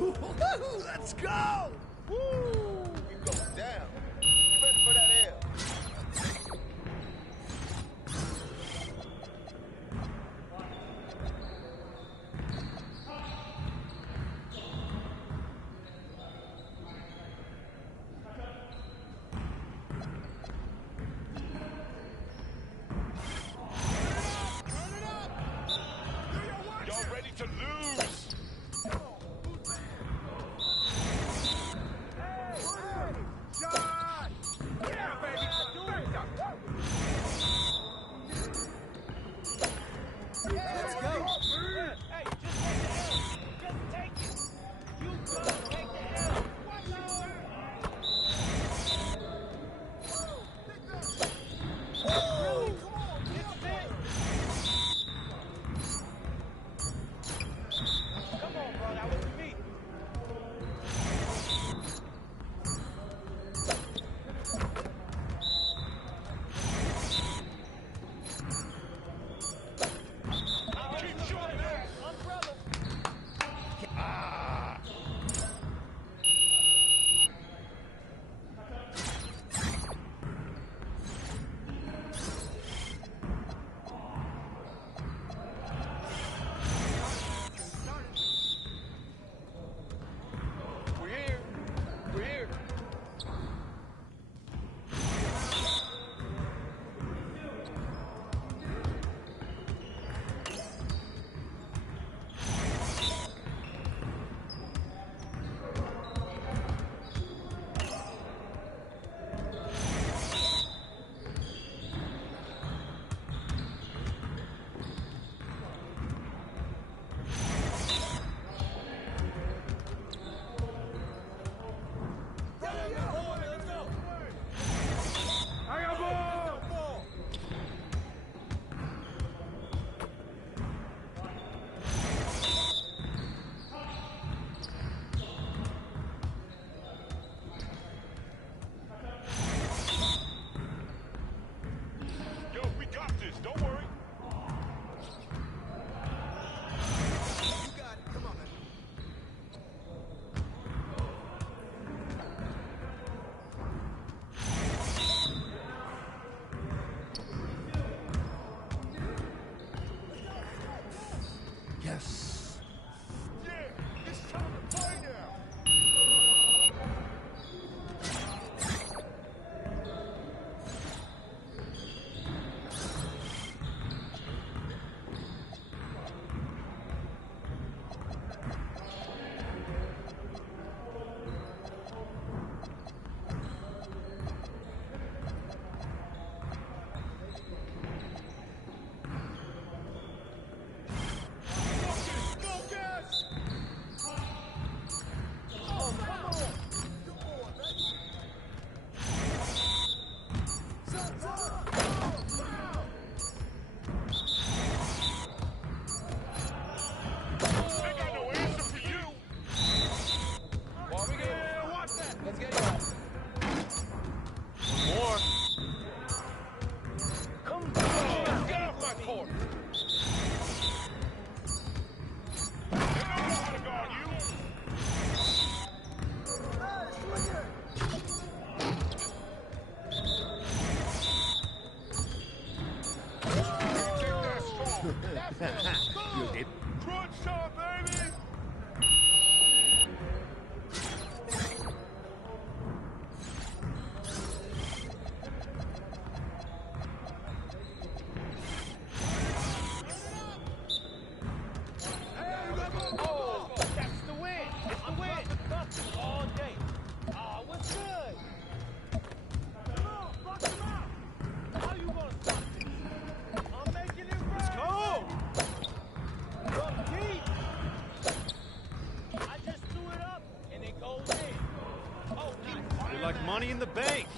Let's go! Woo! We go down. You ready for that air? Y'all ready to lose? Yes. Yeah, it's time to play now. You did. Crunch time, baby! Oh, that's the win. It's the win. All day. Oh, what's good? Come on, fuck him out. How you gonna stop this? I'm making it right. Let's go. Go deep. I just threw it up and it goes in. Oh, nice. You're like money in the bank.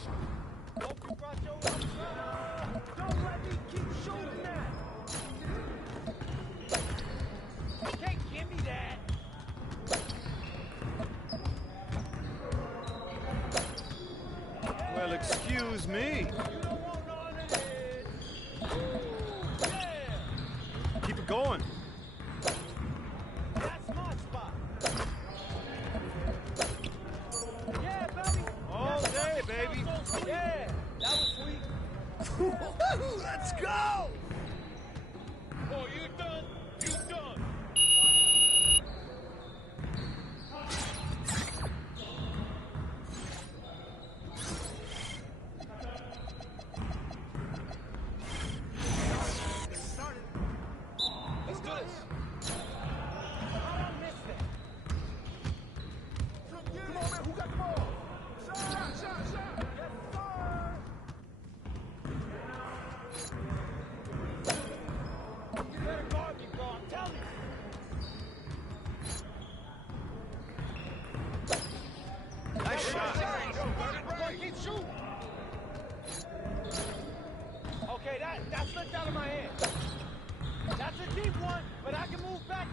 Hope you brought your own. Don't let me keep shooting that. You can't give me that. Well, excuse me. You don't want none of this. Ooh, yeah. Keep it going. That's my spot.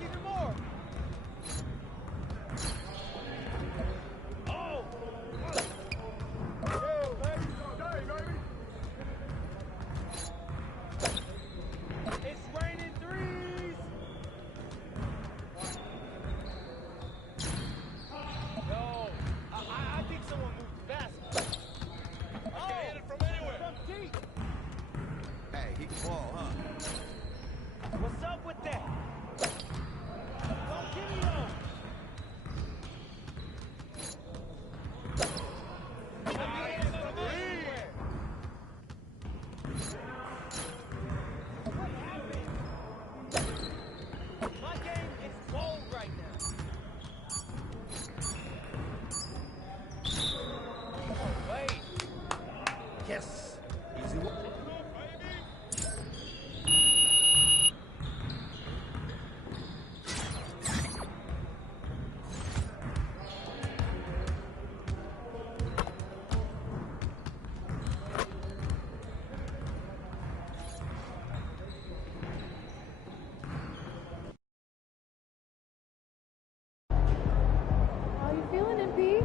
even more. Oh! Yeah, baby. It's raining threes. No, I think someone moved fast. I can hit it from anywhere. From deep. Hey, he can ball, huh? What's up with that? Don't give me those. I mean, it's from everywhere. What happened? My game is cold right now. Oh, wait. Yes. Easy one. How you feeling, MP?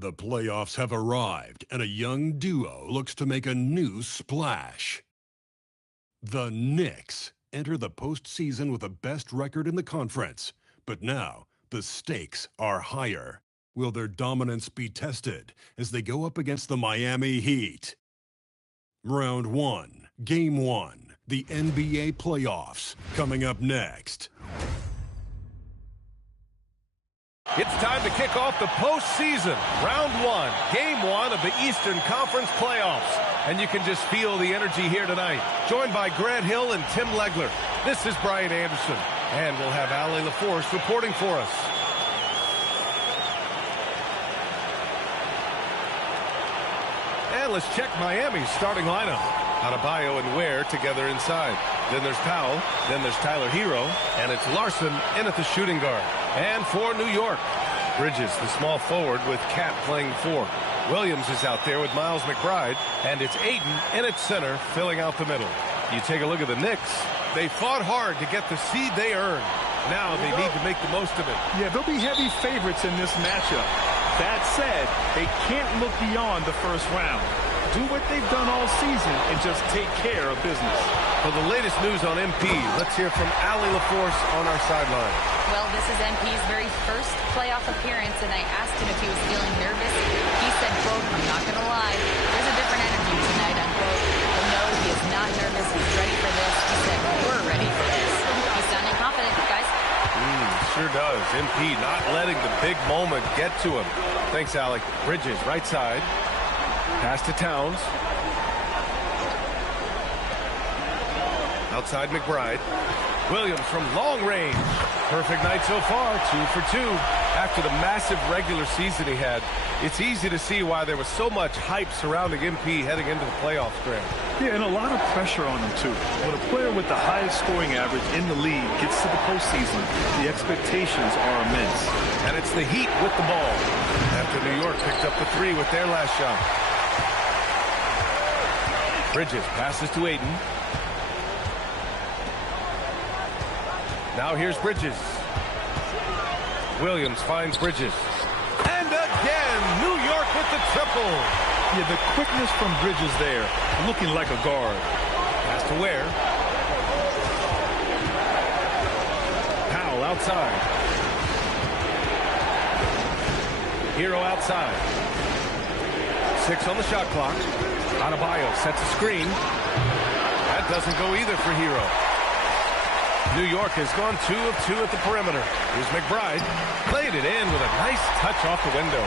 The playoffs have arrived, and a young duo looks to make a new splash. The Knicks enter the postseason with the best record in the conference, but now the stakes are higher. Will their dominance be tested as they go up against the Miami Heat? Round 1, Game 1, the NBA playoffs, coming up next. It's time to kick off the postseason. Round 1, Game 1 of the Eastern Conference playoffs. And you can just feel the energy here tonight. Joined by Grant Hill and Tim Legler. This is Brian Anderson. And we'll have Allie LaForce reporting for us. And let's check Miami's starting lineup. Adebayo and Ware together inside. Then there's Powell. Then there's Tyler Hero. And it's Larson in at the shooting guard. And for New York, Bridges, the small forward, with Cat playing 4. Williams is out there with Miles McBride. And it's Ayton in at center, filling out the middle. You take a look at the Knicks. They fought hard to get the seed they earned. Now they need to make the most of it. Yeah, they'll be heavy favorites in this matchup. That said, they can't look beyond the first round. Do what they've done all season and just take care of business. For the latest news on MP, let's hear from Allie LaForce on our sideline. Well, this is MP's very first playoff appearance, and I asked him if he was feeling nervous. He said, quote, "I'm not going to lie, there's a different energy tonight," unquote. But no, he is not nervous. He's ready for this. He said, "We're ready for this." He's sounding confident, guys. Sure does. MP not letting the big moment get to him. Thanks, Allie. Bridges, right side. Pass to Towns. Outside McBride. Williams from long range. Perfect night so far, 2 for 2. After the massive regular season he had, it's easy to see why there was so much hype surrounding MP heading into the playoffs, Graham. Yeah, and a lot of pressure on him, too. When a player with the highest scoring average in the league gets to the postseason, the expectations are immense. And it's the Heat with the ball. After New York picked up the 3 with their last shot. Bridges passes to Ayton. Now here's Bridges. Williams finds Bridges. And again, New York with the triple. Yeah, the quickness from Bridges there, looking like a guard. Pass to Ware. Powell outside. Hero outside. 6 on the shot clock. Adebayo sets a screen. That doesn't go either for Hero. New York has gone 2 of 2 at the perimeter. Here's McBride. Played it in with a nice touch off the window.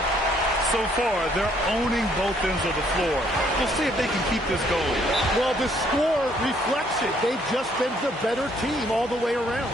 So far, they're owning both ends of the floor. We'll see if they can keep this going. Well, the score reflects it. They've just been the better team all the way around.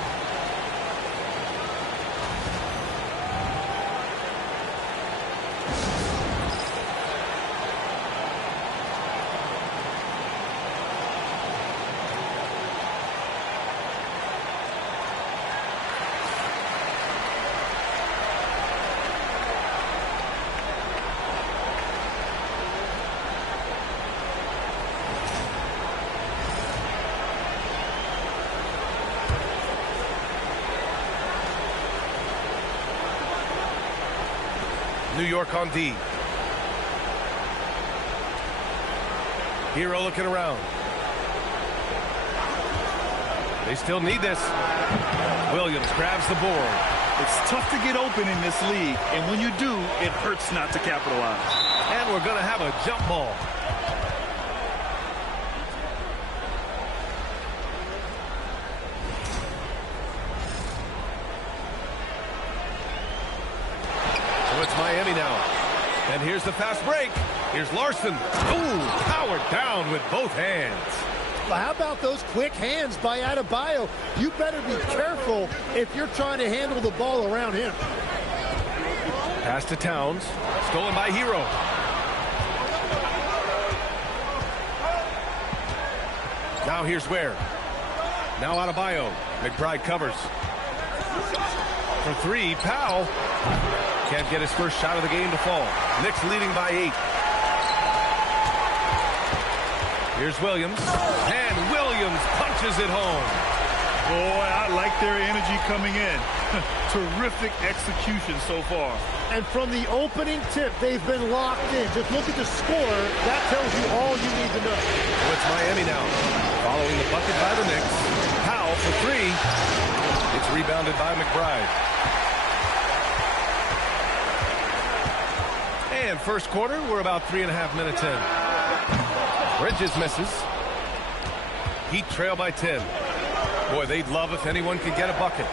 New York on D. Hero looking around. They still need this. Williams grabs the board. It's tough to get open in this league, and when you do, it hurts not to capitalize. And we're going to have a jump ball. So it's Miami now. And here's the fast break. Here's Larson. Ooh, powered down with both hands. Well, how about those quick hands by Adebayo? You better be careful if you're trying to handle the ball around him. Pass to Towns. Stolen by Hero. Now here's Ware. Now Adebayo. McBride covers. For 3, Powell. Can't get his first shot of the game to fall. Knicks leading by 8. Here's Williams. And Williams punches it home. Boy, I like their energy coming in. Terrific execution so far. And from the opening tip, they've been locked in. Just look at the score. That tells you all you need to know. So it's Miami now. Following the bucket by the Knicks. Powell for 3. It's rebounded by McBride. And first quarter, we're about 3.5 minutes in. Bridges misses. Heat trail by 10. Boy, they'd love if anyone could get a bucket.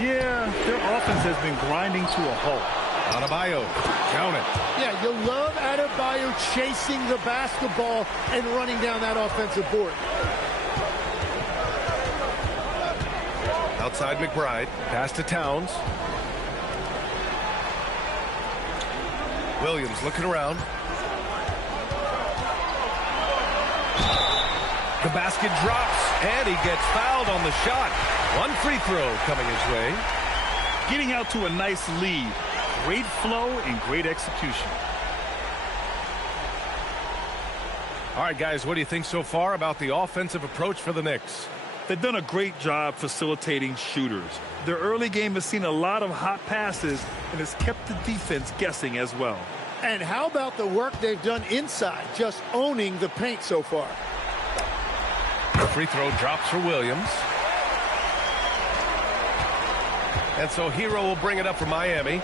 Yeah, their offense has been grinding to a halt. Adebayo, count it. Yeah, you love Adebayo chasing the basketball and running down that offensive board. Outside McBride, pass to Towns. Williams looking around. The basket drops, and he gets fouled on the shot. One free throw coming his way. Getting out to a nice lead. Great flow and great execution. All right, guys, what do you think so far about the offensive approach for the Knicks? They've done a great job facilitating shooters. Their early game has seen a lot of hot passes and has kept the defense guessing as well. And how about the work they've done inside, just owning the paint so far? The free throw drops for Williams. And so Hero will bring it up for Miami.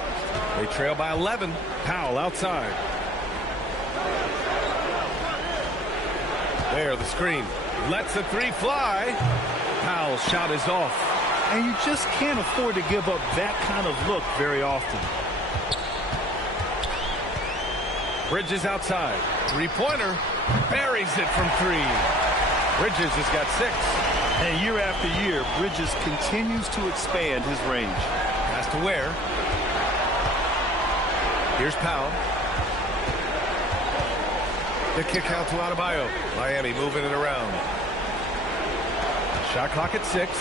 They trail by 11. Powell outside. There, the screen. Lets the three fly. Powell's shot is off. And you just can't afford to give up that kind of look very often. Bridges outside. Three-pointer. Buries it from three. Bridges has got 6. And year after year, Bridges continues to expand his range. Pass to Ware. Here's Powell. The kick out to Adebayo. Miami moving it around. Shot clock at 6.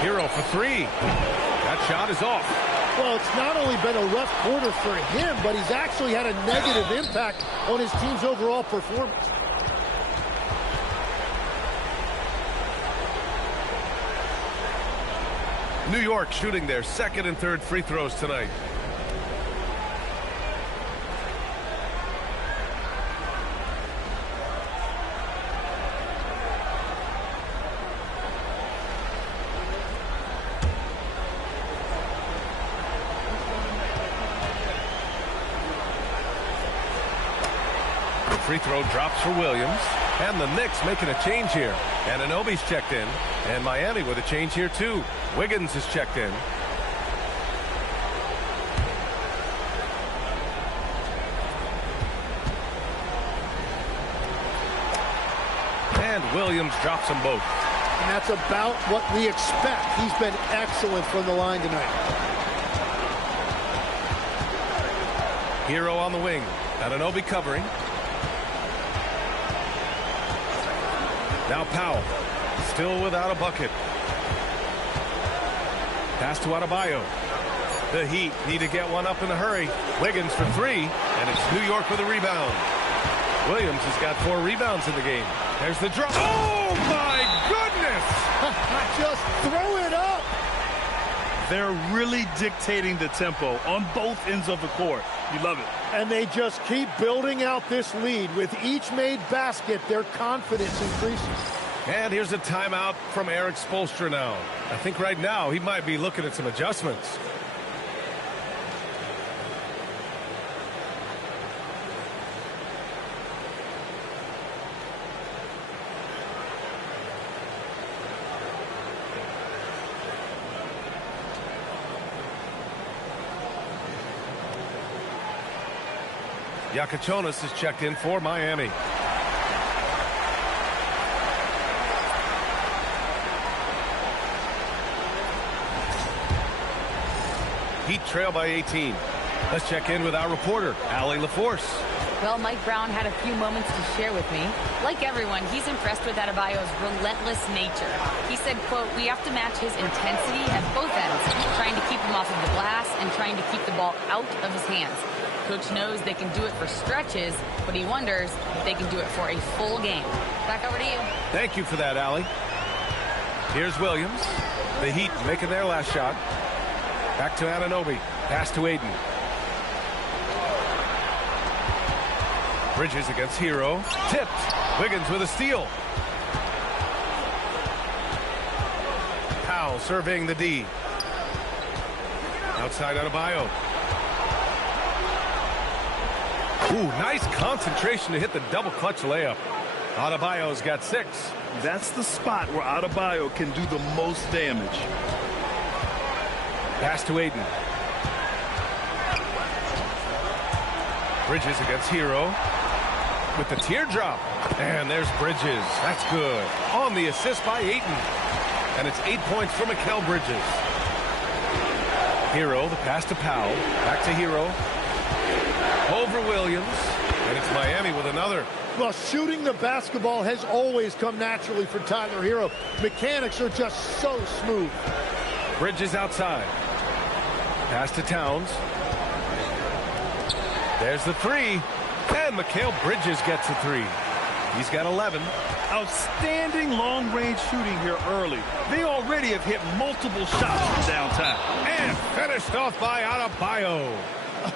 Hero for 3. That shot is off. Well, it's not only been a rough quarter for him, but he's actually had a negative impact on his team's overall performance. New York shooting their second and third free throws tonight. The free throw drops for Williams. And the Knicks making a change here. And Anunoby's checked in. And Miami with a change here, too. Wiggins is checked in. And Williams drops them both. And that's about what we expect. He's been excellent from the line tonight. Hero on the wing. Anunoby covering. Now Powell, still without a bucket. Pass to Adebayo. The Heat need to get one up in a hurry. Wiggins for 3, and it's New York with a rebound. Williams has got 4 rebounds in the game. There's the drop. Oh, my goodness! Just throw it up! They're really dictating the tempo on both ends of the court. You love it. And they just keep building out this lead. With each made basket, their confidence increases. And here's a timeout from Eric Spoelstra now. I think right now he might be looking at some adjustments. Yakachonis is checked in for Miami. Heat trail by 18. Let's check in with our reporter, Allie LaForce. Well, Mike Brown had a few moments to share with me. Like everyone, he's impressed with Adebayo's relentless nature. He said, quote, "We have to match his intensity at both ends, trying to keep him off of the glass and trying to keep the ball out of his hands. Coach knows they can do it for stretches, but he wonders if they can do it for a full game." Back over to you. Thank you for that, Allie. Here's Williams. The Heat making their last shot. Back to Anunoby. Pass to Aiden. Bridges against Hero. Tipped. Wiggins with a steal. Powell surveying the D. Outside Adebayo. Ooh, nice concentration to hit the double clutch layup. Adebayo's got 6. That's the spot where Adebayo can do the most damage. Pass to Aiden. Bridges against Hero with the teardrop. And there's Bridges. That's good. On the assist by Ayton. And it's 8 points for Mikal Bridges. Hero, the pass to Powell. Back to Hero. Over Williams. And it's Miami with another. Well, shooting the basketball has always come naturally for Tyler Hero. Mechanics are just so smooth. Bridges outside. Pass to Towns. There's the 3. And Mikal Bridges gets a 3. He's got 11. Outstanding long-range shooting here early. They already have hit multiple shots from downtown. And finished off by Adebayo.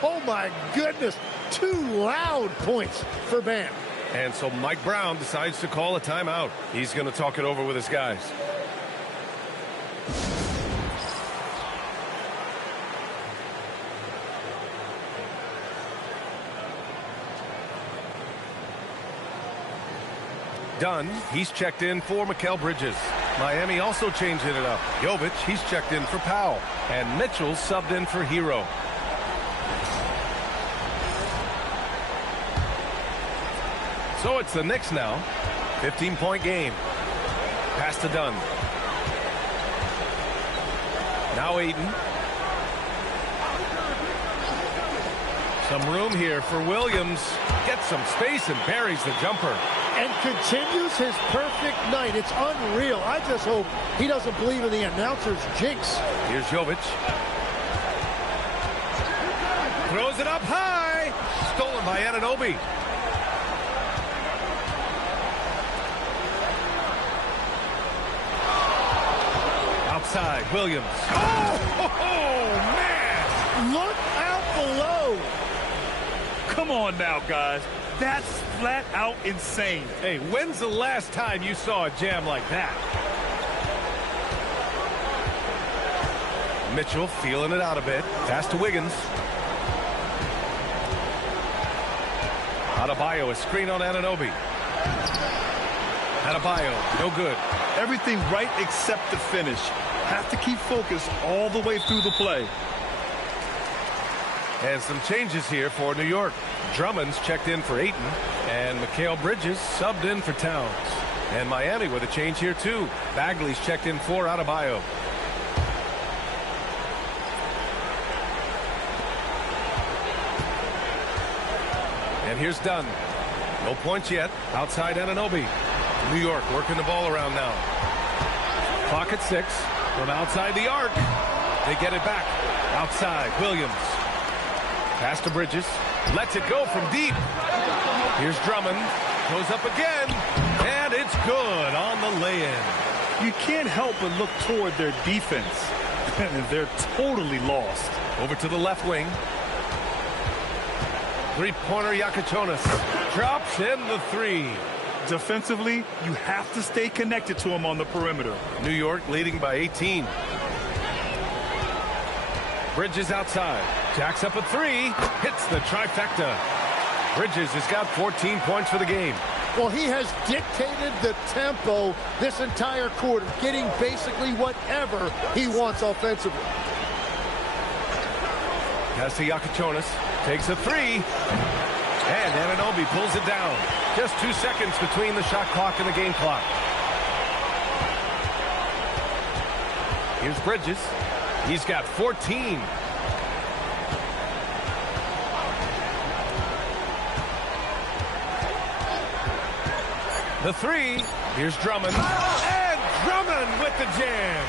Oh, my goodness. 2 loud points for Bam. And so Mike Brown decides to call a timeout. He's going to talk it over with his guys. Dunn, he's checked in for Mikal Bridges. Miami also changing it up. Jovic, he's checked in for Powell. And Mitchell's subbed in for Hero. So it's the Knicks now. 15-point game. Pass to Dunn. Now Ayton. Some room here for Williams. Gets some space and buries the jumper. And continues his perfect night. It's unreal. I just hope he doesn't believe in the announcer's jinx. Here's Jovic. Throws it up high. Stolen by Anunoby. Outside, Williams. Oh, man! Look out below. Come on now, guys. That's flat out insane. Hey, when's the last time you saw a jam like that? Mitchell feeling it out a bit. Pass to Wiggins. Adebayo, a screen on Anunoby. Adebayo, no good. Everything right except the finish. Have to keep focused all the way through the play. And some changes here for New York. Drummond's checked in for Ayton, and Mikal Bridges subbed in for Towns. And Miami with a change here too. Bagley's checked in for Adebayo. And here's Dunn. No points yet. Outside Anunoby. New York working the ball around now. Clock at 6. From outside the arc. They get it back. Outside, Williams. Pass to Bridges. Lets it go from deep. Here's Drummond. Goes up again. And it's good on the lay-in. You can't help but look toward their defense. They're totally lost. Over to the left wing. Three-pointer Yakichonis. Drops in the 3. Defensively, you have to stay connected to him on the perimeter. New York leading by 18. Bridges outside. Jacks up a 3. Hits the trifecta. Bridges has got 14 points for the game. Well, he has dictated the tempo this entire quarter, getting basically whatever he wants offensively. Pass to Yakichonis. Takes a 3. And Anunoby pulls it down. Just 2 seconds between the shot clock and the game clock. Here's Bridges. He's got 14. The 3. Here's Drummond. And Drummond with the jam.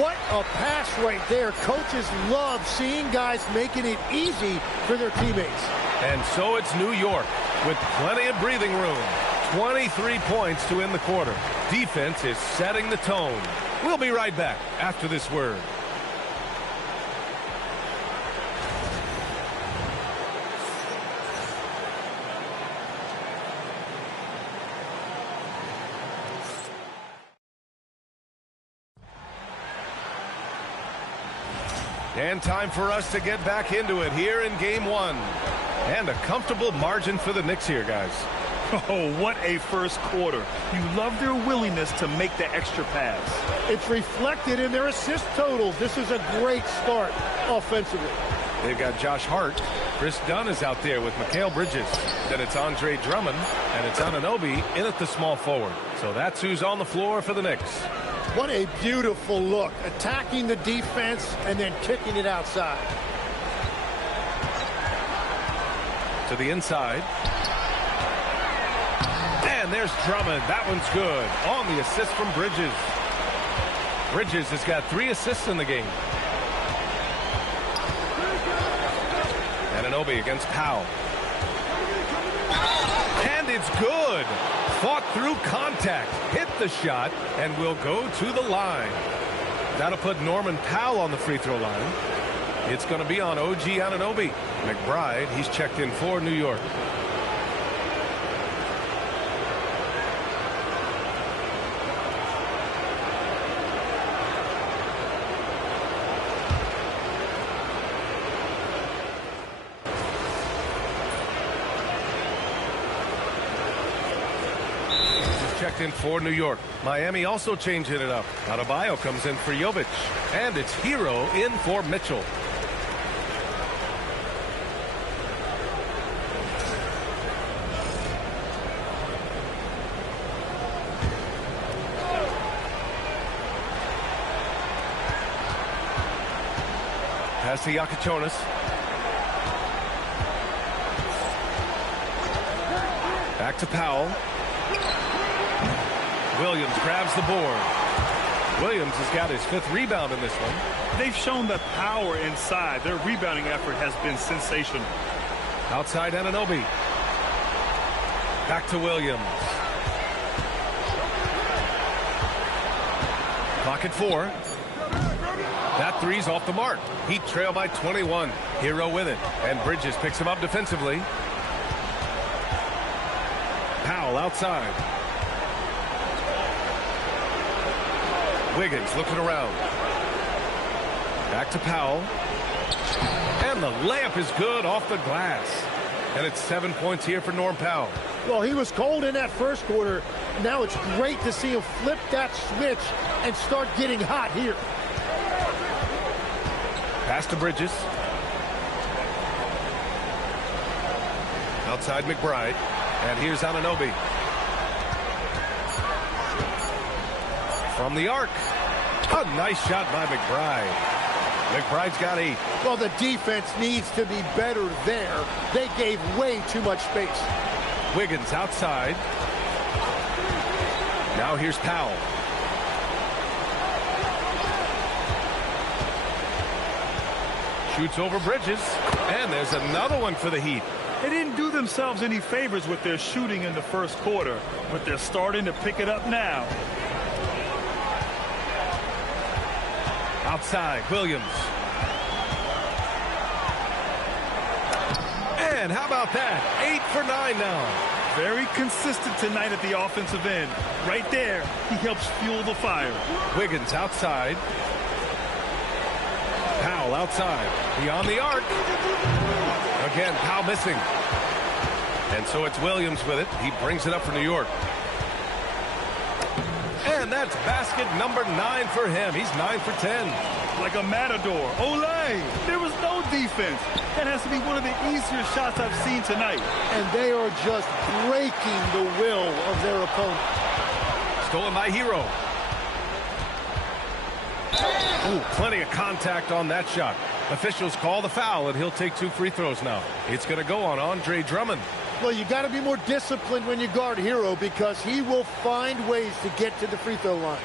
What a pass right there. Coaches love seeing guys making it easy for their teammates. And so it's New York with plenty of breathing room. 23 points to end the quarter. Defense is setting the tone. We'll be right back after this word. And time for us to get back into it here in Game 1. And a comfortable margin for the Knicks here, guys. Oh, what a first quarter. You love their willingness to make the extra pass. It's reflected in their assist totals. This is a great start offensively. They've got Josh Hart. Chris Dunn is out there with Mikal Bridges. Then it's Andre Drummond, and it's Anunoby in at the small forward. So that's who's on the floor for the Knicks. What a beautiful look. Attacking the defense and then kicking it outside. To the inside. And there's Drummond. That one's good. On the assist from Bridges. Bridges has got 3 assists in the game. Anunoby against Powell. And it's good. Fought through contact. Hit the shot and will go to the line. That'll put Norman Powell on the free throw line. It's going to be on OG Anunoby. McBride, he's checked in for New York. Checked in for New York. Miami also changing it up. Adebayo comes in for Jovic. And it's Hero in for Mitchell. Pass to Yakichonis. Back to Powell. Williams grabs the board. Williams has got his 5th rebound in this one. They've shown the power inside. Their rebounding effort has been sensational. Outside Anunoby. Back to Williams. Clock at 4. That three's off the mark. Heat trail by 21. Hero with it. And Bridges picks him up defensively. Powell outside. Wiggins looking around. Back to Powell. And the layup is good off the glass. And it's 7 points here for Norm Powell. Well, he was cold in that first quarter. Now it's great to see him flip that switch and start getting hot here. Pass to Bridges. Outside McBride. And here's Anunoby. From the arc. A nice shot by McBride. McBride's got 8. Well, the defense needs to be better there. They gave way too much space. Wiggins outside. Now here's Powell. Shoots over Bridges. And there's another one for the Heat. They didn't do themselves any favors with their shooting in the first quarter, but they're starting to pick it up now. Outside, Williams. And how about that? 8 for 9 now. Very consistent tonight at the offensive end. Right there, he helps fuel the fire. Wiggins outside. Powell outside. Beyond the arc. Again, Powell missing. And so it's Williams with it. He brings it up for New York. And that's basket number 9 for him. He's 9 for 10. Like a matador. Olay! There was no defense. That has to be one of the easier shots I've seen tonight. And they are just breaking the will of their opponent. Stolen by Hero. Ooh, plenty of contact on that shot. Officials call the foul, and he'll take 2 free throws now. It's going to go on Andre Drummond. Well, you got to be more disciplined when you guard Hero because he will find ways to get to the free throw line.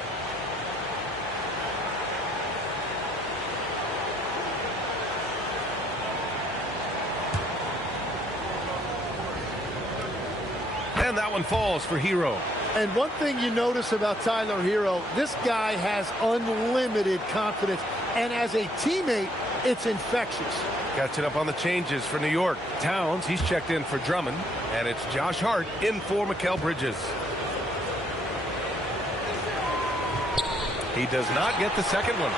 And that one falls for Hero. And one thing you notice about Tyler Hero, this guy has unlimited confidence. And as a teammate, it's infectious. Catching up on the changes for New York. Towns, he's checked in for Drummond. And it's Josh Hart in for Mikal Bridges. He does not get the second one.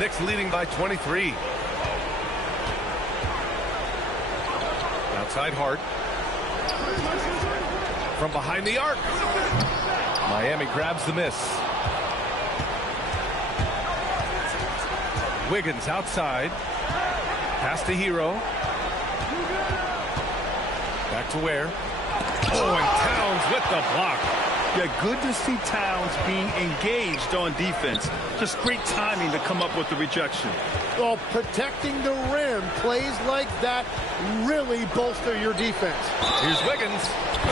Knicks leading by 23. Outside Hart. From behind the arc. Miami grabs the miss. Wiggins outside. Pass to Hero. Back to Ware. Oh, and Towns with the block. Yeah, good to see Towns being engaged on defense. Just great timing to come up with the rejection. Well, protecting the rim, plays like that really bolster your defense. Here's Wiggins,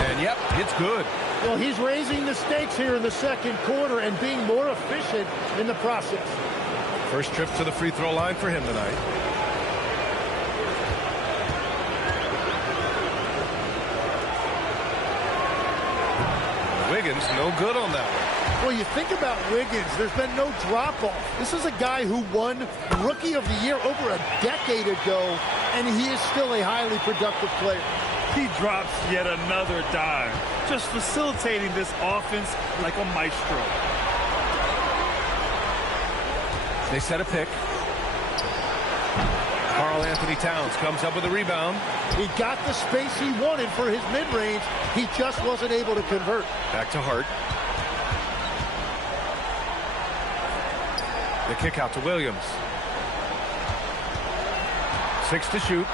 and yep, it's good. Well, he's raising the stakes here in the second quarter and being more efficient in the process. First trip to the free throw line for him tonight. Wiggins, no good on that one. Well, you think about Wiggins, there's been no drop-off. This is a guy who won Rookie of the Year over a decade ago, and he is still a highly productive player. He drops yet another dime, just facilitating this offense like a maestro. They set a pick. Karl Anthony Towns comes up with a rebound. He got the space he wanted for his mid-range. He just wasn't able to convert. Back to Hart. The kick out to Williams. 6 to shoot.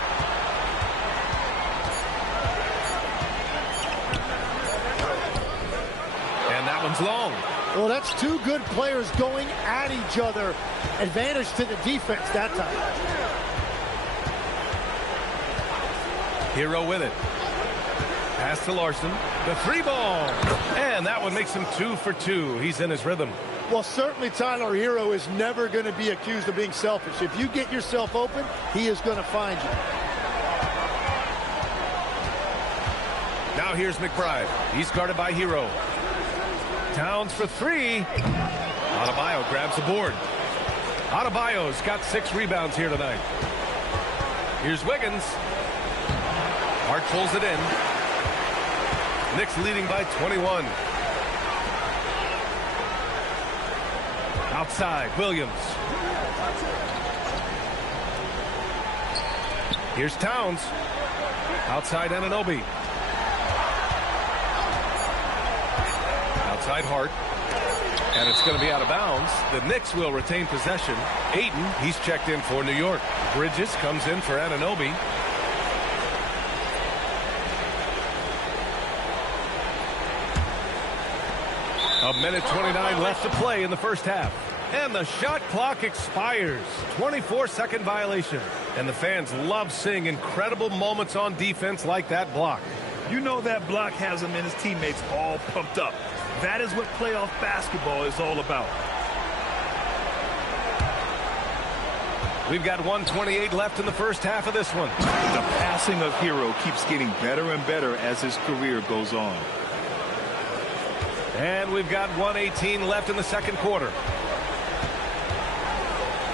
And that one's long. Well, that's two good players going at each other. Advantage to the defense that time. Hero with it. Pass to Larson. The three ball. And that one makes him 2 for 2. He's in his rhythm. Well, certainly Tyler Hero is never going to be accused of being selfish. If you get yourself open, he is going to find you. Now here's McBride. He's guarded by Hero. Towns for 3. Adebayo grabs the board. Adebayo's got 6 rebounds here tonight. Here's Wiggins. Hart pulls it in. Knicks leading by 21. Outside, Williams. Here's Towns. Outside, Anunoby. Outside, Hart. And it's going to be out of bounds. The Knicks will retain possession. Ayton, he's checked in for New York. Bridges comes in for Anunoby. A minute 29 left to play in the first half. And the shot clock expires. 24-second violation. And the fans love seeing incredible moments on defense like that block. You know that block has him and his teammates all pumped up. That is what playoff basketball is all about. We've got 1:28 left in the first half of this one. The passing of Hero keeps getting better and better as his career goes on. And we've got 1:18 left in the second quarter.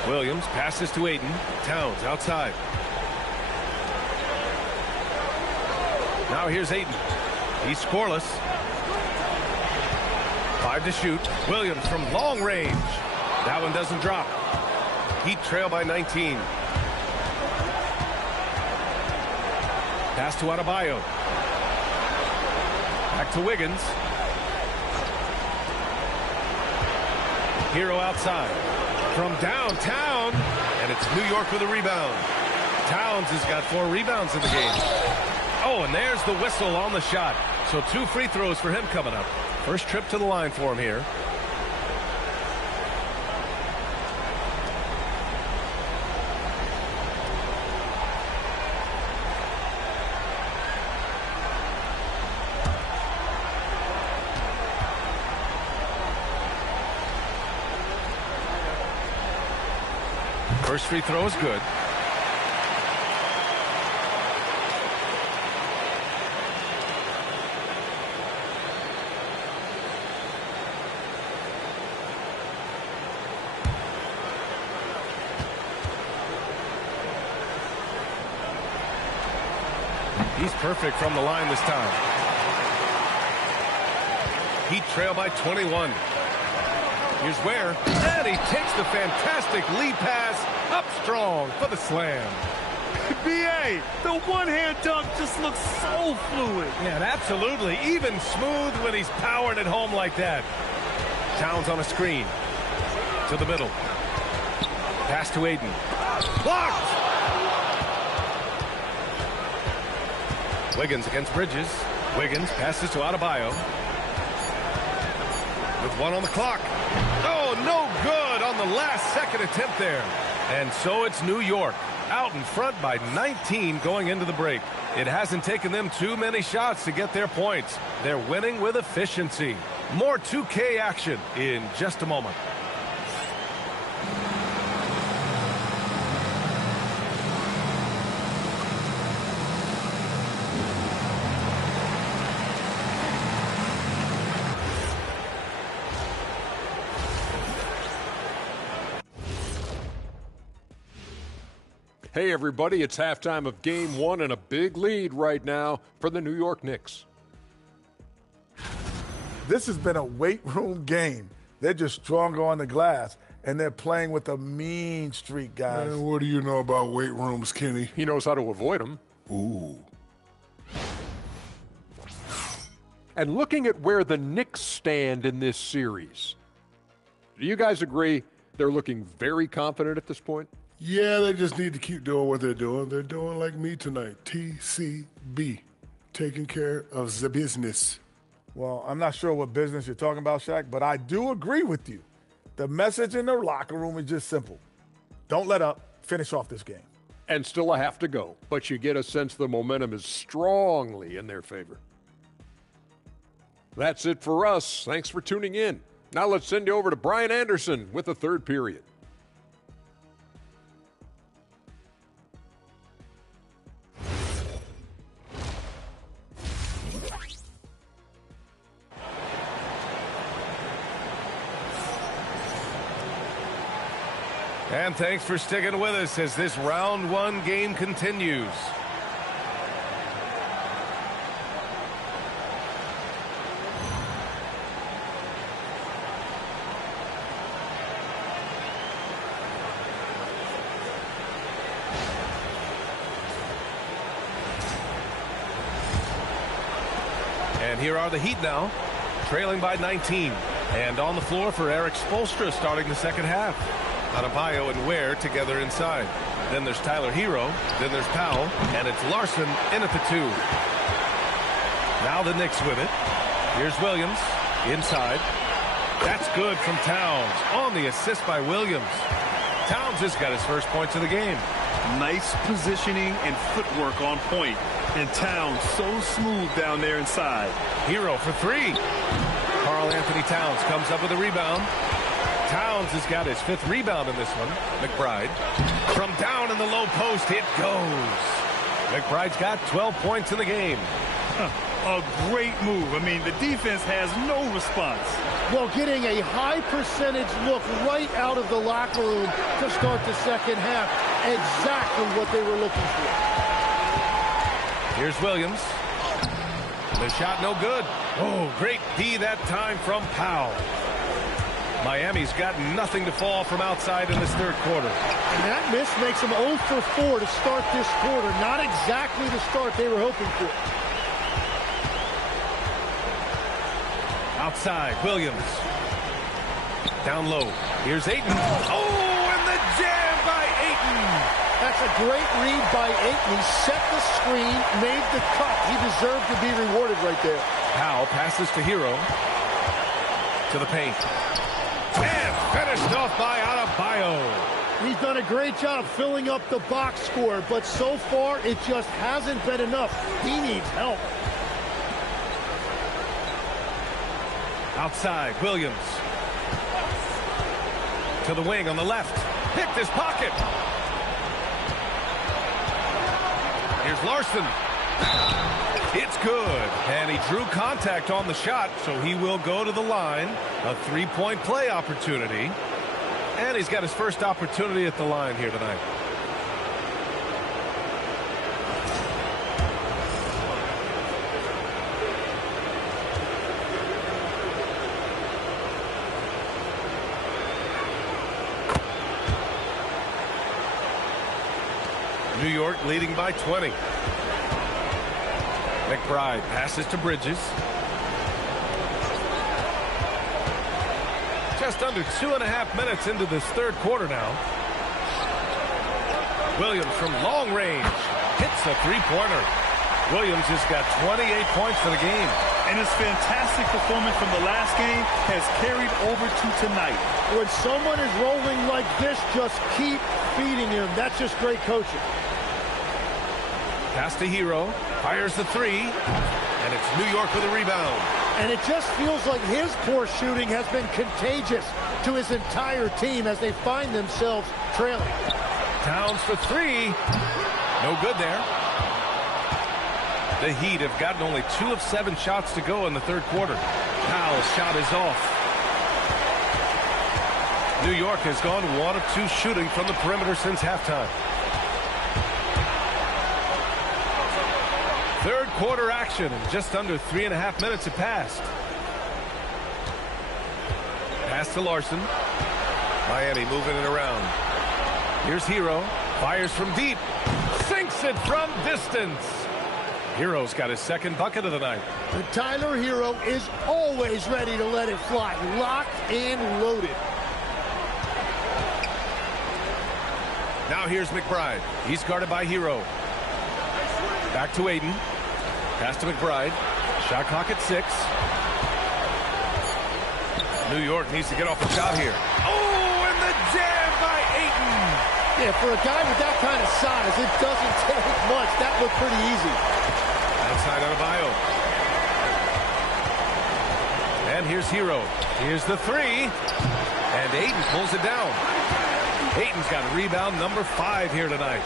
Williams passes to Ayton. Towns outside. Now here's Ayton. He's scoreless. 5 to shoot. Williams from long range. That one doesn't drop. Heat trail by 19. Pass to Adebayo. Back to Wiggins. Hero outside. From downtown. And it's New York with a rebound. Towns has got 4 rebounds in the game. Oh, and there's the whistle on the shot. So 2 free throws for him coming up. First trip to the line for him here. First free throw is good. He's perfect from the line this time. Heat trail by 21. Here's Ware, and he takes the fantastic lead pass up strong for the slam. B.A., the one-hand dunk just looks so fluid. Yeah, absolutely. Even smooth when he's powering it home like that. Towns on a screen. To the middle. Pass to Aiden. Blocked! Wiggins against Bridges. Wiggins passes to Adebayo. With 1 on the clock. Oh, no good on the last second attempt there. And so it's New York. Out in front by 19 going into the break. It hasn't taken them too many shots to get their points. They're winning with efficiency. More 2K action in just a moment. Hey, everybody, it's halftime of Game 1 and a big lead right now for the New York Knicks. This has been a weight room game. They're just stronger on the glass, and they're playing with a mean streak, guys. Man, what do you know about weight rooms, Kenny? He knows how to avoid them. Ooh. And looking at where the Knicks stand in this series, do you guys agree they're looking very confident at this point? Yeah, they just need to keep doing what they're doing. They're doing like me tonight. TCB. Taking care of the business. Well, I'm not sure what business you're talking about, Shaq, but I do agree with you. The message in the locker room is just simple. Don't let up. Finish off this game. And still a half to go, but you get a sense the momentum is strongly in their favor. That's it for us. Thanks for tuning in. Now let's send you over to Brian Anderson with the third period. And thanks for sticking with us as this round 1 game continues. And here are the Heat now, trailing by 19. And on the floor for Eric Spoelstra starting the second half. Adebayo and Ware together inside. Then there's Tyler Hero. Then there's Powell. And it's Larson in at the 2. Now the Knicks with it. Here's Williams inside. That's good from Towns on the assist by Williams. Towns has got his first points of the game. Nice positioning and footwork on point. And Towns so smooth down there inside. Hero for 3. Karl Anthony Towns comes up with a rebound. Towns has got his 5th rebound in this one. McBride. From down in the low post, it goes. McBride's got 12 points in the game. A great move. I mean, the defense has no response. Well, getting a high percentage look right out of the locker room to start the second half. Exactly what they were looking for. Here's Williams. The shot no good. Oh, great D that time from Powell. Miami's got nothing to fall from outside in this third quarter. And that miss makes them 0 for 4 to start this quarter. Not exactly the start they were hoping for. Outside, Williams. Down low. Here's Ayton. Oh, and the jam by Ayton. That's a great read by Ayton. He set the screen, made the cut. He deserved to be rewarded right there. Powell passes to Hero. To the paint. And finished off by Adebayo. He's done a great job filling up the box score, but so far it just hasn't been enough. He needs help. Outside, Williams. To the wing on the left. Picked his pocket. Here's Larson. It's good. And he drew contact on the shot, so he will go to the line. A 3-point play opportunity. And he's got his first opportunity at the line here tonight. New York leading by 20. McBride passes to Bridges. Just under 2.5 minutes into this third quarter now. Williams from long range hits a three-pointer. Williams has got 28 points for the game. And his fantastic performance from the last game has carried over to tonight. When someone is rolling like this, just keep feeding him. That's just great coaching. Pass to Hero, fires the three, and it's New York with a rebound. And it just feels like his poor shooting has been contagious to his entire team as they find themselves trailing. Towns for three. No good there. The Heat have gotten only 2 of 7 shots to go in the third quarter. Powell's shot is off. New York has gone 1 of 2 shooting from the perimeter since halftime. Third quarter action, and just under 3.5 minutes have passed. Pass to Larson. Miami moving it around. Here's Hero. Fires from deep. Sinks it from distance. Hero's got his second bucket of the night. And Tyler Hero is always ready to let it fly. Locked and loaded. Now here's McBride. He's guarded by Hero. Back to Aiden. Pass to McBride. Shot clock at 6. New York needs to get off the shot here. Oh, and the jam by Aiden. Yeah, for a guy with that kind of size, it doesn't take much. That looked pretty easy. Outside Adebayo. And here's Hero. Here's the three. And Aiden pulls it down. Aiden's got rebound number 5 here tonight.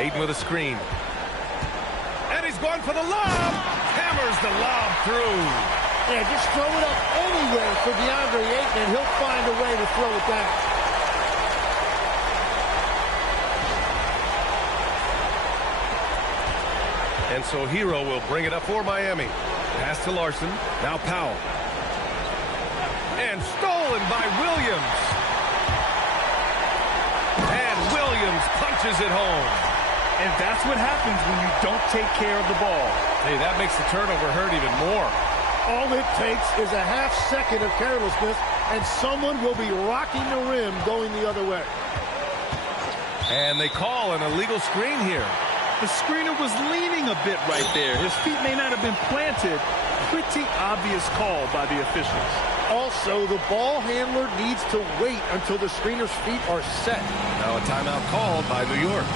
Aiden with a screen. And he's going for the lob. Hammers the lob through. Yeah, just throw it up anywhere for DeAndre Ayton, and he'll find a way to throw it down. And so Hero will bring it up for Miami. Pass to Larson. Now Powell. And stolen by Williams. And Williams punches it home. And that's what happens when you don't take care of the ball. Hey, that makes the turnover hurt even more. All it takes is a half second of carelessness, and someone will be rocking the rim going the other way. And they call an illegal screen here. The screener was leaning a bit right there. His feet may not have been planted. Pretty obvious call by the officials. Also, the ball handler needs to wait until the screener's feet are set. Now a timeout called by New York.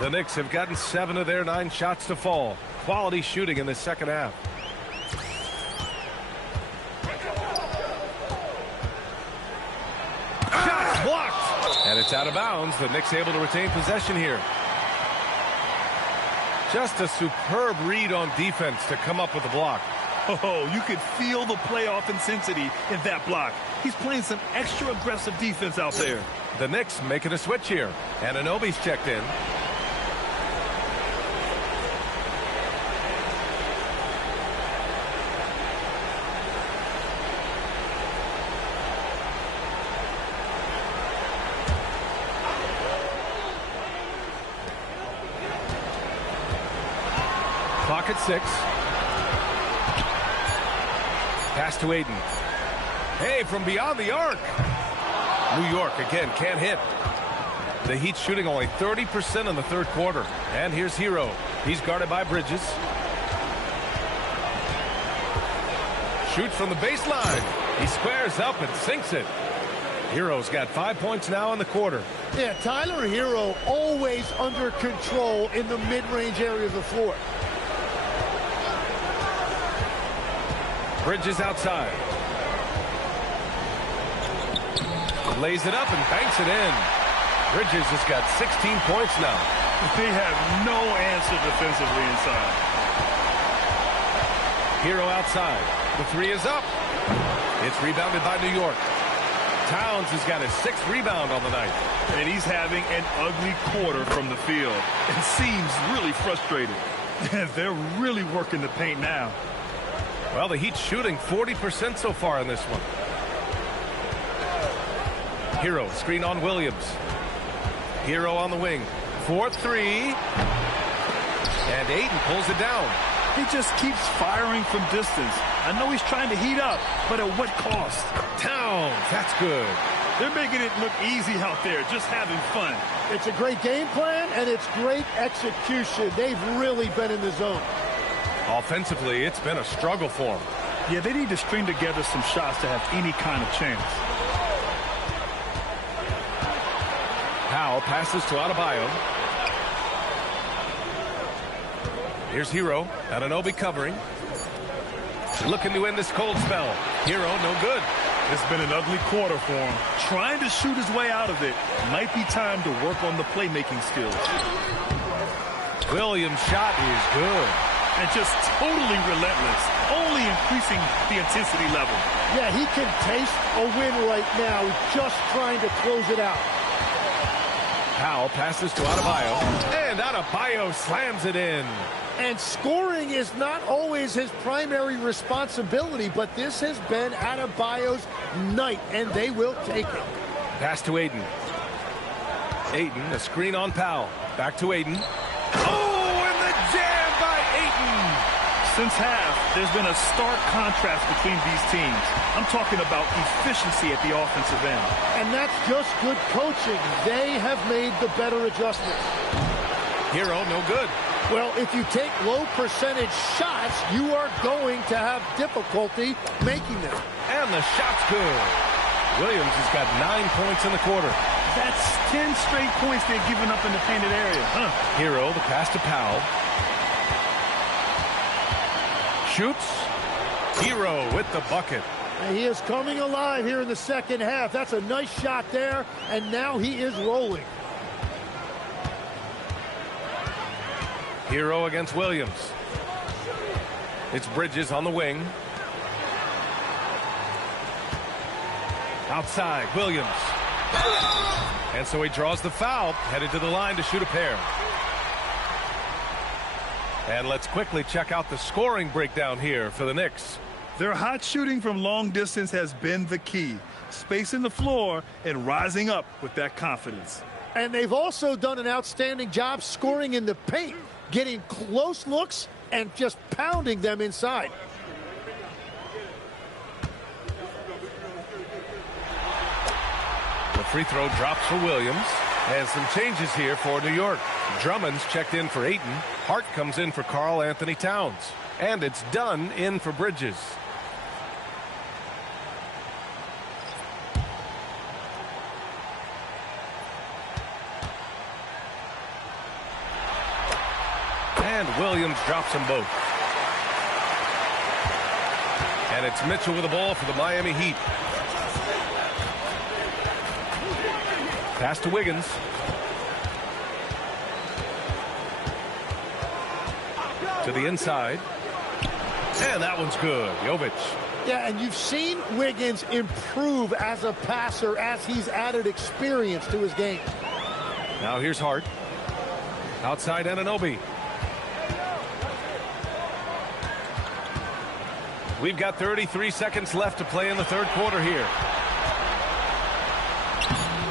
The Knicks have gotten 7 of their 9 shots to fall. Quality shooting in the second half. Shots blocked. And it's out of bounds. The Knicks able to retain possession here. Just a superb read on defense to come up with the block. Oh, you could feel the playoff intensity in that block. He's playing some extra aggressive defense out there. The Knicks making a switch here. And Anunoby's checked in. Clock at 6. Pass to Aiden. Hey, from beyond the arc. New York, again, can't hit. The Heat shooting only 30% in the third quarter. And here's Hero. He's guarded by Bridges. Shoots from the baseline. He squares up and sinks it. Hero's got 5 points now in the quarter. Yeah, Tyler Hero always under control in the mid-range area of the floor. Bridges outside. Lays it up and banks it in. Bridges has got 16 points now. They have no answer defensively inside. Hero outside. The three is up. It's rebounded by New York. Towns has got his 6th rebound on the night. And he's having an ugly quarter from the field. It seems really frustrated. They're really working the paint now. Well, the Heat's shooting 40% so far in this one. Hero, screen on Williams. Hero on the wing. 4-3. And Ayton pulls it down. He just keeps firing from distance. I know he's trying to heat up, but at what cost? Towns, that's good. They're making it look easy out there, just having fun. It's a great game plan, and it's great execution. They've really been in the zone. Offensively, it's been a struggle for them. Yeah, they need to string together some shots to have any kind of chance. Powell passes to Adebayo. Here's Hero. Anunoby covering. Looking to end this cold spell. Hero, no good. It's been an ugly quarter for him. Trying to shoot his way out of it. Might be time to work on the playmaking skills. Williams' shot is good. And just totally relentless. Only increasing the intensity level. Yeah, he can taste a win right now. Just trying to close it out. Powell passes to Adebayo. And Adebayo slams it in. And scoring is not always his primary responsibility, but this has been Adebayo's night, and they will take it. Pass to Ayton. Ayton, a screen on Powell. Back to Ayton. Oh, and the jam by Ayton! Since half, there's been a stark contrast between these teams. I'm talking about efficiency at the offensive end. And that's just good coaching. They have made the better adjustments. Hero, no good. Well, if you take low percentage shots, you are going to have difficulty making them. And the shot's good. Williams has got 9 points in the quarter. That's 10 straight points they've given up in the painted area. Hero, the pass to Powell. Shoots. Hero with the bucket. And he is coming alive here in the second half. That's a nice shot there, and now he is rolling. Hero against Williams. It's Bridges on the wing. Outside, Williams. And so he draws the foul, headed to the line to shoot a pair. And let's quickly check out the scoring breakdown here for the Knicks. Their hot shooting from long distance has been the key. Spacing the floor and rising up with that confidence. And they've also done an outstanding job scoring in the paint, getting close looks and just pounding them inside. The free throw drops for Williams. And some changes here for New York. Drummond's checked in for Ayton. Hart comes in for Karl Anthony Towns. And it's Dunn in for Bridges. And Williams drops them both. And it's Mitchell with the ball for the Miami Heat. Pass to Wiggins. To the inside. And that one's good. Jovic. Yeah, and you've seen Wiggins improve as a passer as he's added experience to his game. Now here's Hart. Outside Anunoby. We've got 33 seconds left to play in the third quarter here.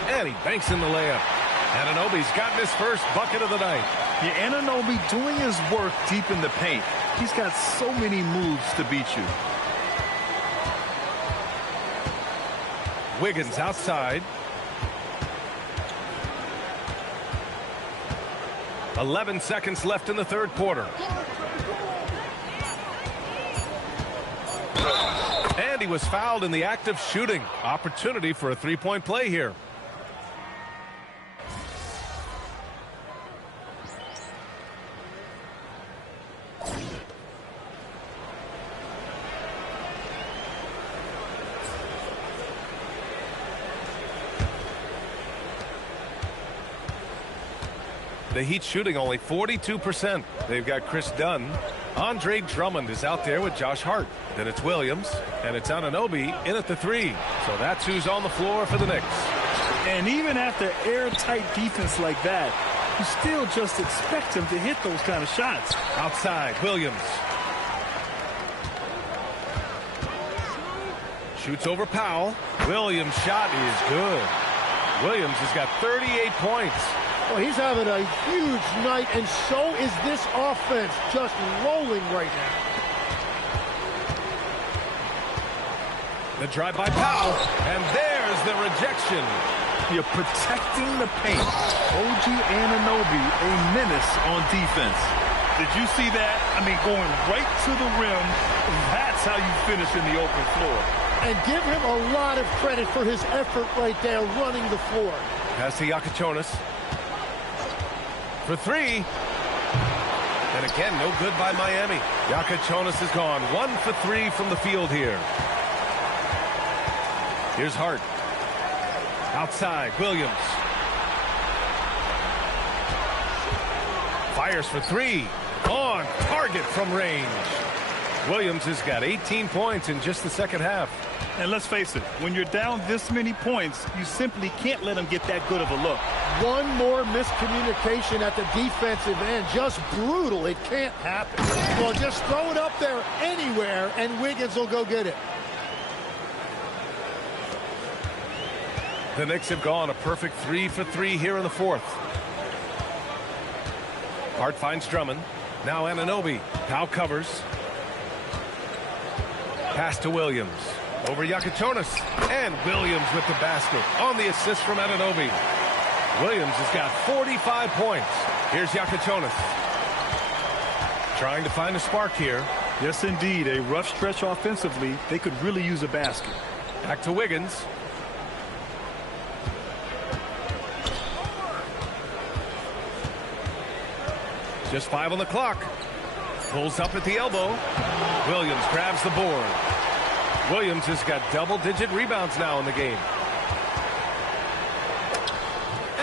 And he banks in the layup. Anunoby's gotten his first bucket of the night. Yeah, Anunoby doing his work deep in the paint. He's got so many moves to beat you. Wiggins outside. 11 seconds left in the third quarter. And he was fouled in the act of shooting. Opportunity for a three-point play here. The Heat shooting only 42%. They've got Chris Dunn. Andre Drummond is out there with Josh Hart. Then it's Williams, and it's Anunoby in at the 3. So that's who's on the floor for the Knicks. And even after airtight defense like that, you still just expect him to hit those kind of shots. Outside, Williams. Shoots over Powell. Williams' shot is good. Williams has got 38 points. Well, he's having a huge night, and so is this offense, just rolling right now. The drive by Powell, and there's the rejection. You're protecting the paint. OG Anunoby, a menace on defense. Did you see that? I mean, going right to the rim, that's how you finish in the open floor. And give him a lot of credit for his effort right there running the floor. Pass to Yakichonis. For 3. And again, no good by Miami. Yakichonis has gone 1 for 3 from the field here. Here's Hart. Outside, Williams. Fires for 3. On target from range. Williams has got 18 points in just the second half. And let's face it, when you're down this many points, you simply can't let them get that good of a look. One more miscommunication at the defensive end. Just brutal. It can't happen. Well, just throw it up there anywhere, and Wiggins will go get it. The Knicks have gone a perfect 3 for 3 here in the fourth. Hart finds Drummond. Now Anunoby. Powell covers. Pass to Williams. Over Yakichonis. And Williams with the basket on the assist from Anunoby. Williams has got 45 points. Here's Yakichonis. Trying to find a spark here. Yes, indeed. A rough stretch offensively. They could really use a basket. Back to Wiggins. Just 5 on the clock. Pulls up at the elbow. Williams grabs the board. Williams has got double-digit rebounds now in the game.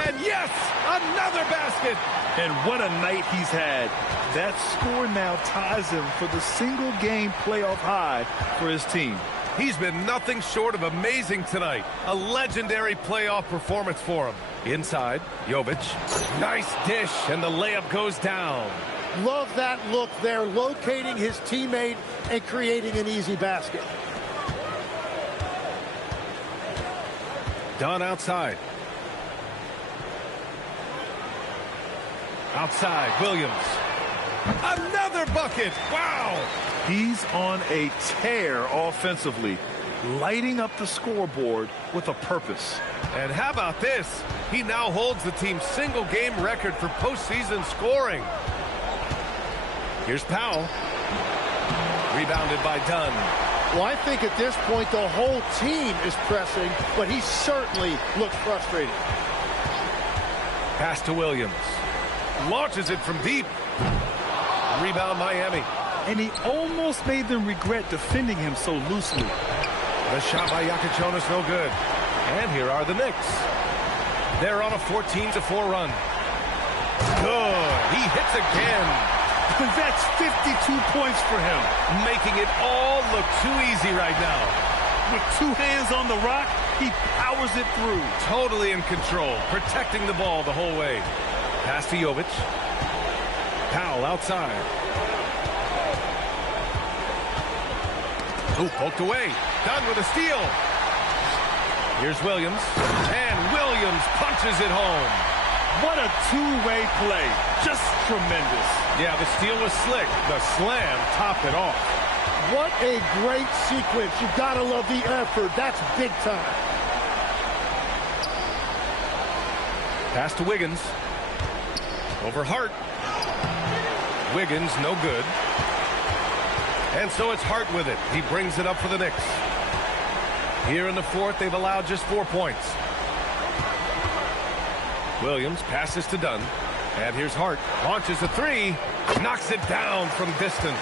And yes, another basket. And what a night he's had. That score now ties him for the single-game playoff high for his team. He's been nothing short of amazing tonight. A legendary playoff performance for him. Inside, Jovic. Nice dish, and the layup goes down. Love that look there, locating his teammate and creating an easy basket. Dunn outside. Outside, Williams. Another bucket. Wow. He's on a tear offensively, lighting up the scoreboard with a purpose. And how about this? He now holds the team's single-game record for postseason scoring. Here's Powell. Rebounded by Dunn. Well, I think at this point the whole team is pressing, but he certainly looks frustrated. Pass to Williams. Launches it from deep. Rebound Miami. And he almost made them regret defending him so loosely. The shot by Yakichonis, no good. And here are the Knicks. They're on a 14-4 run. Good. He hits again. That's 52 points for him. Making it all look too easy right now. With 2 hands on the rock, he powers it through. Totally in control, protecting the ball the whole way. Pass to Jovic. Powell outside. Ooh, poked away. Dunn with a steal. Here's Williams. And Williams punches it home. What a two-way play. Just tremendous. Yeah, the steal was slick. The slam topped it off. What a great sequence. You gotta love the effort. That's big time. Pass to Wiggins. Over Hart. Wiggins, no good. And so it's Hart with it. He brings it up for the Knicks. Here in the fourth, they've allowed just 4 points. Williams passes to Dunn. And here's Hart. Launches a 3. Knocks it down from distance.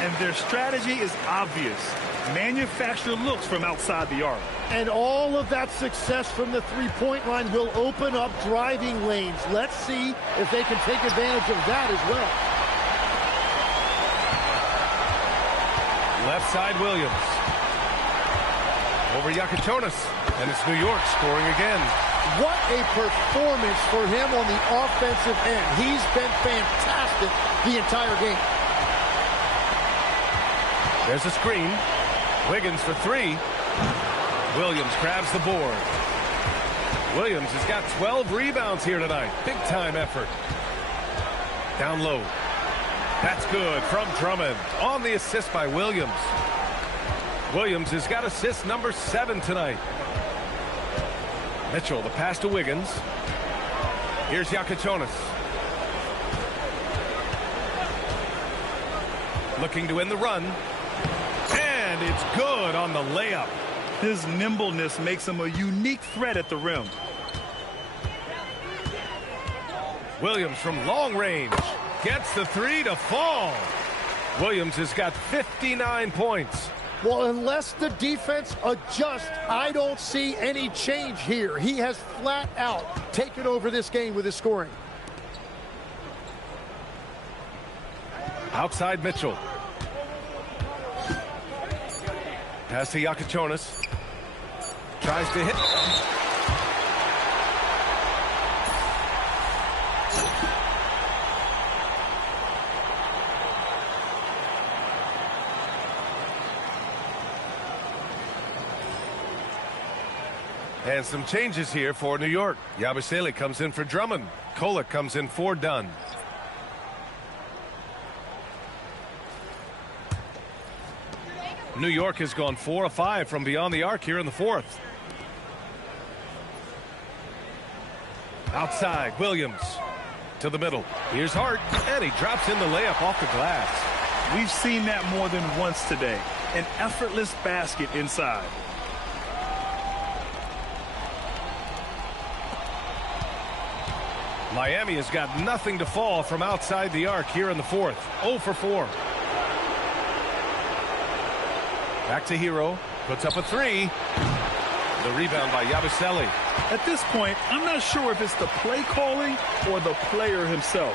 and their strategy is obvious. Manufacture looks from outside the arc. And all of that success from the three-point line will open up driving lanes. Let's see if they can take advantage of that as well. Left side, Williams. Over Yakichonis, and it's New York scoring again. What a performance for him on the offensive end. He's been fantastic the entire game. There's a screen. Wiggins for three. Williams grabs the board. Williams has got 12 rebounds here tonight. Big-time effort. Down low. That's good from Drummond. On the assist by Williams. Williams has got assist number 7 tonight. Mitchell, the pass to Wiggins. Here's Yakichonis. Looking to end the run. And it's good on the layup. His nimbleness makes him a unique threat at the rim. Williams from long range gets the three to fall. Williams has got 59 points. Well, unless the defense adjusts, I don't see any change here. He has flat out taken over this game with his scoring. Outside Mitchell. Pass to Yakichonis. Tries to hit. And some changes here for New York. Yabusele comes in for Drummond. Kolek comes in for Dunn. New York has gone 4 of 5 from beyond the arc here in the fourth. Outside, Williams to the middle. Here's Hart, and he drops in the layup off the glass. We've seen that more than once today. An effortless basket inside. Miami has got nothing to fall from outside the arc here in the fourth. 0 for 4. Back to Hero. Puts up a three. The rebound by Yabusele. At this point, I'm not sure if it's the play calling or the player himself.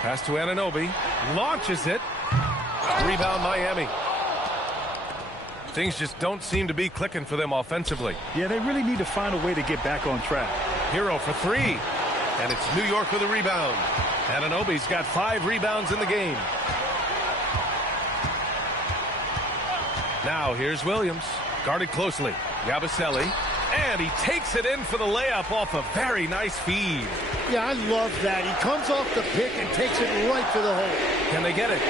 Pass to Anunoby. Launches it. Rebound Miami. Things just don't seem to be clicking for them offensively. Yeah, they really need to find a way to get back on track. Hero for three. And it's New York with a rebound. Anunoby's got 5 rebounds in the game. Now here's Williams. Guarded closely. Yabusele. And he takes it in for the layup off a very nice feed. Yeah, I love that. He comes off the pick and takes it right to the hole. Can they get it?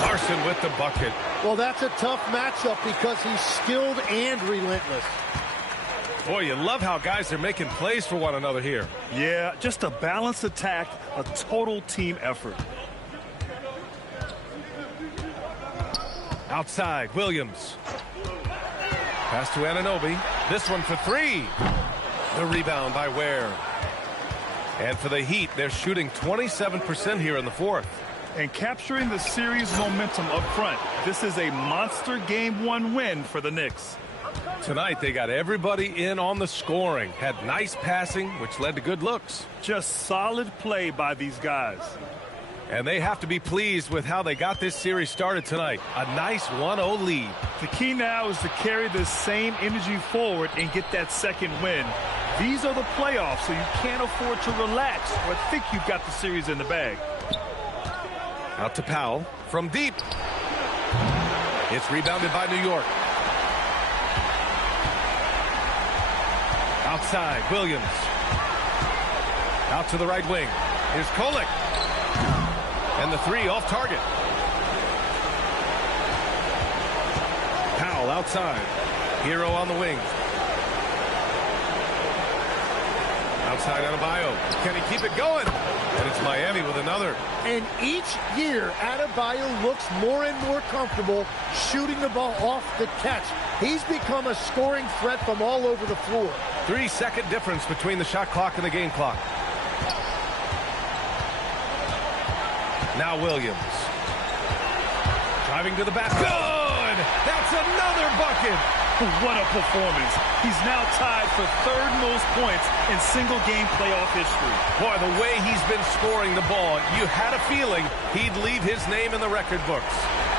Larson with the bucket. Well, that's a tough matchup because he's skilled and relentless. Boy, you love how guys are making plays for one another here. Yeah, just a balanced attack, a total team effort. Outside, Williams. Pass to Anunoby. This one for 3. The rebound by Ware. And for the Heat, they're shooting 27% here in the fourth. And capturing the series momentum up front. This is a monster Game 1 win for the Knicks. Tonight, they got everybody in on the scoring. Had nice passing, which led to good looks. Just solid play by these guys. And they have to be pleased with how they got this series started tonight. A nice 1-0 lead. The key now is to carry this same energy forward and get that second win. These are the playoffs, so you can't afford to relax or think you've got the series in the bag. Out to Powell from deep. It's rebounded by New York. Outside, Williams. Out to the right wing. Here's Kolek. And the 3 off target. Powell outside. Hero on the wing. Outside Adebayo. Can he keep it going? And it's Miami with another. And each year, Adebayo looks more and more comfortable shooting the ball off the catch. He's become a scoring threat from all over the floor. 3-second difference between the shot clock and the game clock. Now Williams. Driving to the basket. Good! That's another bucket! What a performance. He's now tied for third most points in single-game playoff history. Boy, the way he's been scoring the ball, you had a feeling he'd leave his name in the record books.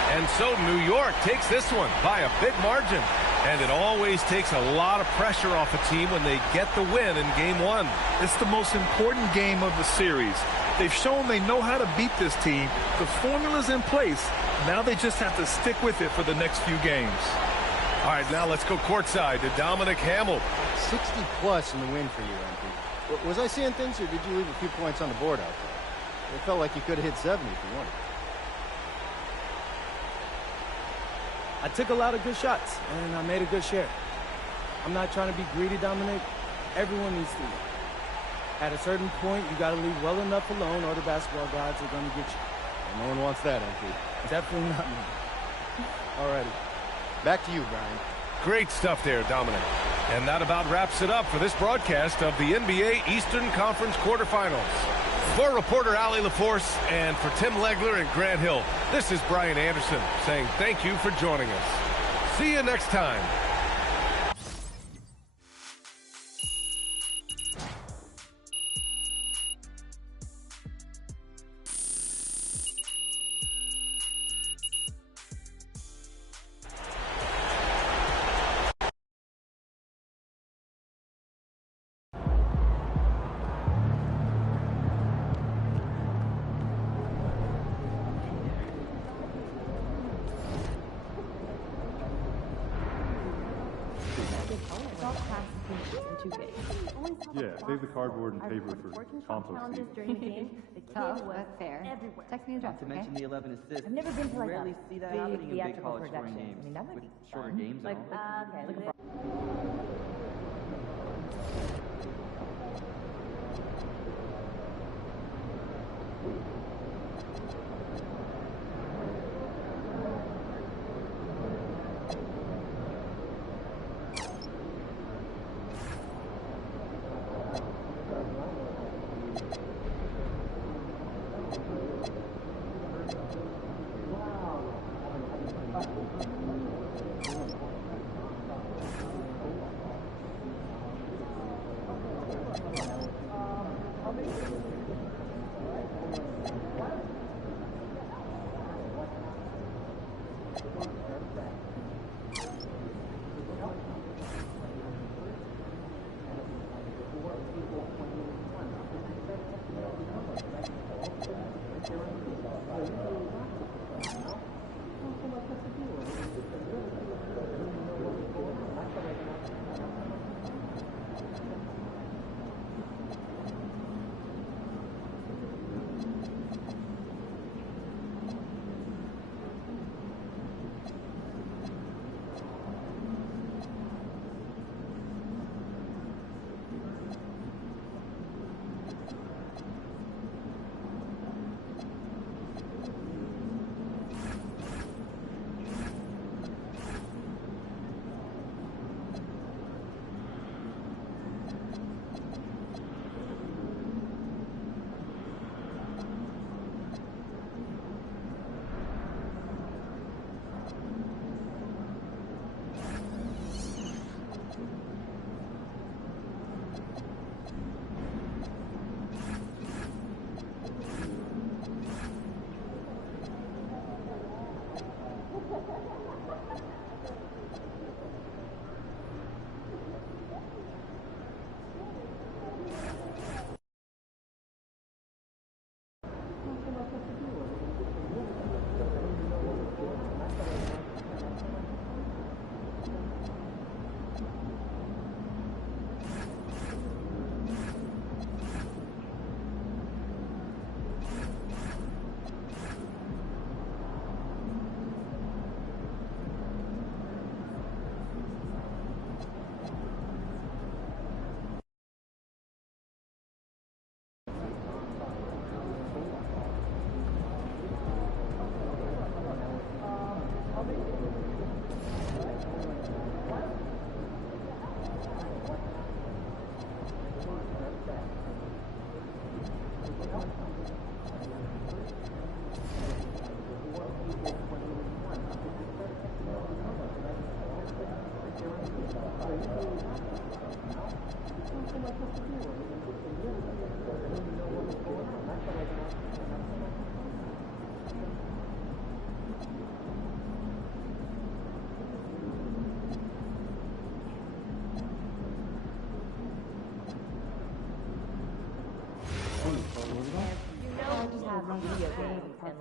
And so New York takes this one by a big margin. And it always takes a lot of pressure off a team when they get the win in Game 1. It's the most important game of the series. They've shown they know how to beat this team. The formula's in place. Now they just have to stick with it for the next few games. All right, now let's go courtside to Dominic Hamill. 60+ in the win for you, MP. Was I seeing things, or did you leave a few points on the board out there? It felt like you could have hit 70 if you wanted. I took a lot of good shots, and I made a good share. I'm not trying to be greedy, Dominic. Everyone needs to eat. At a certain point, you got to leave well enough alone, or the basketball gods are going to get you. And no one wants that, MP. Definitely not me. Alrighty. Back to you, Brian. Great stuff there, Dominic. And that about wraps it up for this broadcast of the NBA Eastern Conference quarterfinals. For reporter Allie LaForce and for Tim Legler and Grant Hill, this is Brian Anderson saying thank you for joining us. See you next time. Yeah, save the cardboard and paper for compost seed. During the game, the kids was fair. Everywhere. Text me the address, Not to mention the 11 assists. I've never been to like rarely a see that big happening in big theatrical college scoring production. games I mean, that might with be shorter fun. games. Like, and all. okay.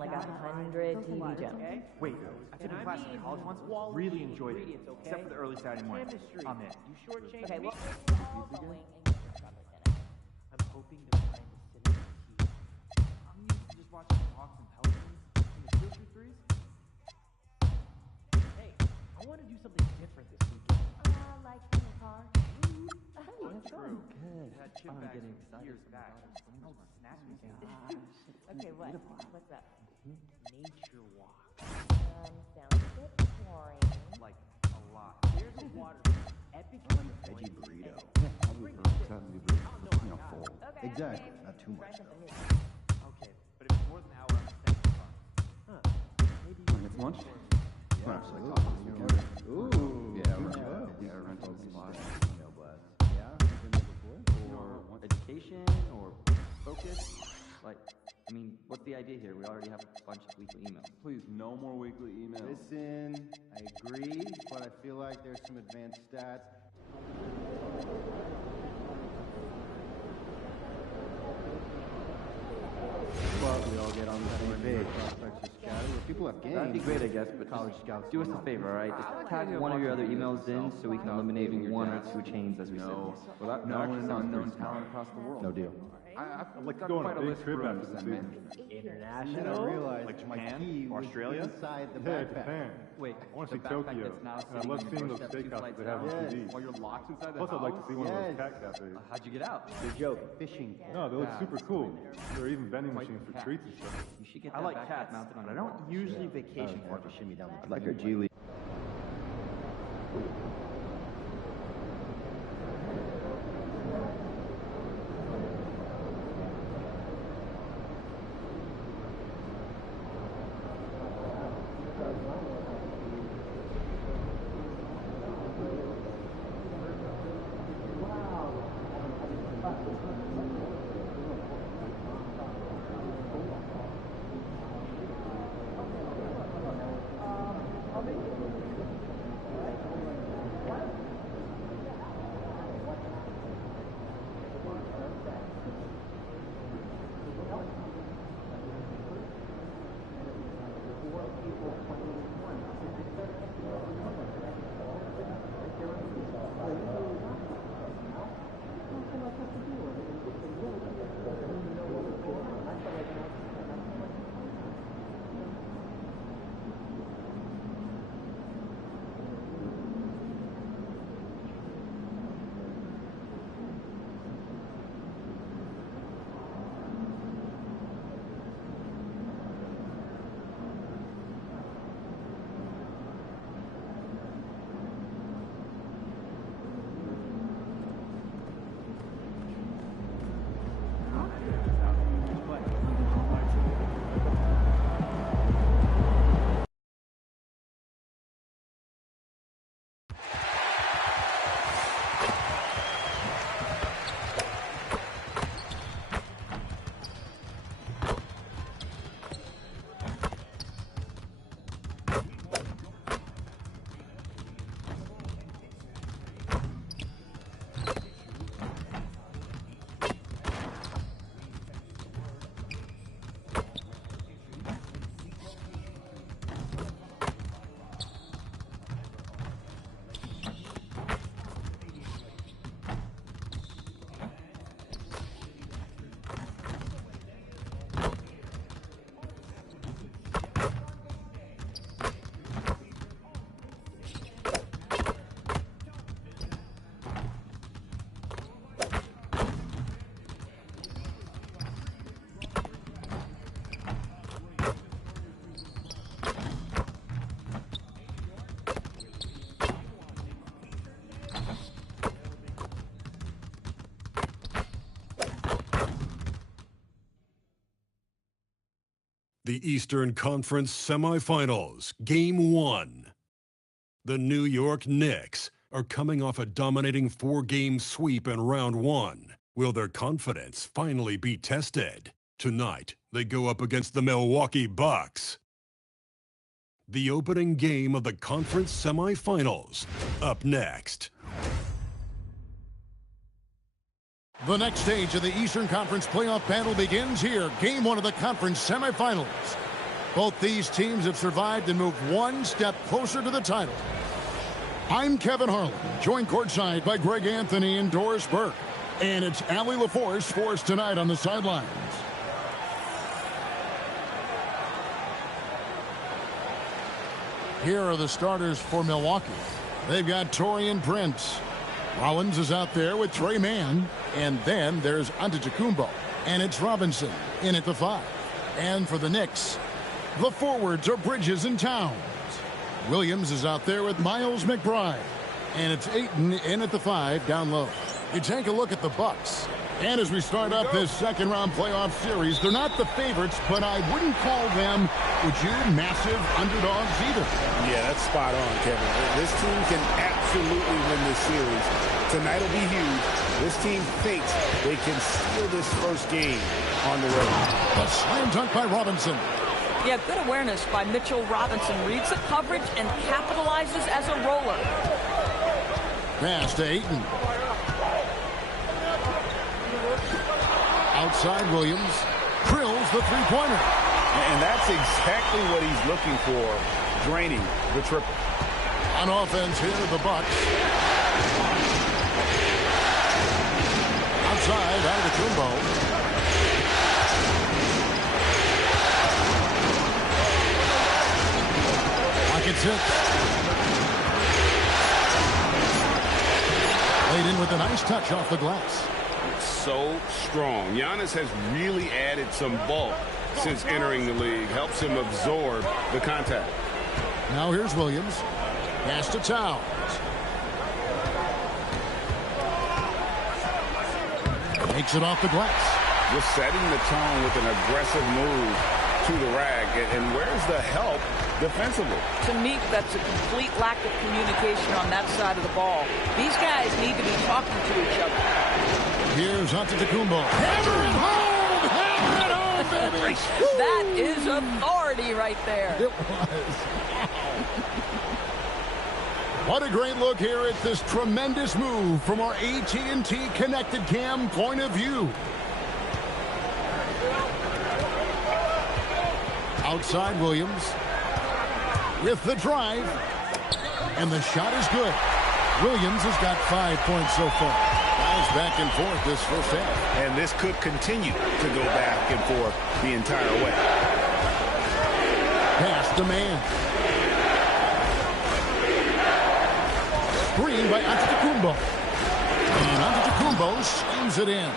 like 100 TV jokes. Wait, I took a class in college once, really enjoyed it, except for the early Saturday morning. I'm in. Okay, well, I'm hoping to find the city key. I'm used to just watching Hawks and Pelicans and the field shoot threes. Hey, I want to do something different this weekend. Like in the car. True. Good. Had chip I'm bags getting from excited years for back. my Oh, snatch me. Okay, What's up? Nature walk. Sounds a bit boring. Like, a lot. There's a water. Epic Veggie burrito. Yeah, I'll be perfect. Full. Okay. Exactly. Not too much, Try something though. Okay, but if it's more than an hour, I'm staying in the car. Huh. Maybe Want to get some lunch? Yeah, absolutely. Ooh. Yeah, rental spot. Email blast. Yeah, you've been there before? Or education, or focus. Like, I mean, what's the idea here? We already have a bunch of weekly emails. Please, no more weekly emails. Listen, I agree, but I feel like there's some advanced stats. But we all get on the same page. Prospects are scattered. Where people have games. That'd be great, I guess, but college scouts do us a favor, all right? Just tag one of your other emails in so we can eliminate one or two chains as we sit. Well, that known and unknown talent across the world. No deal. I'd like to go on a big trip after this season. International? Like Japan? Australia? Inside the Yeah, backpack. Japan. Wait, I want to the see backpack Tokyo. that's now And I sitting love in seeing your those doorstep 2 steakhouses flights that have on down? TV. While you're locked inside the Plus, I'd like to house? see one of those cat cafes. How'd you get out? Good joke. Fishing. No, they look super cool. There are even vending machines for treats and stuff. You should get I that like backpack cats, mounted on but I your don't wall. usually vacation for To shimmy down the I'd like our G League. The Eastern Conference Semifinals, Game 1. The New York Knicks are coming off a dominating 4-game sweep in Round 1. Will their confidence finally be tested? Tonight, they go up against the Milwaukee Bucks. The opening game of the conference semifinals, up next. The next stage of the Eastern Conference playoff battle begins here. Game 1 of the conference semifinals. Both these teams have survived and moved one step closer to the title. I'm Kevin Harlan, joined courtside by Greg Anthony and Doris Burke. And it's Allie LaForce for us tonight on the sidelines. Here are the starters for Milwaukee. They've got Taurean Prince. Rollins is out there with Trey Mann. And then there's Antetokounmpo. And it's Robinson in at the 5. And for the Knicks, the forwards are Bridges and Towns. Williams is out there with Miles McBride. And it's Ayton in at the 5 down low. You take a look at the Bucks. And as we start up this second-round playoff series, they're not the favorites, but I wouldn't call them, would you, massive underdogs either. Yeah, that's spot on, Kevin. This team can absolutely win this series. Tonight will be huge. This team thinks they can steal this first game on the road. A slam dunk by Robinson. Yeah, good awareness by Mitchell Robinson. Reads the coverage and capitalizes as a roller. Pass to Ayton. Outside Williams. Drills the three-pointer. And that's exactly what he's looking for, draining the triple. On offense here, the Bucks. Outside, Antetokounmpo. Pocket 6. Laid in with a nice touch off the glass. So strong. Giannis has really added some bulk since entering the league. Helps him absorb the contact. Now here's Williams. Pass to Towns. Makes it off the glass. Just setting the tone with an aggressive move to the rack. And where's the help defensively? To me, that's a complete lack of communication on that side of the ball. These guys need to be talking to each other. Here's Antetokounmpo. Hammer it home! Hammer it home, baby! That is authority right there. It was. What a great look here at this tremendous move from our AT&T Connected Cam point of view. Outside Williams with the drive. And the shot is good. Williams has got 5 points so far. Guys back and forth this first half. And this could continue to go back and forth the entire way. Pass to Mann. Screen by Antetokounmpo. And Antetokounmpo slams it in.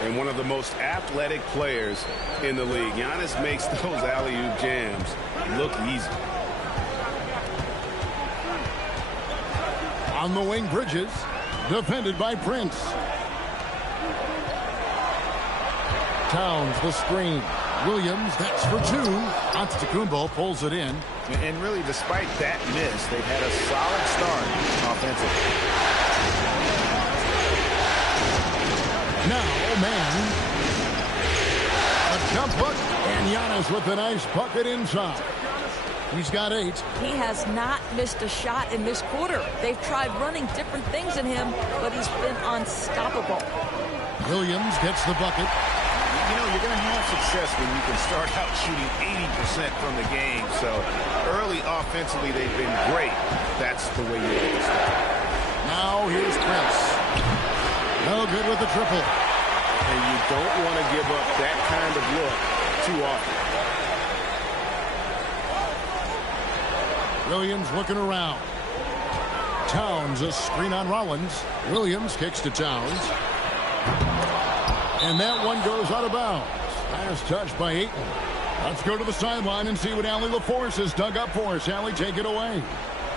And one of the most athletic players in the league. Giannis makes those alley-oop jams look easy. On the wing, Bridges. Defended by Prince. Towns, the screen. Williams, that's for 2. Antetokounmpo pulls it in. And really, despite that miss, they've had a solid start offensively. Now, Mann. A jump hook, and Giannis with a nice bucket inside. He's got 8. He has not missed a shot in this quarter. They've tried running different things in him, but he's been unstoppable. Williams gets the bucket. You know, you're going to have success when you can start out shooting 80% from the game. So early offensively, they've been great. That's the way you get to start. Now here's Prince. No good with the triple. And you don't want to give up that kind of look too often. Williams looking around. Towns, a screen on Rollins. Williams kicks to Towns. And that one goes out of bounds. Last touch by Ayton. Let's go to the sideline and see what Allie LaForce has dug up for us. Allie, take it away.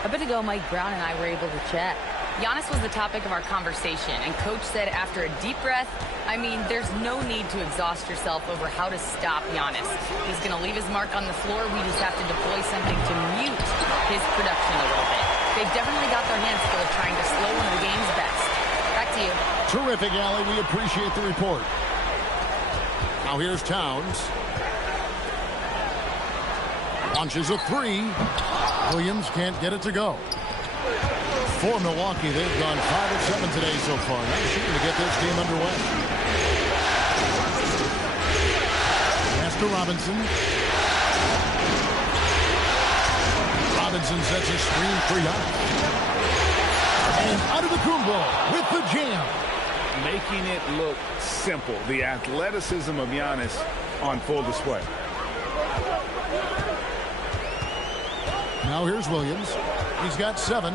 A bit ago, Mike Brown and I were able to chat. Giannis was the topic of our conversation, and Coach said after a deep breath, I mean, there's no need to exhaust yourself over how to stop Giannis. He's going to leave his mark on the floor. We just have to deploy something to mute his production a little bit. They've definitely got their hands full of trying to slow one of the game's best. Back to you. Terrific, Allie. We appreciate the report. Now here's Towns. Launches a 3. Williams can't get it to go. For Milwaukee, they've gone 5 of 7 today so far. Nice shooting to get this game underway. Pass to Robinson. Robinson sets a screen for Giannis. And Antetokounmpo with the jam. Making it look simple. The athleticism of Giannis on full display. Now here's Williams. He's got 7.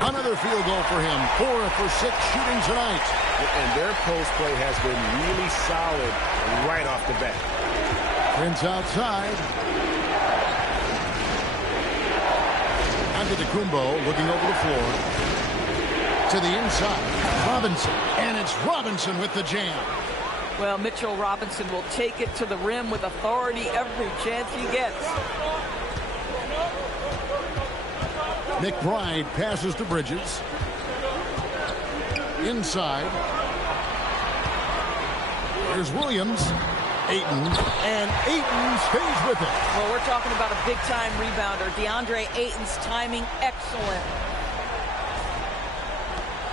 Another field goal for him. 4 for 6 shooting tonight. And their post play has been really solid right off the bat. Prince outside. Antetokounmpo looking over the floor. To the inside. Robinson. And it's Robinson with the jam. Well, Mitchell Robinson will take it to the rim with authority every chance he gets. McBride passes to Bridges. Inside. Here's Williams. Ayton. And Ayton stays with it. Well, we're talking about a big-time rebounder. DeAndre Ayton's timing, excellent.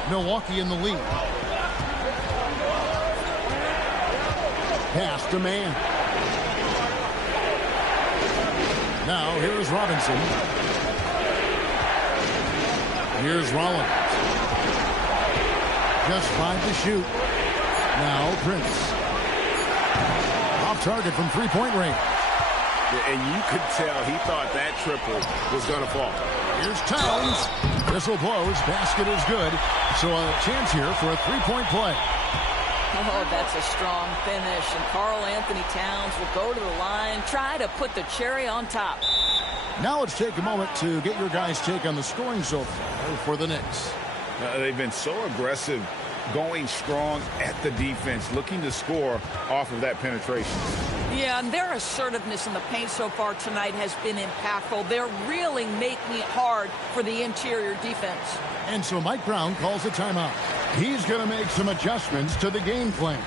Milwaukee in the lead. Pass to man. Now here's Robinson. Here's Rollins. Just 5 to shoot. Now Prince. Off target from three-point range. And you could tell he thought that triple was going to fall. Here's Towns. Whistle blows. Basket is good. So a chance here for a three-point play. Oh, that's a strong finish. And Karl Anthony Towns will go to the line, try to put the cherry on top. Now let's take a moment to get your guys' take on the scoring so far for the Knicks. They've been so aggressive, going strong at the defense, looking to score off of that penetration. Yeah, and their assertiveness in the paint so far tonight has been impactful. They're really making it hard for the interior defense. And so Mike Brown calls a timeout. He's going to make some adjustments to the game plan.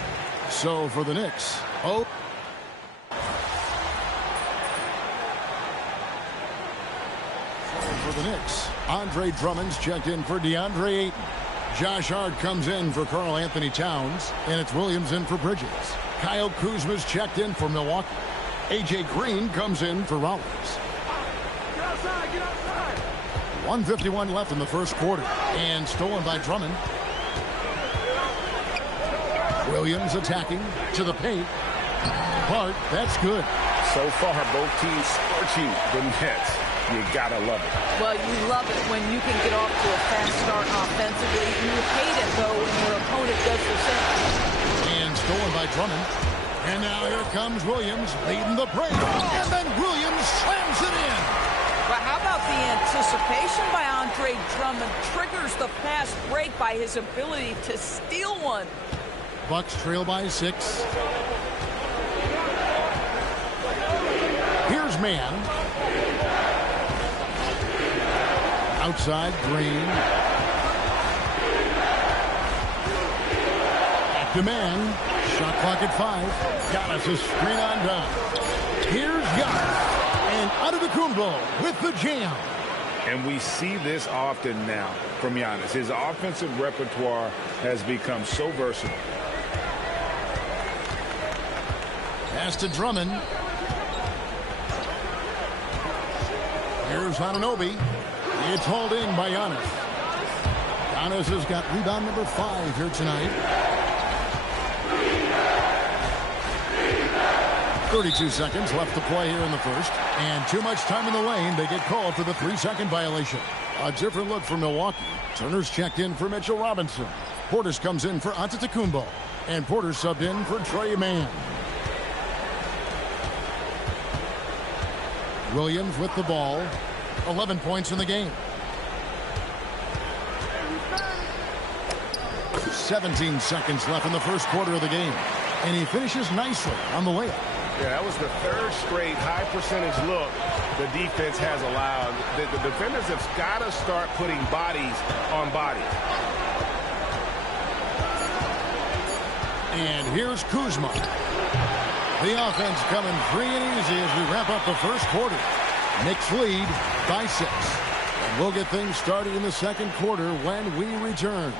So for the Knicks, for the Knicks, Andre Drummond's checked in for DeAndre Ayton. Josh Hart comes in for Karl Anthony Towns, and it's Williams in for Bridges. Kyle Kuzma's checked in for Milwaukee. A.J. Green comes in for Rollins. Get outside, get outside. 1:51 left in the first quarter, and stolen by Drummond. Williams attacking to the paint. Hart, that's good. So far, both teams scorching the Nets. You gotta love it. Well, you love it when you can get off to a fast start offensively. You hate it, though, when your opponent does the same. And stolen by Drummond. And now here comes Williams leading the break. And then Williams slams it in. But how about the anticipation by Andre Drummond triggers the fast break by his ability to steal one. Bucks trail by 6. Here's man. Outside, Green. Back to man. Shot clock at 5. Giannis is screen on down. Here's Giannis. And Antetokounmpo with the jam. And we see this often now from Giannis. His offensive repertoire has become so versatile. Pass to Drummond. Here's Anunoby. It's hauled in by Giannis. Giannis has got rebound number 5 here tonight. 32 seconds left to play here in the first. And too much time in the lane. They get called for the 3-second violation. A different look for Milwaukee. Turner's checked in for Mitchell Robinson. Portis comes in for Antetokounmpo. And Porter subbed in for Trey Mann. Williams with the ball. 11 points in the game. 17 seconds left in the first quarter of the game. And he finishes nicely on the layup. Yeah, that was the third straight high percentage look the defense has allowed. The defenders have got to start putting bodies on bodies. And here's Kuzma. The offense coming free and easy as we wrap up the first quarter. Knicks lead by 6. And we'll get things started in the second quarter when we return.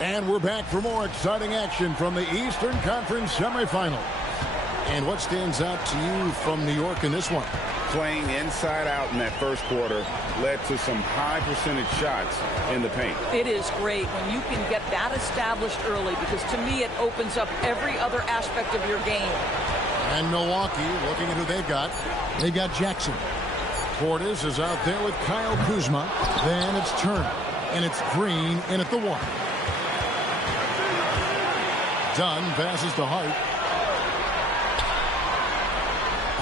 And we're back for more exciting action from the Eastern Conference semifinals. And what stands out to you from New York in this one? Playing inside out in that first quarter led to some high percentage shots in the paint. It is great when you can get that established early, because to me it opens up every other aspect of your game. And Milwaukee, looking at who they've got. They've got Jackson. Portis is out there with Kyle Kuzma. Then it's Turner. And it's Green in at the 1. Dunn passes to Hart.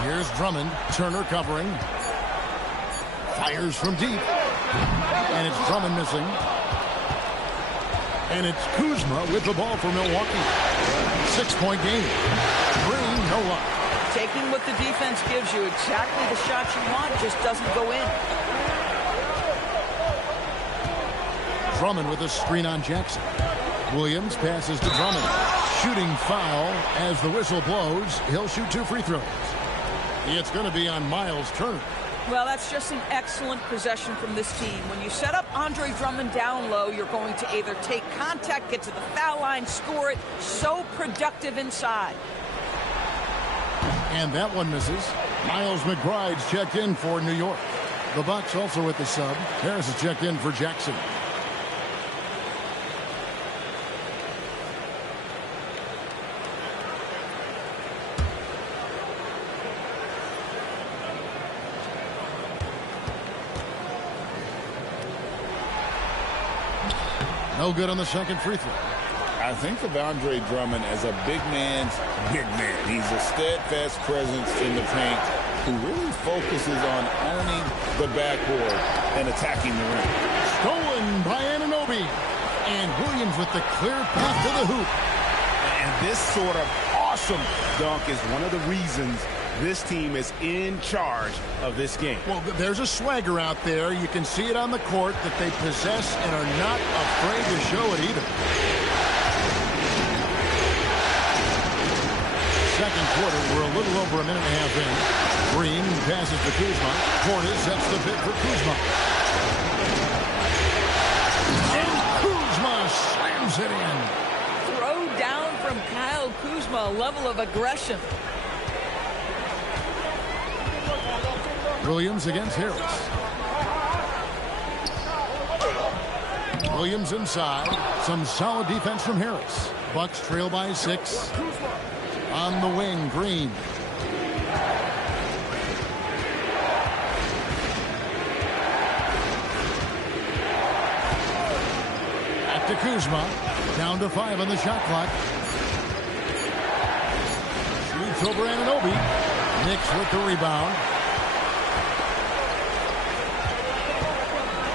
Here's Drummond. Turner covering. Fires from deep. And it's Drummond missing. And it's Kuzma with the ball for Milwaukee. 6-point game. Green, no luck. Taking what the defense gives you, exactly the shots you want, just doesn't go in. Drummond with a screen on Jackson. Williams passes to Drummond. Shooting foul as the whistle blows. He'll shoot 2 free throws. It's going to be on Miles Turner. Well, that's just an excellent possession from this team. When you set up Andre Drummond down low, you're going to either take contact, get to the foul line, score it. So productive inside. And that one misses. Miles McBride's checked in for New York. The Bucks also with the sub. Harris is checked in for Jackson. No good on the second free throw. I think of Andre Drummond as a big man's big man. He's a steadfast presence in the paint who really focuses on owning the backboard and attacking the rim. Stolen by Anunoby. And Williams with the clear path to the hoop. And this sort of awesome dunk is one of the reasons this team is in charge of this game. Well, there's a swagger out there. You can see it on the court that they possess and are not afraid to show it either. Second quarter, we're a little over a minute and a half in. Green passes to Kuzma. Portis sets the bid for Kuzma. And Kuzma slams it in. Throw down from Kyle Kuzma, a level of aggression. Williams against Harris. Williams inside. Some solid defense from Harris. Bucks trail by 6. On the wing, Green. Back to Kuzma. Down to 5 on the shot clock. Shoots over Anunoby. Knicks with the rebound.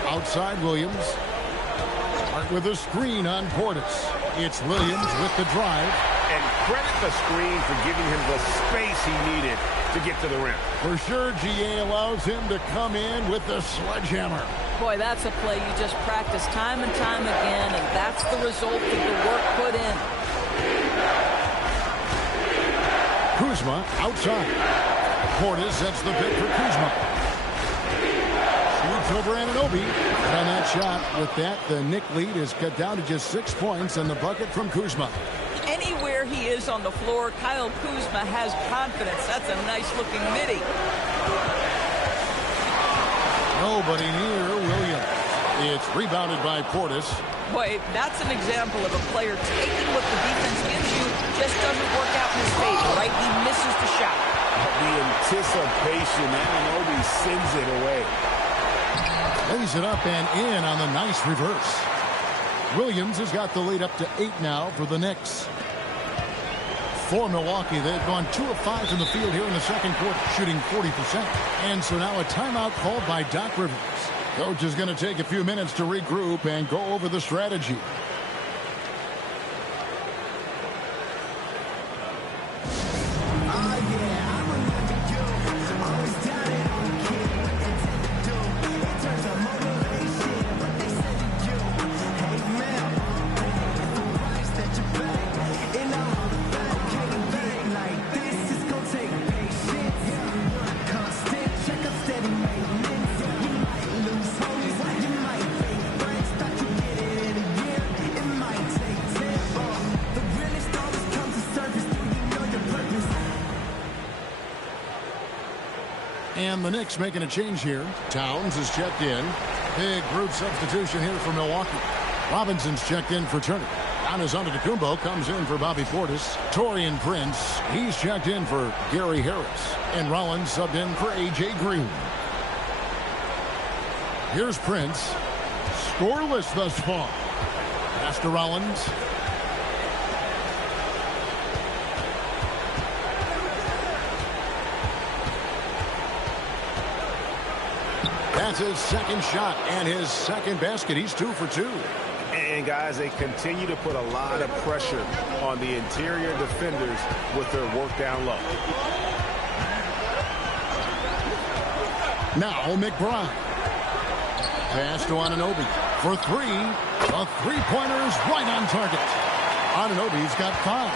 Outside Williams. Hart with a screen on Portis. It's Williams with the drive. And credit the screen for giving him the space he needed to get to the rim. For sure, GA allows him to come in with the sledgehammer. Boy, that's a play you just practice time and time again, and that's the result of the work put in. Kuzma outside. Portis sets the pick for Kuzma. Shoots over Anunoby. On that shot, with that, the Knick lead is cut down to just 6 points on the bucket from Kuzma. Anywhere he is on the floor, Kyle Kuzma has confidence. That's a nice-looking midi. Nobody near Williams. It's rebounded by Portis. Boy, that's an example of a player taking what the defense gives you, just doesn't work out in his favor, right? He misses the shot. The anticipation, Anunoby sends it away. Lays it up and in on the nice reverse. Williams has got the lead up to 8 now for the Knicks. For Milwaukee, they've gone 2 of 5 from the field here in the second quarter, shooting 40%. And so now a timeout called by Doc Rivers. Coach is going to take a few minutes to regroup and go over the strategy. And the Knicks making a change here. Towns is checked in. Big group substitution here for Milwaukee. Robinson's checked in for Turner. Giannis Antetokounmpo comes in for Bobby Portis. Taurean Prince, he's checked in for Gary Harris. And Rollins subbed in for A.J. Green. Here's Prince. Scoreless thus far. Pass to Rollins. That's his second shot and his second basket. He's 2 for 2. And guys, they continue to put a lot of pressure on the interior defenders with their work down low. Now McBride. Pass to Anunoby for 3. The three-pointer's right on target. Anunoby's got 5.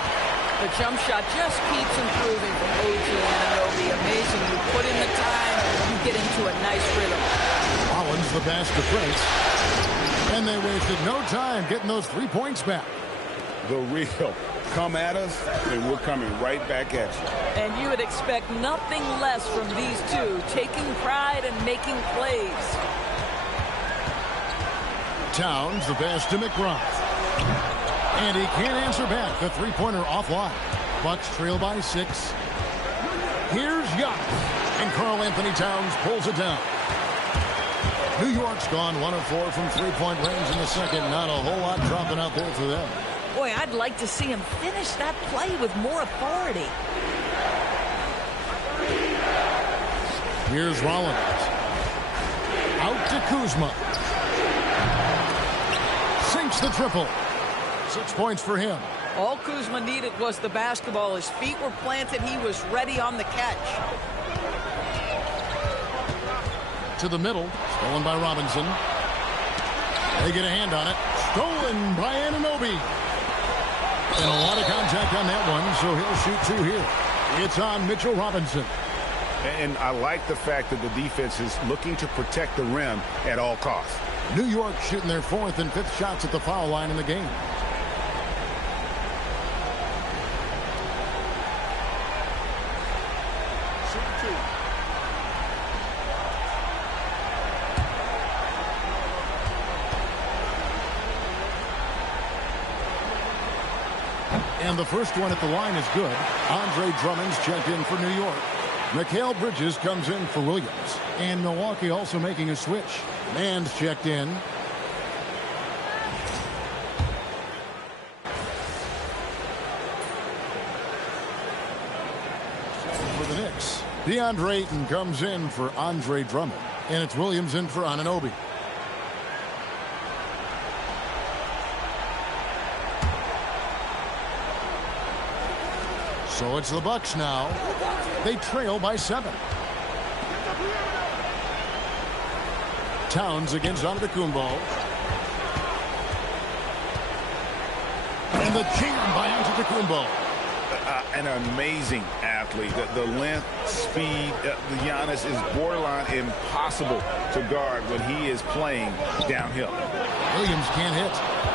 The jump shot just keeps improving from OG Anunoby. Amazing. You put in the time, you get into a nice rhythm. Rollins the pass to Prince. And they wasted no time getting those 3 points back. The real come at us, and we're coming right back at you. And you would expect nothing less from these two, taking pride and making plays. Towns the pass to McBride. And he can't answer back. The three-pointer offline. Bucks trail by 6. Here's Giannis. And Karl Anthony Towns pulls it down. New York's gone 1 of 4 from three-point range in the second. Not a whole lot dropping out there for them. Boy, I'd like to see him finish that play with more authority. Here's Rollins. Out to Kuzma. Sinks the triple. 6 points for him. All Kuzma needed was the basketball. His feet were planted. He was ready on the catch. To the middle. Stolen by Robinson. They get a hand on it. Stolen by Anunoby. And a lot of contact on that one, so he'll shoot 2 here. It's on Mitchell Robinson. And I like the fact that the defense is looking to protect the rim at all costs. New York shooting their 4th and 5th shots at the foul line in the game. And the first one at the line is good. Andre Drummond's checked in for New York. Mikal Bridges comes in for Williams. And Milwaukee also making a switch. Mann's checked in. For the Knicks, DeAndre Ayton comes in for Andre Drummond. And it's Williams in for Anunoby. So it's the Bucks now. They trail by 7. Towns against Antetokounmpo. And the jam by Antetokounmpo. An amazing athlete. The length, speed, Giannis is borderline impossible to guard when he is playing downhill. Williams can't hit.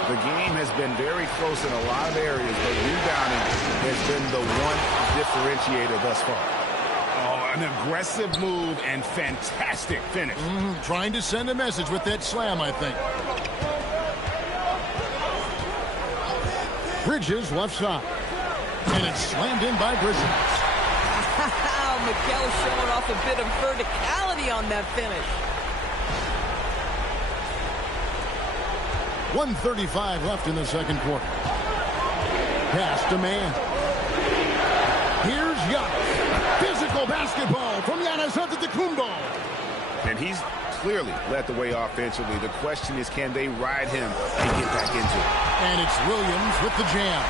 The game has been very close in a lot of areas, but rebounding has been the one differentiator thus far. Oh, an aggressive move and fantastic finish. Trying to send a message with that slam, I think. Bridges left side. And it's slammed in by Bridges. Mikal showing off a bit of verticality on that finish. 1:35 left in the second quarter. Pass to Mann. Here's Giannis. Physical basketball from Giannis Antetokounmpo. And he's clearly led the way offensively. The question is, can they ride him and get back into it? And it's Williams with the jam.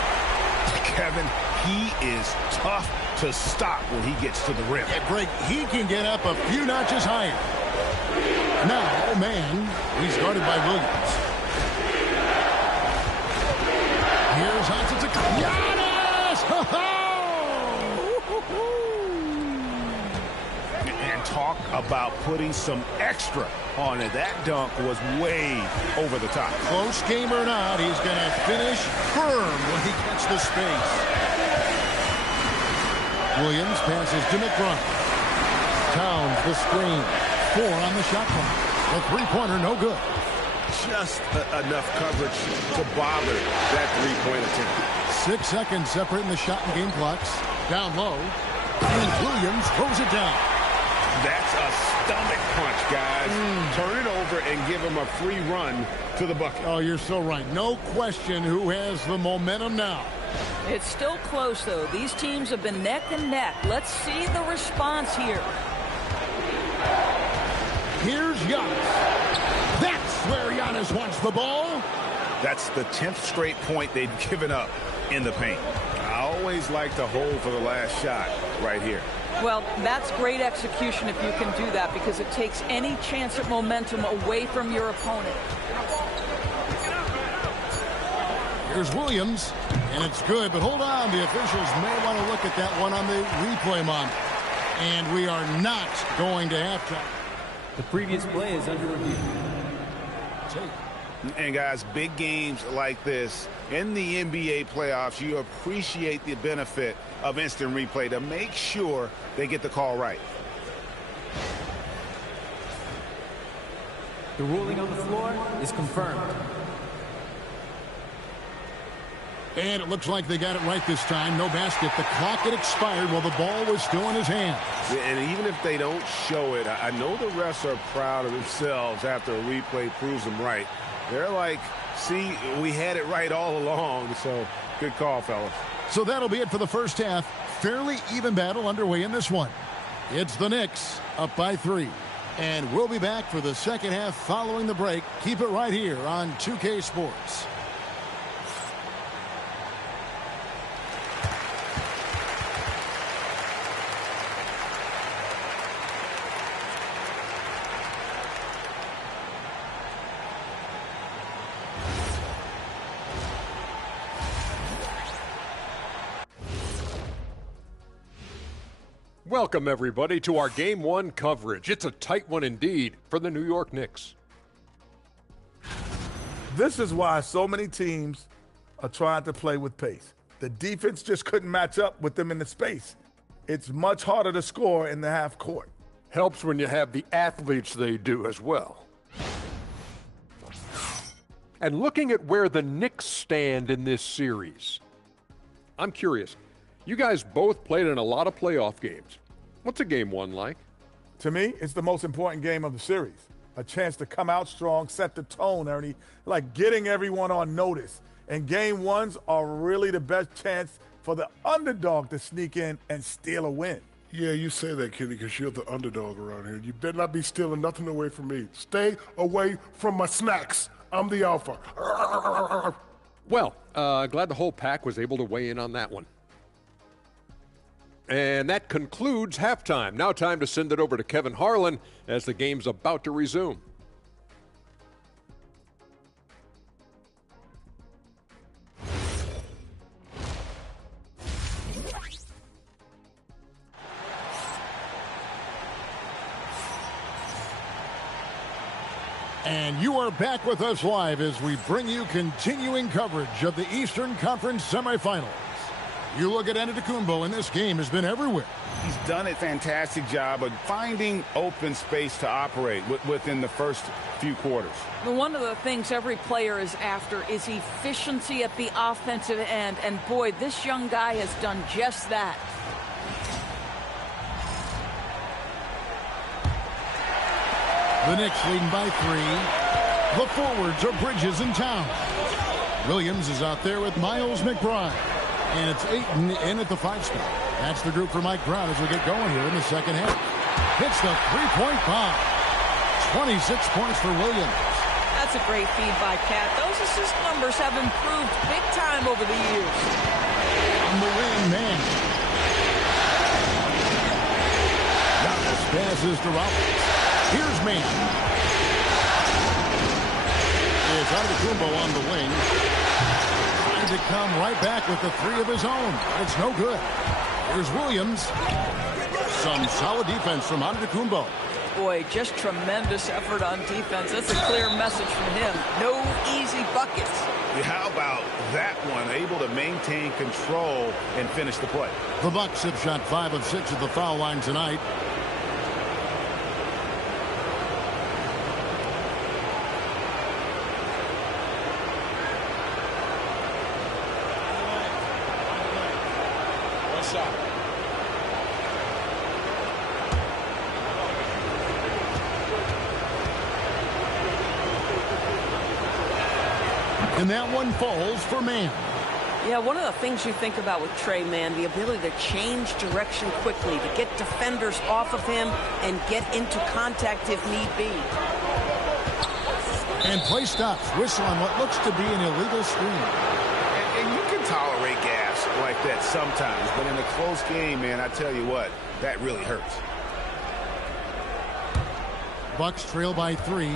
Kevin, he is tough to stop when he gets to the rim. Yeah, Greg, he can get up a few notches higher. Now, Mann, he's guarded by Williams. Here's Antetokounmpo. Giannis! And talk about putting some extra on it. That dunk was way over the top. Close game or not, he's going to finish firm when he gets the space. Williams passes to McBride. Towns, the screen. 4 on the shot clock. The three-pointer, no good. Just enough coverage to bother that three-point attempt. 6 seconds separating the shot and game clocks. Down low. And Williams throws it down. That's a stomach punch, guys. Turn it over and give him a free run to the bucket. Oh, you're so right. No question who has the momentum now. It's still close, though. These teams have been neck and neck. Let's see the response here. Here's Giannis. That's where Giannis wants the ball. That's the 10th straight point they've given up in the paint. I always like to hold for the last shot right here. Well, that's great execution if you can do that, because it takes any chance at momentum away from your opponent. Here's Williams, and it's good, but hold on. The officials may want to look at that one on the replay monitor. And we are not going to halftime. The previous play is under review. And guys, big games like this in the NBA playoffs, you appreciate the benefit of instant replay to make sure they get the call right. The ruling on the floor is confirmed. And it looks like they got it right this time. No basket. The clock had expired while the ball was still in his hands. And even if they don't show it, I know the refs are proud of themselves after a replay proves them right. They're like, see, we had it right all along. So good call, fellas. So that'll be it for the first half. Fairly even battle underway in this one. It's the Knicks up by 3. And we'll be back for the second half following the break. Keep it right here on 2K Sports. Welcome, everybody, to our Game 1 coverage. It's a tight one indeed for the New York Knicks. This is why so many teams are trying to play with pace. The defense just couldn't match up with them in the space. It's much harder to score in the half court. Helps when you have the athletes they do as well. And looking at where the Knicks stand in this series, I'm curious. You guys both played in a lot of playoff games. What's a game 1 like? To me, it's the most important game of the series. A chance to come out strong, set the tone, Ernie, like getting everyone on notice. And game 1s are really the best chance for the underdog to sneak in and steal a win. Yeah, you say that, Kenny, because you're the underdog around here. You better not be stealing nothing away from me. Stay away from my snacks. I'm the alpha. Well, glad the whole pack was able to weigh in on that one. And that concludes halftime. Now time to send it over to Kevin Harlan as the game's about to resume. And you are back with us live as we bring you continuing coverage of the Eastern Conference semifinals. You look at Antetokounmpo, and this game has been everywhere. He's done a fantastic job of finding open space to operate within the first few quarters. One of the things every player is after is efficiency at the offensive end. And boy, this young guy has done just that. The Knicks leading by 3. The forwards are Bridges and Towns. Williams is out there with Miles McBride. And it's Ayton in at the 5 spot. That's the group for Mike Brown as we get going here in the second half. Hits the three-point bomb. 26 points for Williams. That's a great feed by Cat. Those assist numbers have improved big time over the years. On the wing, man. Giannis passes to Rollins. Here's man. It's Antetokounmpo on the wing. To come right back with the 3 of his own. It's no good. Here's Williams. Some solid defense from Antetokounmpo. Boy, just tremendous effort on defense. That's a clear message from him. No easy buckets. Yeah, how about that one? Able to maintain control and finish the play. The Bucks have shot 5 of 6 at the foul line tonight. inside. And that one falls for Man. Yeah, one of the things you think about with Trey Mann, the ability to change direction quickly, to get defenders off of him and get into contact if need be. And play stops. Whistle on what looks to be an illegal screen. And you can tolerate gas like that sometimes, but in a close game, man, I tell you what, that really hurts. Bucks trail by 3.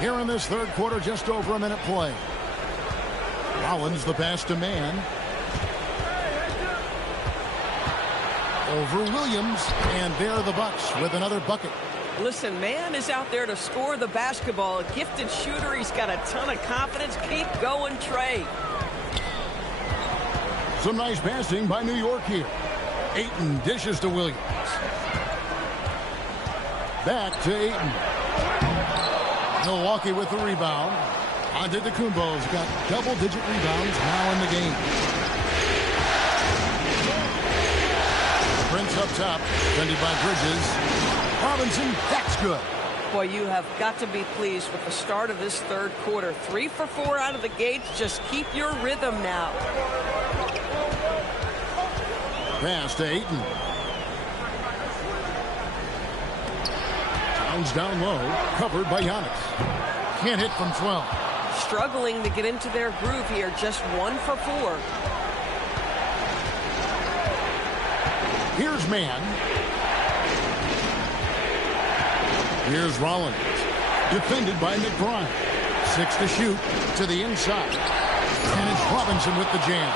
Here in this third quarter, just over a minute play. Rollins the pass to Man. Over Williams, and there the Bucks with another bucket. Listen, Man is out there to score the basketball. A gifted shooter. He's got a ton of confidence. Keep going, Trey. Some nice passing by New York here. Ayton dishes to Williams. Back to Ayton. Milwaukee with the rebound. Antetokounmpo's got double-digit rebounds now in the game. Prince up top, defended by Bridges. Robinson, that's good. Boy, you have got to be pleased with the start of this third quarter. 3 for 4 out of the gates. Just keep your rhythm now. Pass to Ayton. Towns down low, covered by Giannis. Can't hit from 12. Struggling to get into their groove here. Just 1 for 4. Here's Man. Here's Rollins. Defended by McBride. 6 to shoot to the inside. And it's Robinson with the jam.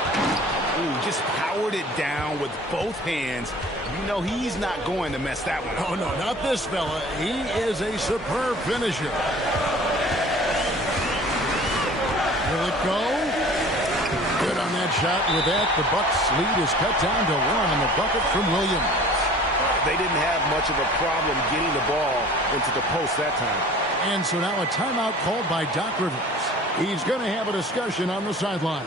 Ooh, just powered it down with both hands. You know he's not going to mess that one up. Oh, no, not this fella. He is a superb finisher. Will it go? Good on that shot. With that, the Bucks lead is cut down to 1 on the bucket from Williams. They didn't have much of a problem getting the ball into the post that time. And so now a timeout called by Doc Rivers. He's going to have a discussion on the sideline.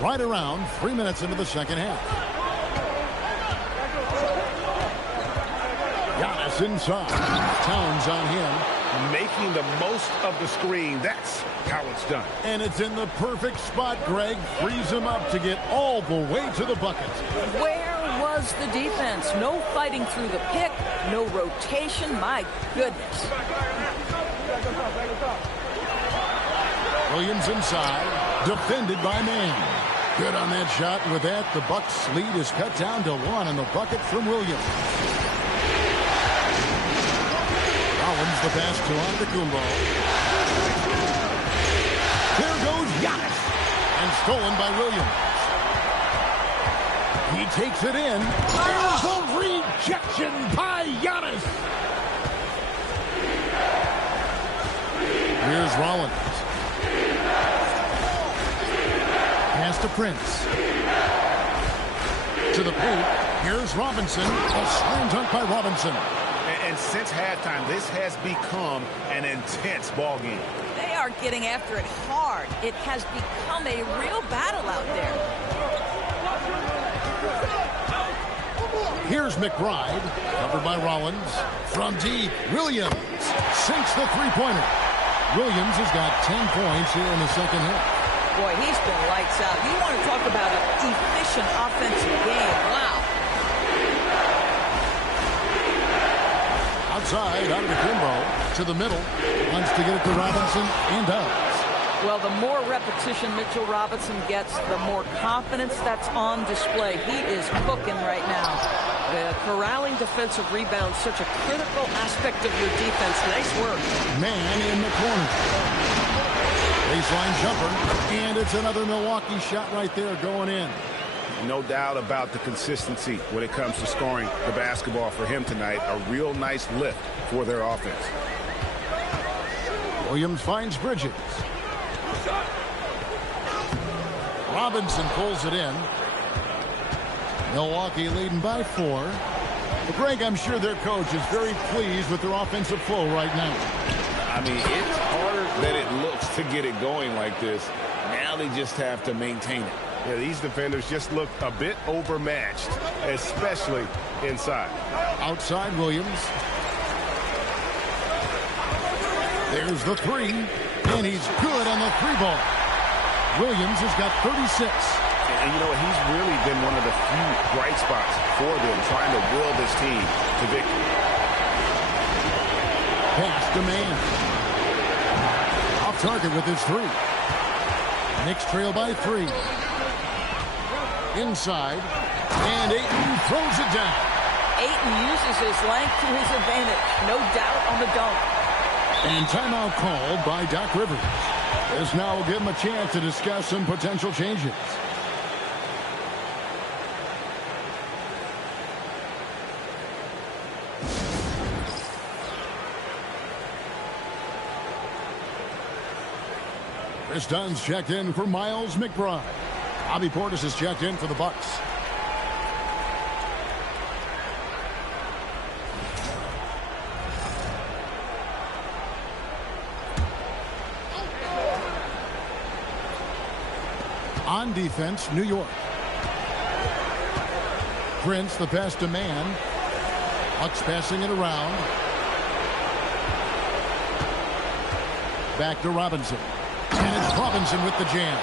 Right around 3 minutes into the second half. Giannis inside. Towns on him. Making the most of the screen. That's how it's done. And it's in the perfect spot, Greg. Frees him up to get all the way to the bucket. Where was the defense? No fighting through the pick. No rotation. My goodness. Williams inside. Defended by Man. Good on that shot. With that, the Bucks lead is cut down to 1 on the bucket from Williams. Rollins the pass to Antetokounmpo. Here goes Giannis. And stolen by Williams. He takes it in. There's a rejection by Giannis. Here's Rollins. Pass to Prince. To the paint. Here's Robinson. A slam dunk by Robinson. And since halftime, this has become an intense ball game. They are getting after it hard. It has become a real battle out there. Here's McBride. Covered by Rollins. From deep, Williams sinks the three-pointer. Williams has got 10 points here in the second half. Boy, he's been lights out. You want to talk about an efficient offensive game. Wow. Outside, Antetokounmpo to the middle. Wants to get it to Robinson and does. Well, the more repetition Mitchell Robinson gets, the more confidence that's on display. He is cooking right now. The corralling defensive rebound, such a critical aspect of your defense. Nice work. Man in the corner. Baseline jumper, and it's another Milwaukee shot right there going in. No doubt about the consistency when it comes to scoring the basketball for him tonight. A real nice lift for their offense. Williams finds Bridges. Robinson pulls it in. Milwaukee leading by 4. But Greg, I'm sure their coach is very pleased with their offensive flow right now. I mean, it's harder than it looks to get it going like this. Now they just have to maintain it. Yeah, these defenders just look a bit overmatched, especially inside. Outside Williams. There's the 3, and he's good on the 3-ball. Williams has got 36. And you know what? He's really been one of the few bright spots for them, trying to will this team to victory. Pass to Mann. Off target with his 3. Knicks trail by 3. Inside, and Ayton throws it down. Ayton uses his length to his advantage. No doubt on the dunk. And timeout called by Doc Rivers. This now will give him a chance to discuss some potential changes. Chris Dunn's checked in for Miles McBride. Bobby Portis is checked in for the Bucks. On defense, New York. Prince, the pass to Mann. Bucks passing it around. Back to Robinson. And it's Robinson with the jam.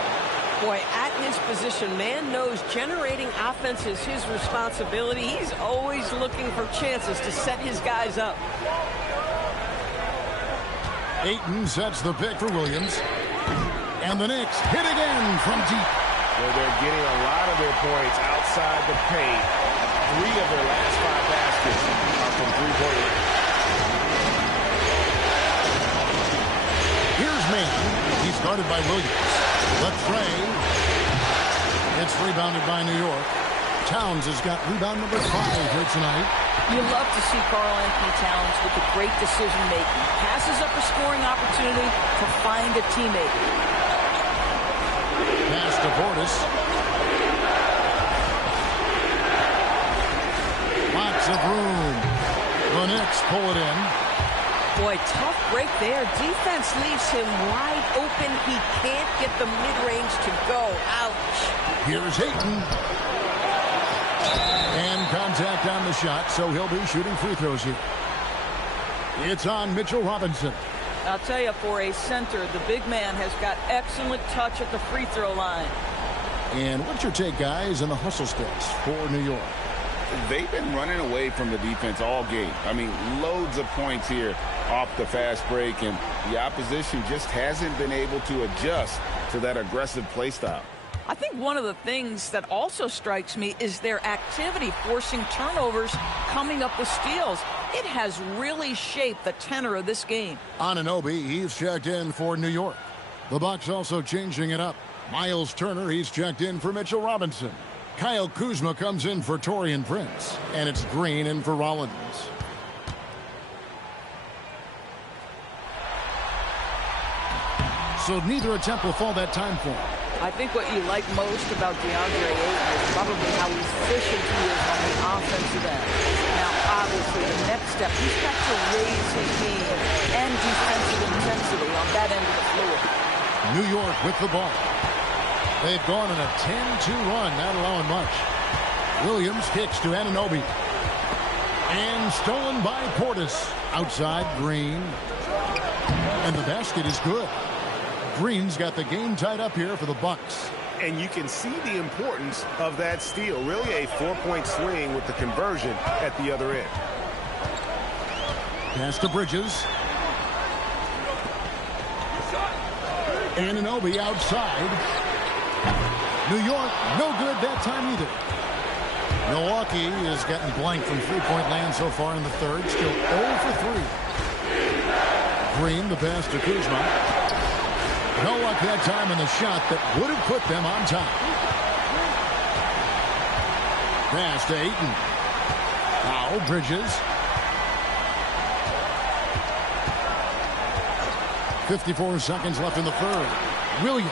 Boy, at his position, Mann knows generating offense is his responsibility. He's always looking for chances to set his guys up. Ayton sets the pick for Williams. And the Knicks hit again from deep. Well, they're getting a lot of their points outside the paint. 3 of their last 5 baskets are from three-point range. Here's Mann. He's guarded by Williams. The tray. It's rebounded by New York. Towns has got rebound number 5 here tonight. You love to see Karl Anthony Towns with the great decision-making. Passes up a scoring opportunity to find a teammate. Pass to Portis. Lots of room. The Knicks pull it in. Boy, tough break there. Defense leaves him wide open. He can't get the mid-range to go. Ouch. Here's Ayton. And contact on the shot, so he'll be shooting free throws here. It's on Mitchell Robinson. I'll tell you, for a center, the big man has got excellent touch at the free throw line. And what's your take, guys, on the hustle steps for New York? They've been running away from the defense all game. I mean, loads of points here off the fast break, and the opposition just hasn't been able to adjust to that aggressive play style. I think one of the things that also strikes me is their activity forcing turnovers, coming up with steals. It has really shaped the tenor of this game. Anunoby, he's checked in for New York. The Bucks also changing it up. Miles Turner, he's checked in for Mitchell Robinson. Kyle Kuzma comes in for Taurean Prince. And it's Green in for Rollins. So neither attempt will fall that time for him. I think what you like most about DeAndre Ayton is probably how efficient he is on the offensive end. Now, obviously, the next step, he's got to raise his game and defensive intensity on that end of the floor. New York with the ball. They've gone on a 10-2 run, not allowing much. Williams kicks to Anunoby. And stolen by Portis. Outside, Green. And the basket is good. Green's got the game tied up here for the Bucks. And you can see the importance of that steal. Really a 4-point swing with the conversion at the other end. Pass to Bridges. Anunoby outside. New York, no good that time either. Milwaukee has gotten blank from three-point land so far in the third. Still 0 for 3. Green, the pass to Kuzma. No luck that time in the shot that would have put them on top. Pass to Ayton. Now Bridges. 54 seconds left in the third. Williams.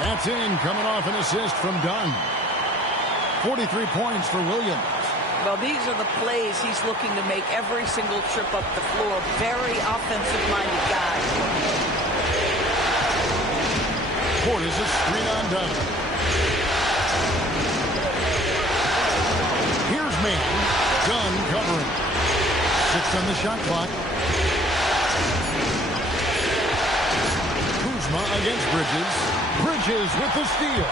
That's in, coming off an assist from Dunn. 43 points for Williams. Well, these are the plays he's looking to make every single trip up the floor. Very offensive-minded guy. Portis a screen on Dunn. Here's man. Dunn covering. 6 on the shot clock. Kuzma against Bridges. Bridges with the steal.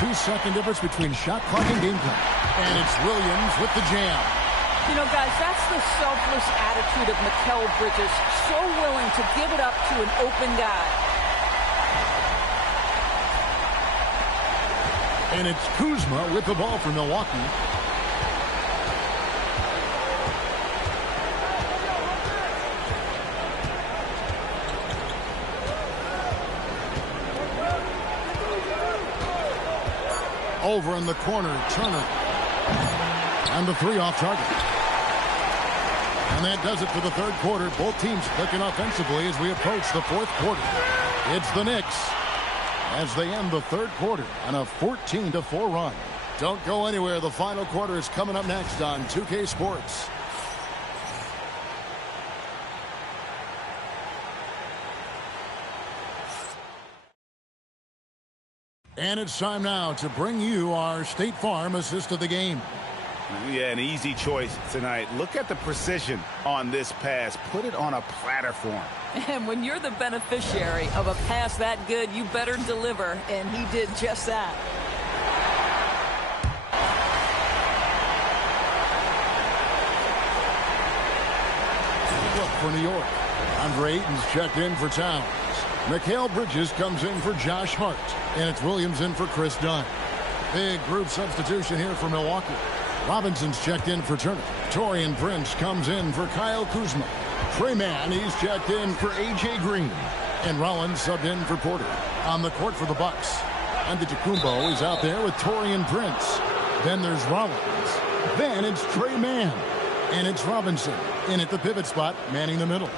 2-second difference between shot clock and game clock. And it's Williams with the jam. You know, guys, that's the selfless attitude of Mikal Bridges. So willing to give it up to an open guy. And it's Kuzma with the ball for Milwaukee. Over in the corner, Turner. And the 3 off target. And that does it for the third quarter. Both teams clicking offensively as we approach the fourth quarter. It's the Knicks as they end the third quarter on a 14-4 run. Don't go anywhere. The final quarter is coming up next on 2K Sports. And it's time now to bring you our State Farm assist of the game. Yeah, an easy choice tonight. Look at the precision on this pass. Put it on a platter for him. And when you're the beneficiary of a pass that good, you better deliver. And he did just that. Look for New York. Andre Ayton's checked in for Towns. Mikal Bridges comes in for Josh Hart. And it's Williams in for Chris Dunn. Big group substitution here for Milwaukee. Robinson's checked in for Turner. Taurean Prince comes in for Kyle Kuzma. Trey Mann, he's checked in for A.J. Green. And Rollins subbed in for Porter. On the court for the Bucks. Antetokounmpo is out there with Taurean Prince. Then there's Rollins. Then it's Trey Mann. And it's Robinson in at the pivot spot, manning the middle.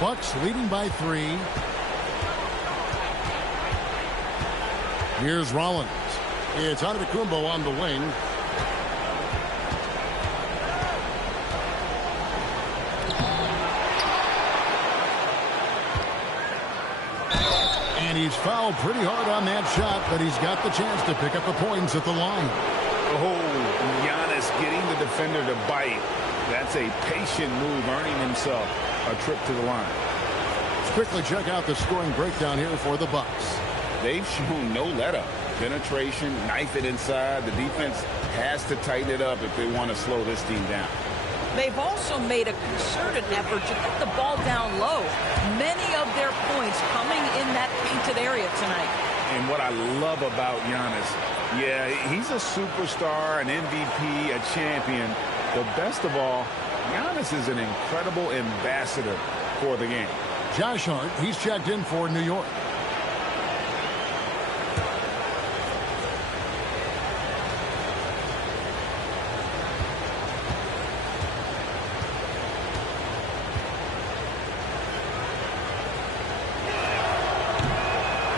Bucks leading by 3. Here's Rollins. It's Antetokounmpo on the wing. And he's fouled pretty hard on that shot, but he's got the chance to pick up the points at the line. Oh, Giannis getting the defender to bite. That's a patient move, earning himself a trip to the line. Let's quickly check out the scoring breakdown here for the Bucks. They've shown no let-up. Penetration, knife it inside. The defense has to tighten it up if they want to slow this team down. They've also made a concerted effort to get the ball down low. Many of their points coming in that painted area tonight. And what I love about Giannis, yeah, he's a superstar, an MVP, a champion. But best of all, Giannis is an incredible ambassador for the game. Josh Hart, he's checked in for New York.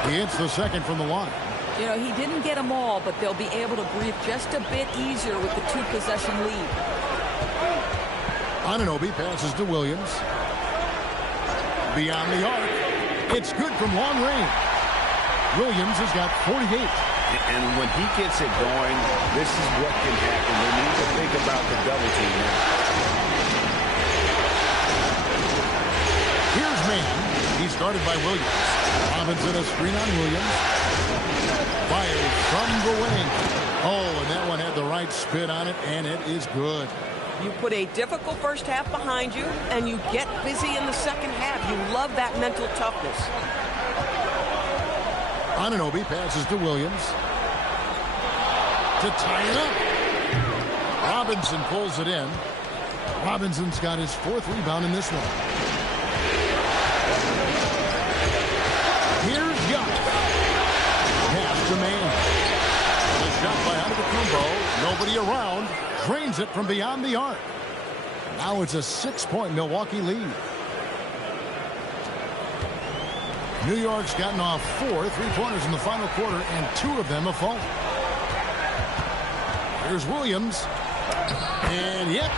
He hits the second from the line. You know, he didn't get them all, but they'll be able to breathe just a bit easier with the 2-possession lead. Anunoby passes to Williams. Beyond the arc. It's good from long range. Williams has got 48. And when he gets it going, this is what can happen. They need to think about the double team now. Here's Mann. He's guarded by Williams. Robinson a screen on Williams. Fires from the wing. Oh, and that one had the right spin on it, and it is good. You put a difficult first half behind you, and you get busy in the second half. You love that mental toughness. Anunoby passes to Williams. To tie it up. Robinson pulls it in. Robinson's got his 4th rebound in this one. Here's Giannis. Pass to Mann. The shot by Antetokounmpo. Nobody around. Drains it from beyond the arc. Now it's a 6-point Milwaukee lead. New York's gotten off 4 3-pointers in the final quarter, and 2 of them have fallen. Here's Williams. And, yep,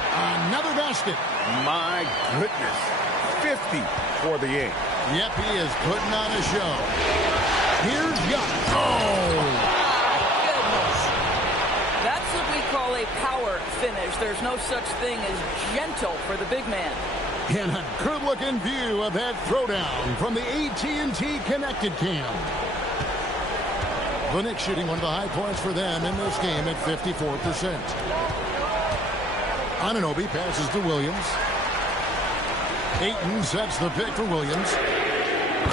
another basket. My goodness. 50 for the game. Yep, he is putting on a show. Here's Giannis. Oh! Goodness. That's what we call a power finish. There's no such thing as gentle for the big man. And a good-looking view of that throwdown from the AT&T Connected Cam. The Knicks shooting one of the high points for them in this game at 54%. Anunoby passes to Williams. Ayton sets the pick for Williams.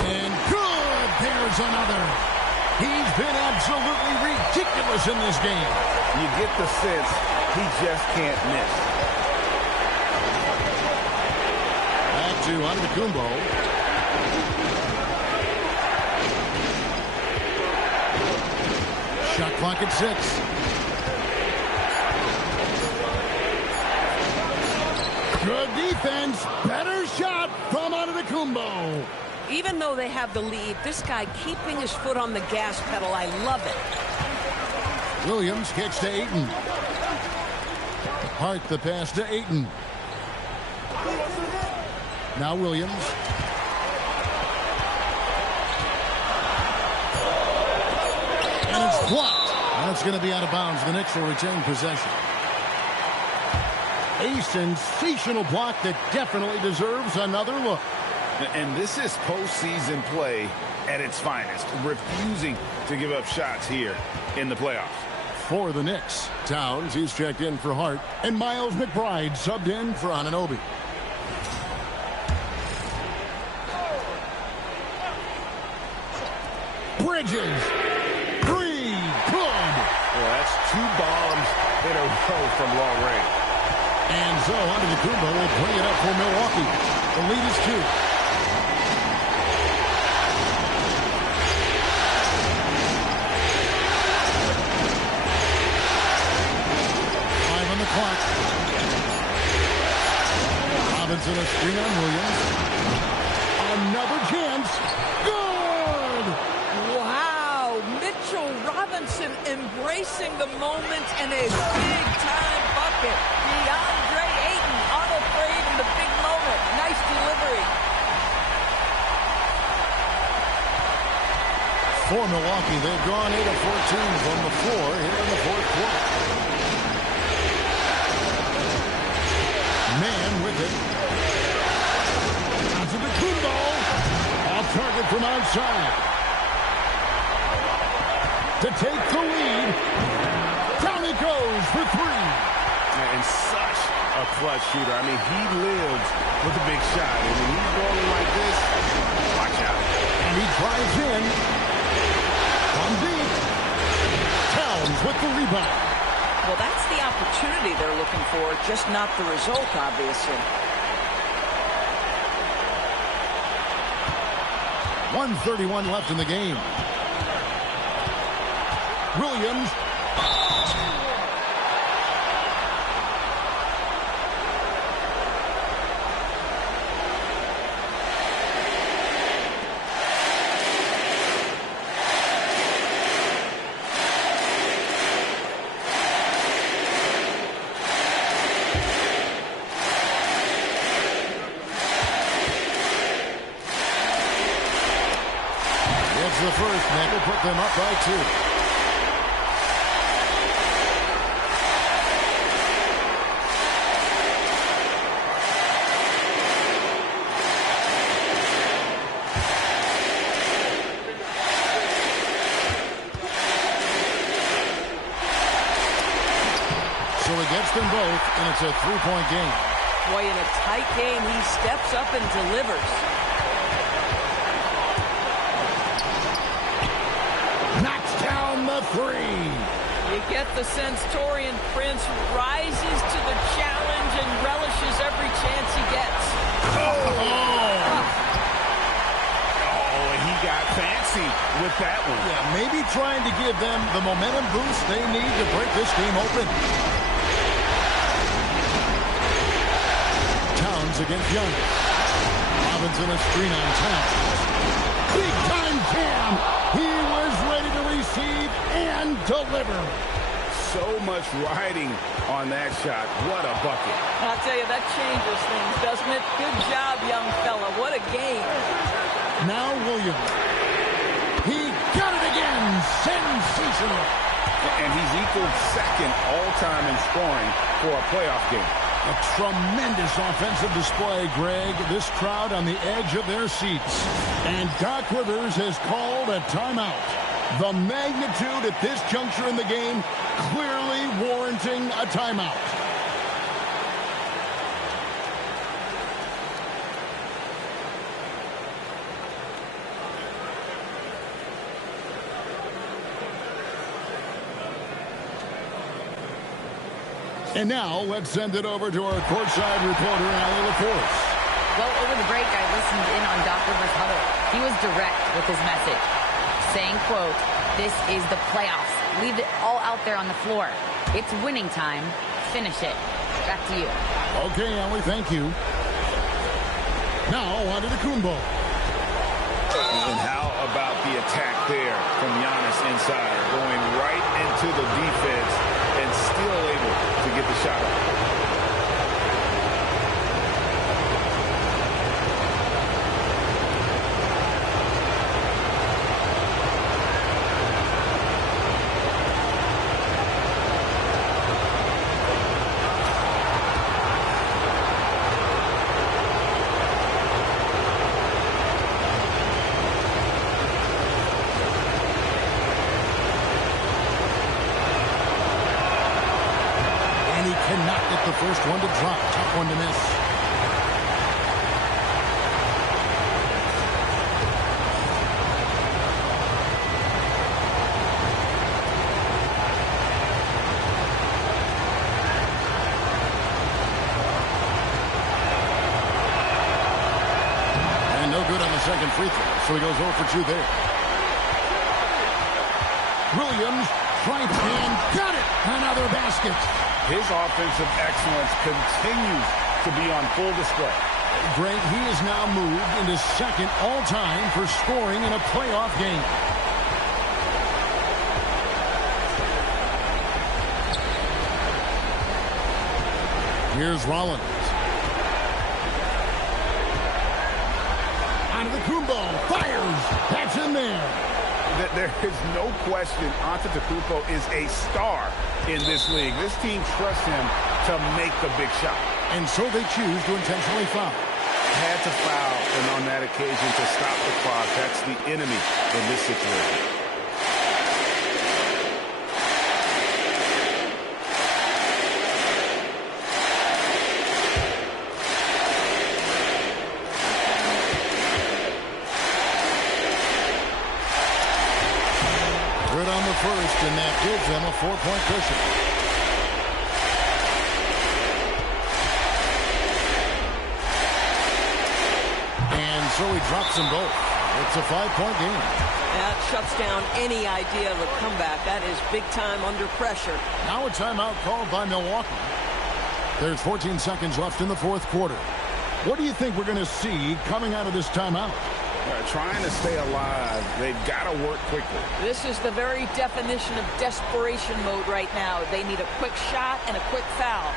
And good! There's another. He's been absolutely ridiculous in this game. You get the sense he just can't miss. Back to Antetokounmpo. Shot clock at 6. Good defense. Better shot from Antetokounmpo. Even though they have the lead, this guy keeping his foot on the gas pedal, I love it. Williams kicks to Ayton. Hart the pass to Ayton. Now Williams. And it's blocked. That's going to be out of bounds. The Knicks will retain possession. A sensational block that definitely deserves another look. And this is postseason play at its finest, refusing to give up shots here in the playoffs. For the Knicks, Towns, he's checked in for Hart, and Miles McBride subbed in for Anunoby. Bridges. 3. Good. Well, that's 2 bombs in a row from long range. And so Antetokounmpo will bring it up for Milwaukee. The lead is 2. Clock. Robinson a screen on Williams. Another chance. Good! Wow! Mitchell Robinson embracing the moment and a big-time bucket. DeAndre Ayton unafraid in the big moment. Nice delivery. For Milwaukee, they've gone 8 of 14 from the floor here in the fourth quarter. Man with it. Antetokounmpo. Off target from outside. To take the lead. Down it goes for 3. And such a clutch shooter. I mean, he lives with a big shot. And when he's going like this, watch out. And he drives in. From deep. Towns with the rebound. Well, that's the opportunity they're looking for, just not the result, obviously. 1:31 left in the game. Williams. The first, that will put them up by 2. So he gets them both, and it's a 3-point game. Boy, in a tight game, he steps up and delivers. The 3. You get the sense Taurean Prince rises to the challenge and relishes every chance he gets. Oh, he got fancy with that one. Yeah, maybe trying to give them the momentum boost they need to break this game open. It's against Giannis. Robinson a screen on Towns. Big time Cam. He was ready to receive and deliver. So much riding on that shot. What a bucket. I'll tell you, that changes things, doesn't it? Good job, young fella. What a game. Now Williams. He got it again. Sensational. And he's equaled second all-time in scoring for a playoff game. A tremendous offensive display, Greg. This crowd on the edge of their seats. And Doc Rivers has called a timeout. The magnitude at this juncture in the game clearly warranting a timeout. And now, let's send it over to our courtside reporter, Allie LaForce. Well, over the break, I listened in on Doc Rivers' huddle. He was direct with his message, saying, quote, "This is the playoffs. Leave it all out there on the floor. It's winning time. Finish it." Back to you. Okay, Allie, thank you. Now, on to the Kumbo. And how about the attack there from Giannis inside, going right into the defense and still able to get the shot off. First one to drop, tough one to miss. And no good on the second free throw, so he goes 0 for 2 there. Williams, right hand, got it! Another basket. His offensive excellence continues to be on full display. Greg, he is now moved into second all-time for scoring in a playoff game. Here's Rollins. Onto the Kumbo. Fires. That's in there. There is no question Antetokounmpo is a star in this league. This team trusts him to make the big shot. And so they choose to intentionally foul. Had to foul, and on that occasion to stop the clock. That's the enemy in this situation. First, and that gives them a 4-point cushion. And so he drops them both. It's a 5-point game. That shuts down any idea of a comeback. That is big time under pressure. Now a timeout called by Milwaukee. There's 14 seconds left in the fourth quarter. What do you think we're going to see coming out of this timeout? Trying to stay alive. They've got to work quickly. This is the very definition of desperation mode right now. They need a quick shot and a quick foul.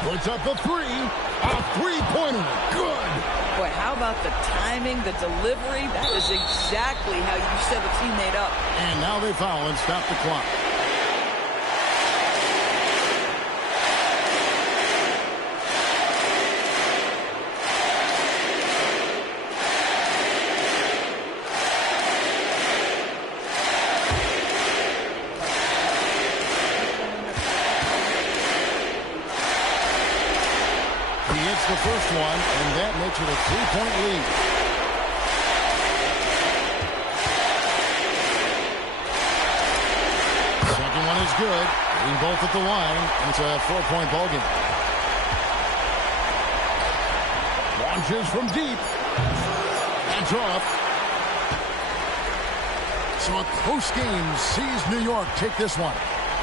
Puts up a three-pointer. Good. Boy, how about the timing, the delivery? That is exactly how you set a teammate up. And now they foul and stop the clock. the first one, and that makes it a 3-point lead. Second one is good. Hitting both at the line, and it's a 4-point ball game. Launches from deep. Hands off. So a close game sees New York take this one.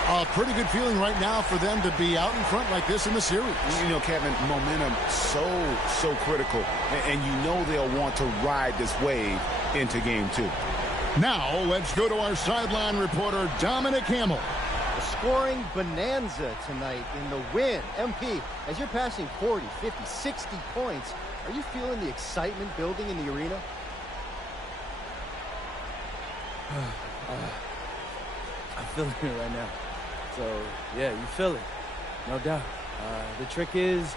A pretty good feeling right now for them to be out in front like this in the series. You know, Kevin, momentum so critical. And you know they'll want to ride this wave into game 2. Now, let's go to our sideline reporter, Dominic Hamill. A scoring bonanza tonight in the win. MP, as you're passing 40, 50, 60 points, are you feeling the excitement building in the arena? I'm feeling it right now. So, yeah, you feel it. No doubt. The trick is,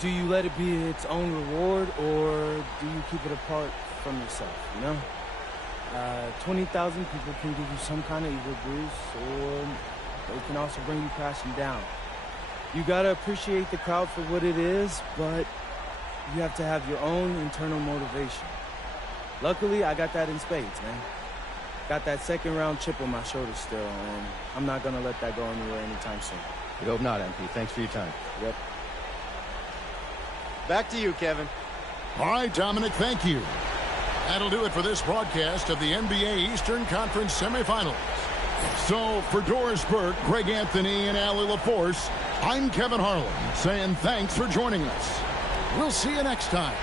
do you let it be its own reward, or do you keep it apart from yourself, you know? 20,000 people can give you some kind of ego boost, or they can also bring you crashing down. You gotta appreciate the crowd for what it is, but you have to have your own internal motivation. Luckily, I got that in spades, man. Got that second round chip on my shoulder still, and I'm not gonna let that go anywhere anytime soon. We hope not, MP. Thanks for your time. Yep. Back to you, Kevin. All right, Dominic, thank you. That'll do it for this broadcast of the NBA Eastern Conference semifinals. So for Doris Burke, Greg Anthony, and Allie LaForce, I'm Kevin Harlan saying thanks for joining us. We'll see you next time.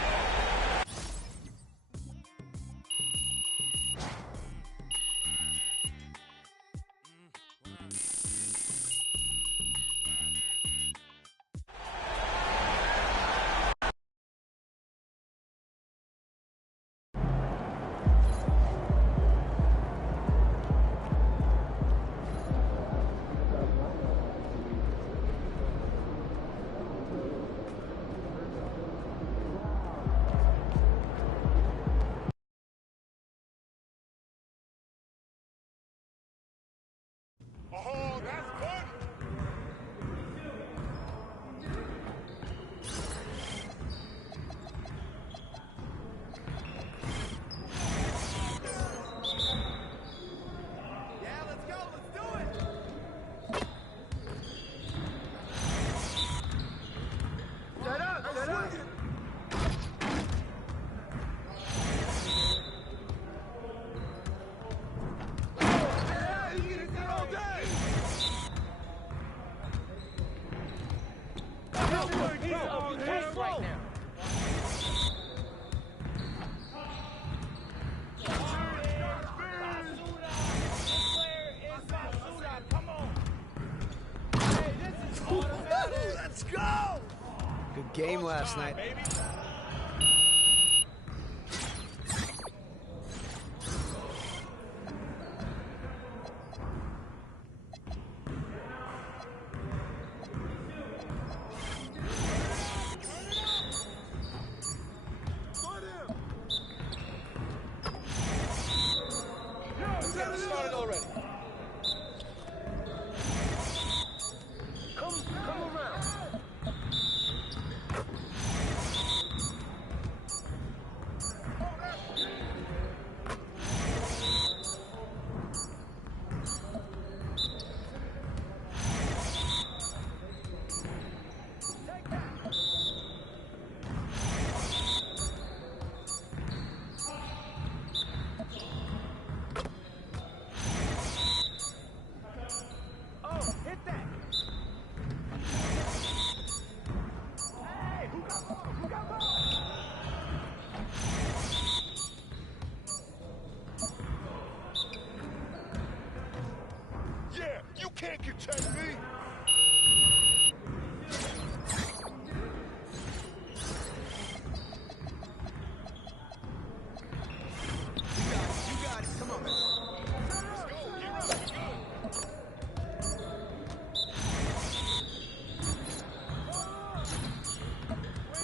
Let's go! Good game last night. can't contain me. You got it. Come on, man. Let's go.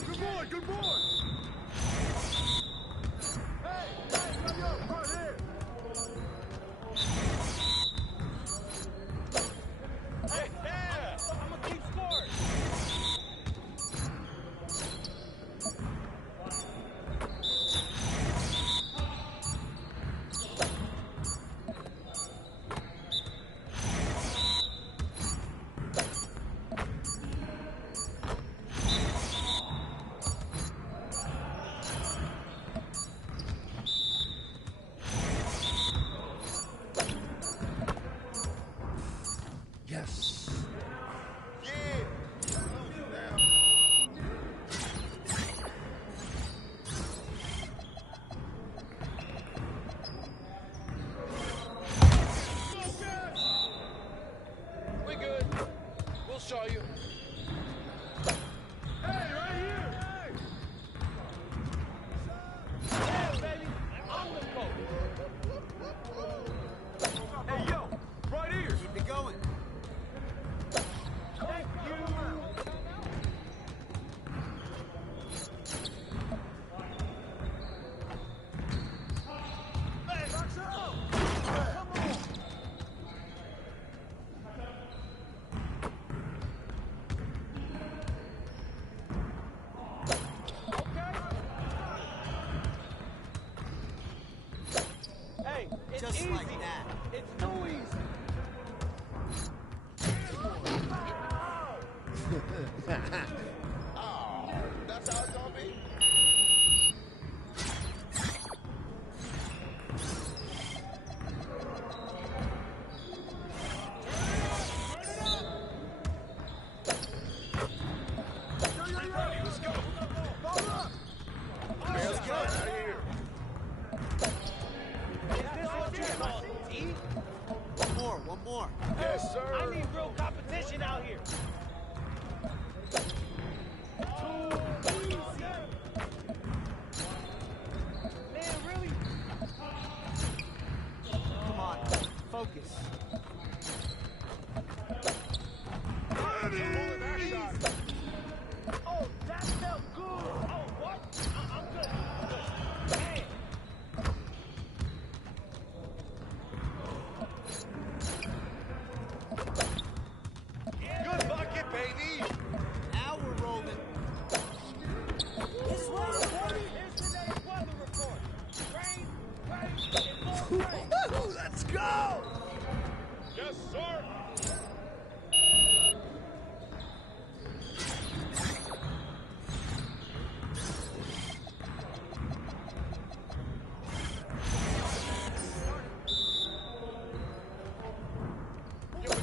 Good boy, good boy. We good. We'll show you. Hey, right here. Hey, baby. I'm the coach. Hey, yo. Right here. Keep it going. Thank you. Hey, let's go. Come on. Hey, it's Just easy. like that. It's too easy. Oh, that's how it's gonna be. Let's go. Let's go. Is this what you call teeth? One more. Yes, sir. I need real competition out here. Too easy. Man, really? Come on, focus. Oh, that felt good. Oh, what? I'm good. Man. Good bucket, baby. Now we're rolling. Here's today's weather report. Rain, and more rain. Let's go. Yes, sir.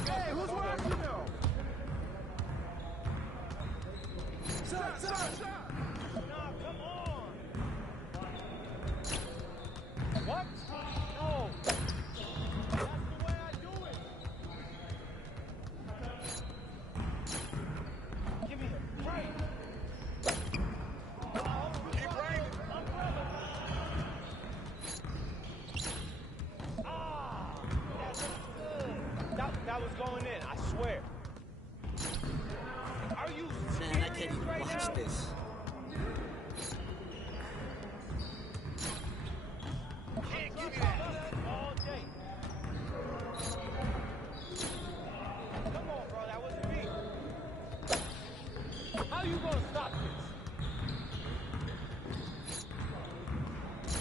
Hey, who's watching now? Shot. Nah, come on. What? No. That's the way I do it. Give me a break. Keep raining. Ah, that's good. That was going in, I swear. Are you serious Man, I can't even right watch now? this. Can't give me that all day. Come on, bro, that wasn't me. How you gonna stop this?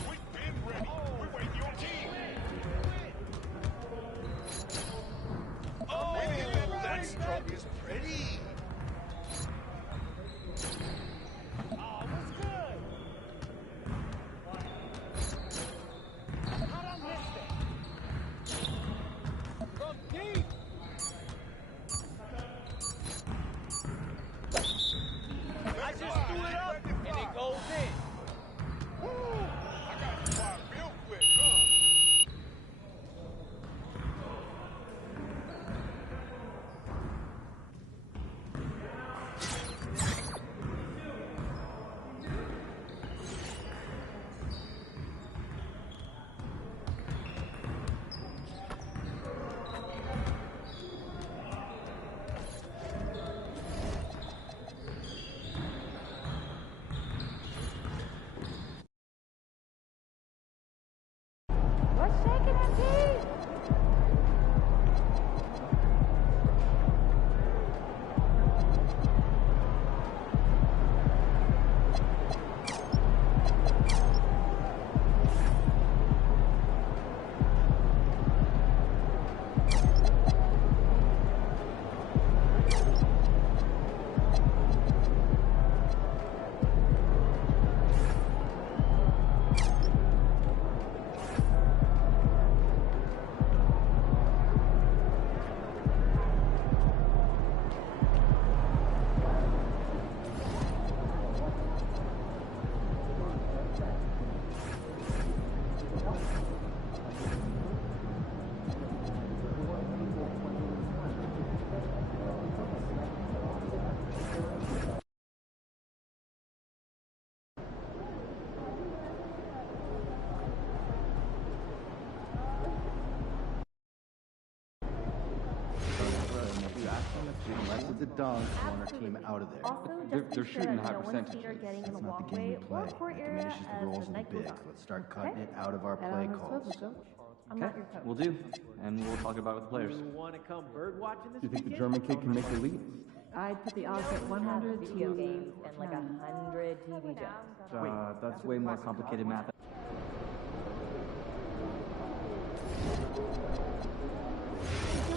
We've been ready. We're waiting your team. Oh, that stroke is pretty. Oh, what's good? How'd I miss that? From deep. I just Unless it's a dunk, want our team out of there. Also, They're shooting high no one's percentages. feet are getting in the That's not the game walkway we play. or court It area diminishes the as roles the of the night goes bigs. on. Let's start cutting it out of our And play I'm calls. supposed to, coach. I'm not your coach. We'll do, and we'll talk about it with the players. You want to come bird watching this Do you think the weekend? German kid can make the lead? I'd put the odds at 100 Video to games and like 100 TV jumps. That's way more complicated math. No,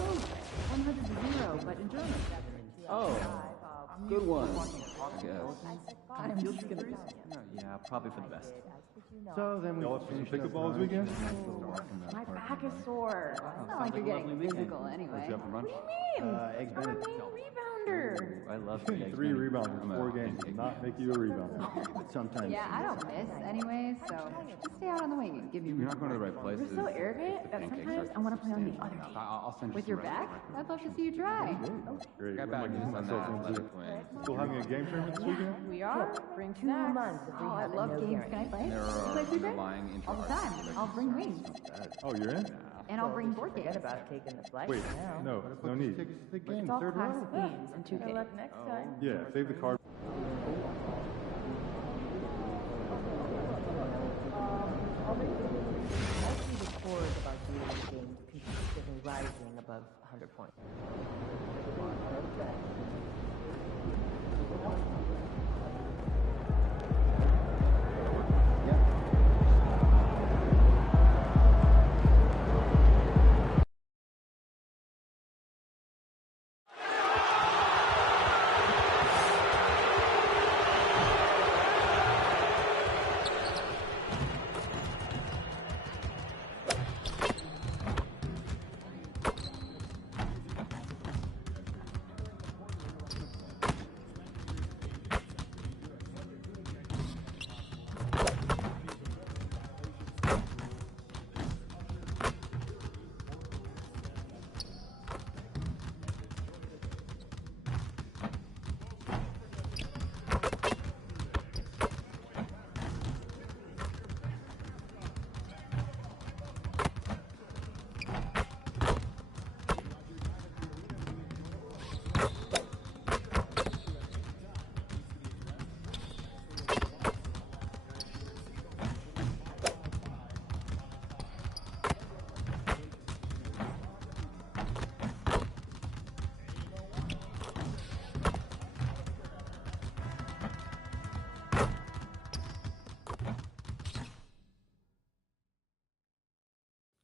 100 to 0, but in German. Oh, good one. I guess. Yeah, probably for the best. So then we Y'all have some pickleball this weekend? My back is sore. It's not like you're getting physical anyway. What you have for lunch? What do you mean? Eggs I'm a Benedict. main rebounder. I love the eggs. 3 rebounds in 4 games does not make you a rebounder. But sometimes. Yeah, I don't miss anyways, so just stay out on the wing and give me. You're not going to the right place. You're so arrogant that sometimes I want to play on the other team. I'll send you With your back? I'd love to see you try. Great. Got I'm back like, just on myself that into athletic wing. still having a game tournament this weekend? We are. Bring 2 months if we Oh, I have love no games. guarantee. Can I play? There You are play 2K? underlying All the interests. time. I'll bring wings. Oh, you're in? And I'll bring board games. Forget about taking the flight Wait, now. no need. Tickets to the game, It's all third classic row. games in 2K. Good luck next time. Yeah, save the card. I see the scores of our daily games consistently rising above 100 points.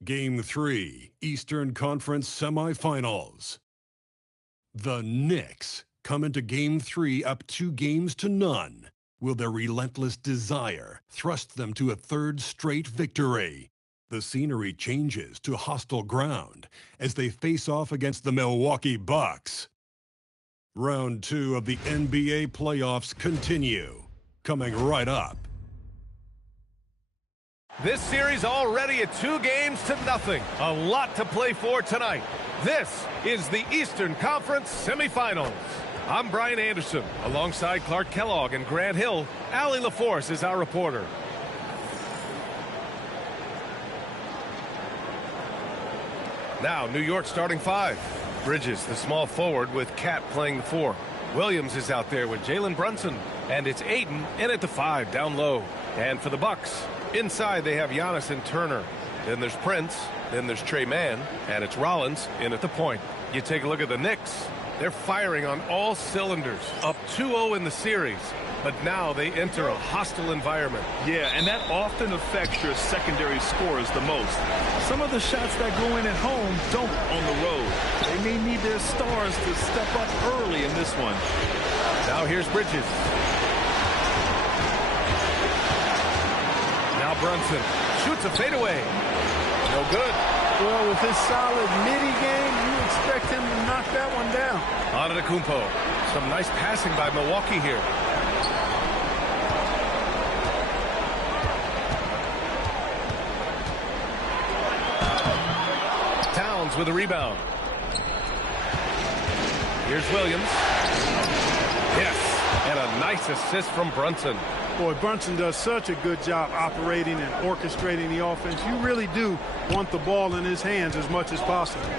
Game 3, Eastern Conference Semifinals. The Knicks come into Game 3 up 2 games to none. Will their relentless desire thrust them to a third straight victory? The scenery changes to hostile ground as they face off against the Milwaukee Bucks. Round 2 of the NBA playoffs continue. Coming right up. This series already at 2 games to nothing. A lot to play for tonight. This is the Eastern Conference Semifinals. I'm Brian Anderson. Alongside Clark Kellogg and Grant Hill, Allie LaForce is our reporter. Now, New York starting 5. Bridges, the small forward, with Cat playing the 4. Williams is out there with Jalen Brunson. And it's Aiden in at the 5, down low. And for the Bucks, inside they have Giannis and Turner. Then there's Prince. Then there's Trey Mann. And it's Rollins in at the point. You take a look at the Knicks. They're firing on all cylinders. Up 2-0 in the series. But now they enter a hostile environment. Yeah, and that often affects your secondary scores the most. Some of the shots that go in at home don't on the road. They may need their stars to step up early in this one. Now here's Bridges. Now Brunson shoots a fadeaway. No good. Well, with his solid midi game, you expect him to knock that one down. Antetokounmpo. Some nice passing by Milwaukee here. Towns with a rebound. Here's Williams. Yes, and a nice assist from Brunson. Boy, Brunson does such a good job operating and orchestrating the offense. You really do want the ball in his hands as much as possible.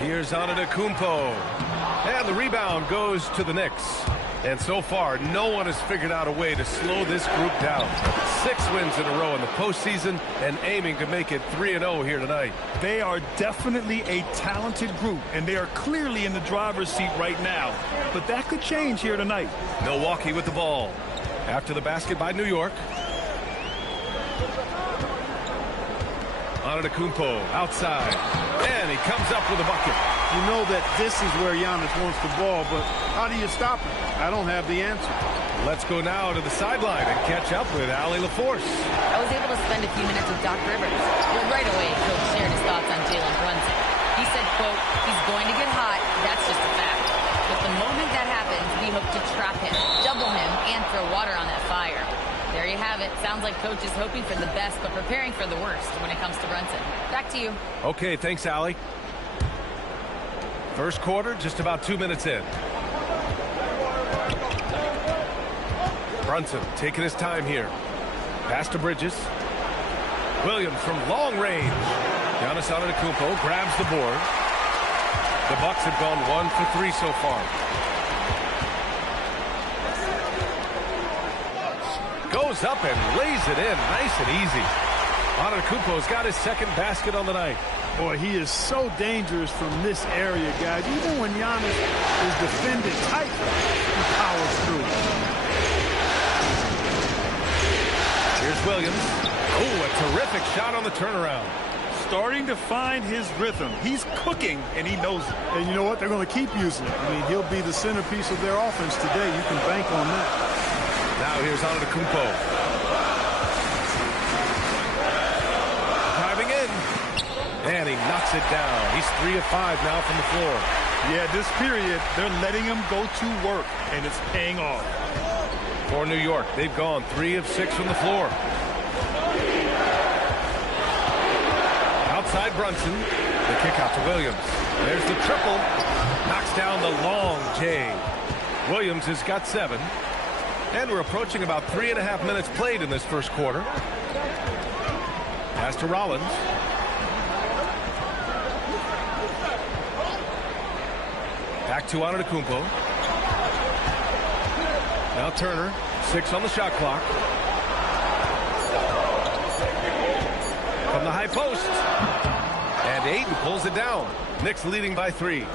Here's Antetokounmpo. And the rebound goes to the Knicks. And so far, no one has figured out a way to slow this group down. 6 wins in a row in the postseason and aiming to make it 3-0 here tonight. They are definitely a talented group, and they are clearly in the driver's seat right now. But that could change here tonight. Milwaukee with the ball. After the basket by New York. Antetokounmpo outside. And he comes up with a bucket. You know that this is where Giannis wants the ball, but how do you stop him? I don't have the answer. Let's go now to the sideline and catch up with Allie LaForce. I was able to spend a few minutes with Doc Rivers. Well, right away, Coach shared his thoughts on Jalen Brunson. He said, quote, he's going to get hot. That's just a fact. But the moment that happens, we hope to trap him, double him, and throw water on that fire. There you have it. Sounds like Coach is hoping for the best, but preparing for the worst when it comes to Brunson. Back to you. Okay, thanks, Allie. First quarter, just about 2 minutes in. Brunson taking his time here. Pass to Bridges. Williams from long range. Giannis Antetokounmpo grabs the board. The Bucks have gone 1 for 3 so far. Goes up and lays it in nice and easy. Antetokounmpo's got his second basket on the night. Boy, he is so dangerous from this area, guys. Even when Giannis is defended tight, he powers through. Here's Williams. Oh, a terrific shot on the turnaround. Starting to find his rhythm. He's cooking, and he knows it. And you know what? They're going to keep using it. I mean, he'll be the centerpiece of their offense today. You can bank on that. Now here's Antetokounmpo. Driving in. And he knocks it down. He's 3 of 5 now from the floor. Yeah, this period, they're letting him go to work, and it's paying off. For New York, they've gone 3 of 6 from the floor. Outside Brunson. The kick out to Williams. There's the triple. Knocks down the long J. Williams has got 7. And we're approaching about 3.5 minutes played in this first quarter. Pass to Rollins. Back to Antetokounmpo. Now Turner, 6 on the shot clock. From the high post. And Ayton pulls it down. Knicks leading by 3.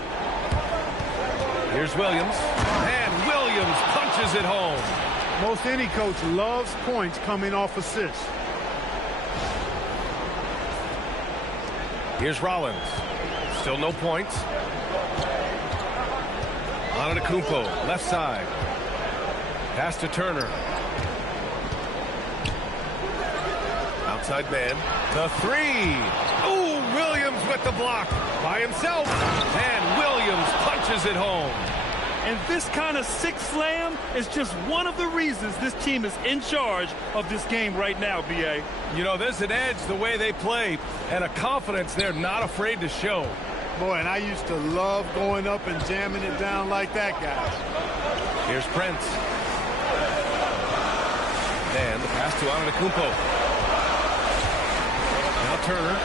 Here's Williams. And Williams punches it home. Most any coach loves points coming off assists. Here's Rollins. Still no points. Antetokounmpo, left side. Pass to Turner. Outside man. The 3. Ooh, Williams with the block by himself. And Williams punches it home. And this kind of sick slam is just one of the reasons this team is in charge of this game right now, B.A. You know, there's an edge the way they play and a confidence they're not afraid to show. Boy, and I used to love going up and jamming it down like that, guys. Here's Prince. And the pass to Antetokounmpo. Now Turner.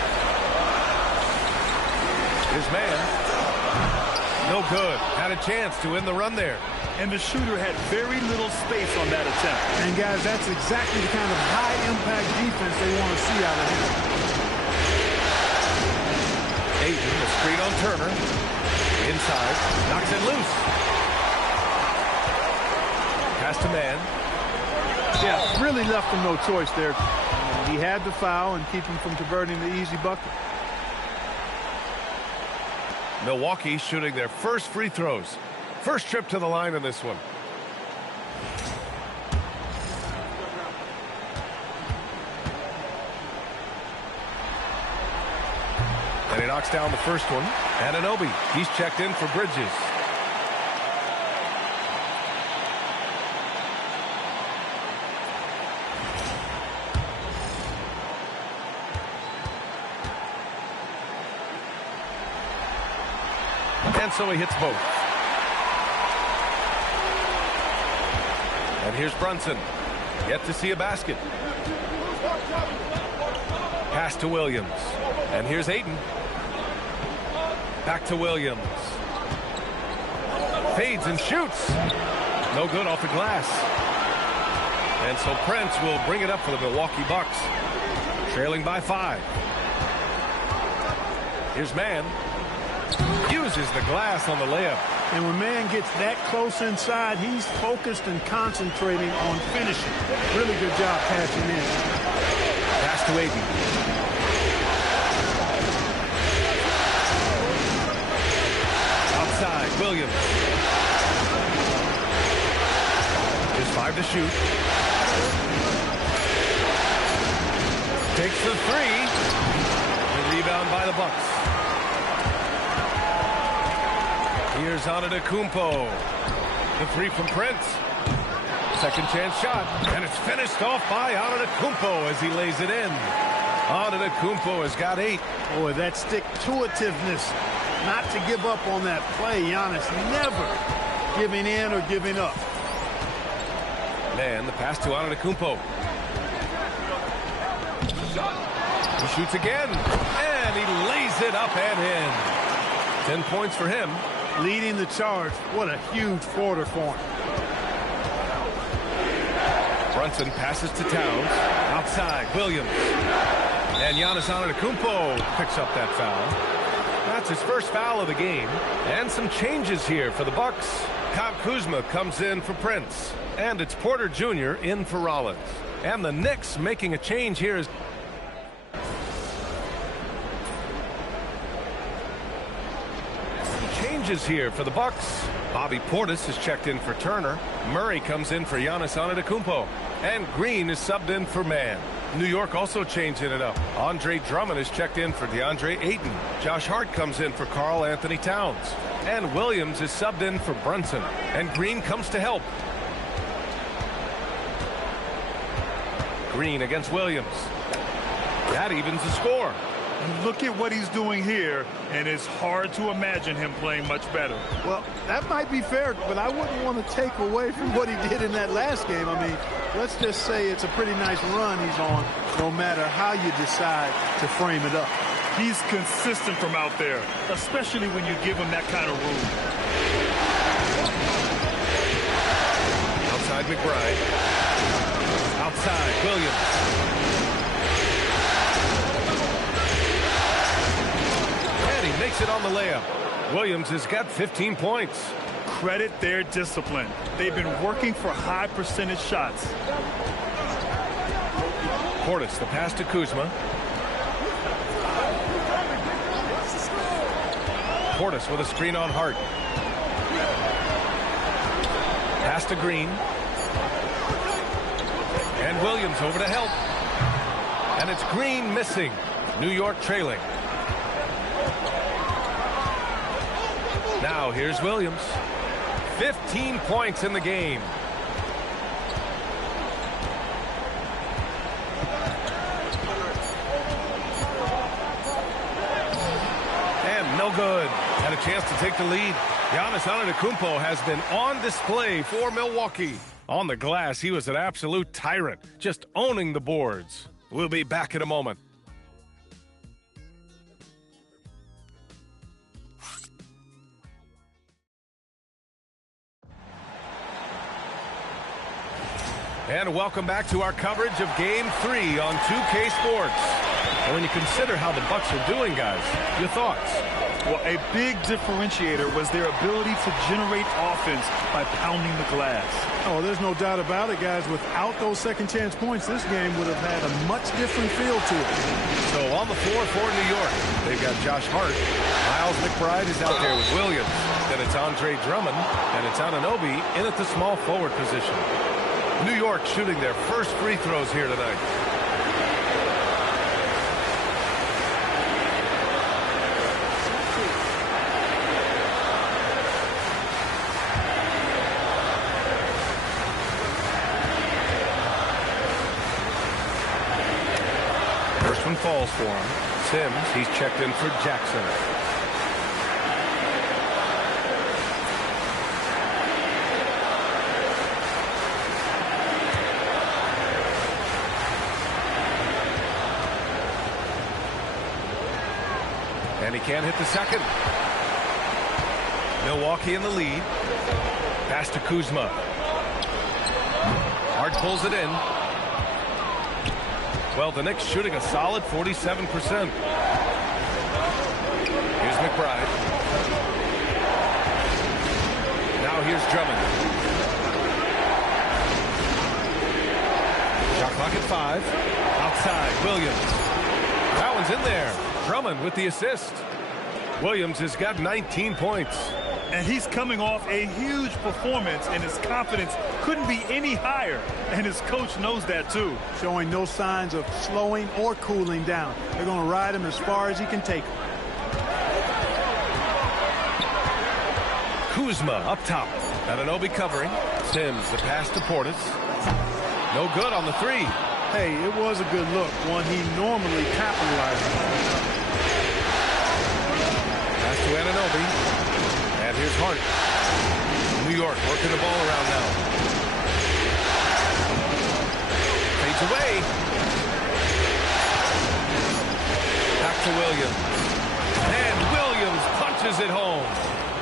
Here's man. No good. Had a chance to win the run there. And the shooter had very little space on that attempt. And, guys, that's exactly the kind of high-impact defense they want to see out of him. Ayton, the screen on Turner. Inside. Knocks it loose. Pass to man. Yeah, really left him no choice there. He had to foul and keep him from converting the easy bucket. Milwaukee shooting their first free throws. First trip to the line in this one. And he knocks down the first one. Anunoby, he's checked in for Bridges. And so he hits both. And here's Brunson. Yet to see a basket. Pass to Williams. And here's Ayton. Back to Williams. Fades and shoots. No good off the glass. And so Prince will bring it up for the Milwaukee Bucks. Trailing by 5. Here's Mann. Uses the glass on the layup. And when Mann gets that close inside, he's focused and concentrating on finishing. Really good job passing in. Pass to Aiden. Outside, Williams. Just 5 to shoot. Takes the 3. The rebound by the Bucks. Here's Antetokounmpo. The 3 from Prince. Second chance shot. And it's finished off by Antetokounmpo as he lays it in. Antetokounmpo has got 8. Boy, that stick-to-itiveness. Not to give up on that play. Giannis never giving in or giving up. Man, the pass to Antetokounmpo. He shoots again. And he lays it up and in. 10 points for him. Leading the charge. What a huge quarter for him. Brunson passes to Towns. Outside, Williams. And Giannis Antetokounmpo picks up that foul. That's his first foul of the game. And some changes here for the Bucks. Kyle Kuzma comes in for Prince. And it's Porter Jr. in for Rollins. And the Knicks making a change here is... Changes here for the Bucks. Bobby Portis is checked in for Turner. Murray comes in for Giannis Antetokounmpo. And Green is subbed in for Mann. New York also changing it up. Andre Drummond is checked in for DeAndre Ayton. Josh Hart comes in for Karl Anthony Towns. And Williams is subbed in for Brunson. And Green comes to help. Green against Williams. That evens the score. Look at what he's doing here, and it's hard to imagine him playing much better. Well, that might be fair, but I wouldn't want to take away from what he did in that last game. I mean, let's just say it's a pretty nice run he's on, no matter how you decide to frame it up. He's consistent from out there, especially when you give him that kind of room. Outside McBride. Outside Williams. Makes it on the layup. Williams has got 15 points. Credit their discipline. They've been working for high percentage shots. Portis, the pass to Kuzma. Portis with a screen on Hart. Pass to Green. And Williams over to help. And it's Green missing. New York trailing. Now here's Williams. 15 points in the game. And no good. Had a chance to take the lead. Giannis Antetokounmpo has been on display for Milwaukee. On the glass, he was an absolute tyrant, just owning the boards. We'll be back in a moment. And welcome back to our coverage of Game 3 on 2K Sports. And when you consider how the Bucks are doing, guys, your thoughts? Well, a big differentiator was their ability to generate offense by pounding the glass. Oh, there's no doubt about it, guys. Without those second chance points, this game would have had a much different feel to it. So on the floor for New York, they've got Josh Hart. Miles McBride is out there with Williams. Then it's Andre Drummond, and it's Anunoby in at the small forward position. New York shooting their first free throws here tonight. First one falls for him. Sims, he's checked in for Jackson. And he can't hit the second. Milwaukee in the lead. Pass to Kuzma. Hart pulls it in. Well, the Knicks shooting a solid 47%. Here's McBride. Now here's Drummond. Shot clock at 5. Outside, Williams. That one's in there. Drummond with the assist. Williams has got 19 points. And he's coming off a huge performance, and his confidence couldn't be any higher. And his coach knows that, too. Showing no signs of slowing or cooling down. They're going to ride him as far as he can take him. Kuzma up top. Anunoby covering. Sims, the pass to Portis. No good on the 3. Hey, it was a good look, one he normally capitalizes on. Pass to Anunoby. And here's Hart. New York working the ball around now. Fades away. Back to Williams. And Williams punches it home.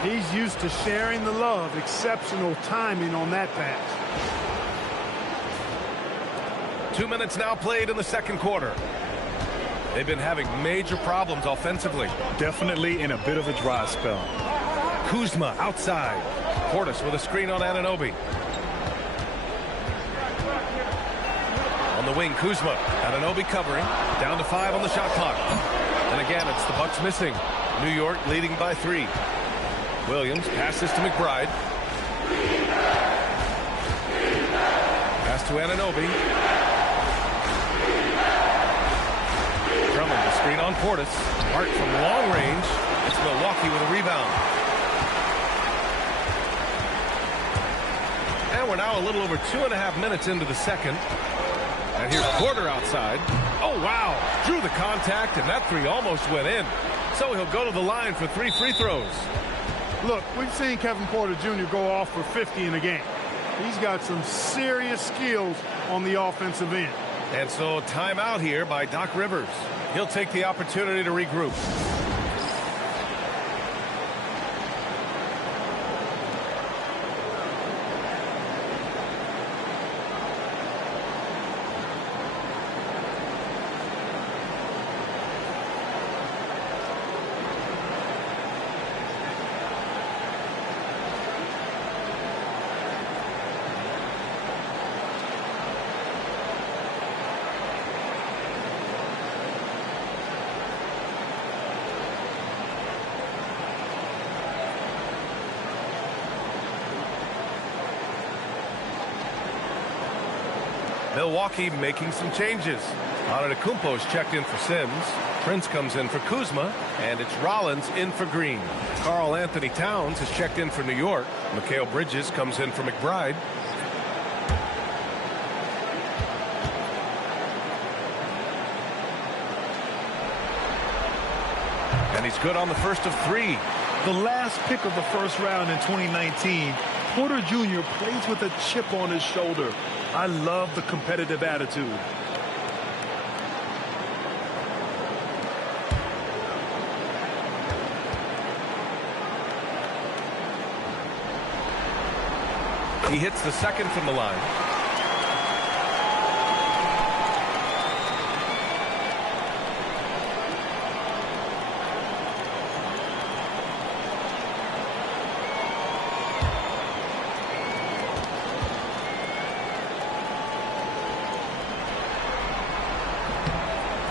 He's used to sharing the love. Exceptional timing on that pass. 2 minutes now played in the second quarter. They've been having major problems offensively. Definitely in a bit of a dry spell. Kuzma outside. Portis with a screen on Anunoby. On the wing, Kuzma. Anunoby covering. Down to 5 on the shot clock. And again, it's the Bucks missing. New York leading by 3. Williams passes to McBride. Pass to Anunoby. Drummond, the screen on Portis. Hart from long range. It's Milwaukee with a rebound. And we're now a little over 2.5 minutes into the second. And here's Porter outside. Oh, wow. Drew the contact, and that 3 almost went in. So he'll go to the line for 3 free throws. Look, we've seen Kevin Porter Jr. go off for 50 in a game. He's got some serious skills on the offensive end. And so timeout here by Doc Rivers. He'll take the opportunity to regroup. Milwaukee making some changes. Antetokounmpo's checked in for Sims. Prince comes in for Kuzma. And it's Rollins in for Green. Karl Anthony Towns has checked in for New York. Mikal Bridges comes in for McBride. And he's good on the first of 3. The last pick of the first round in 2019, Porter Jr. plays with a chip on his shoulder. I love the competitive attitude. He hits the second from the line.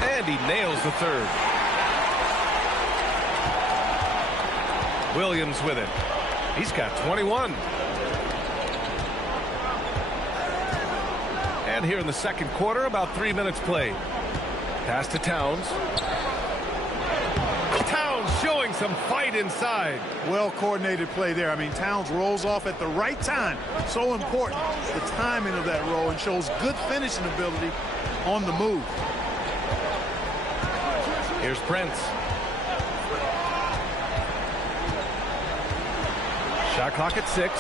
And he nails the third. Williams with it. He's got 21. And here in the second quarter, about 3 minutes played. Pass to Towns. Towns showing some fight inside. Well-coordinated play there. I mean, Towns rolls off at the right time. So important, the timing of that roll, and shows good finishing ability on the move. Here's Prince. Shot clock at 6.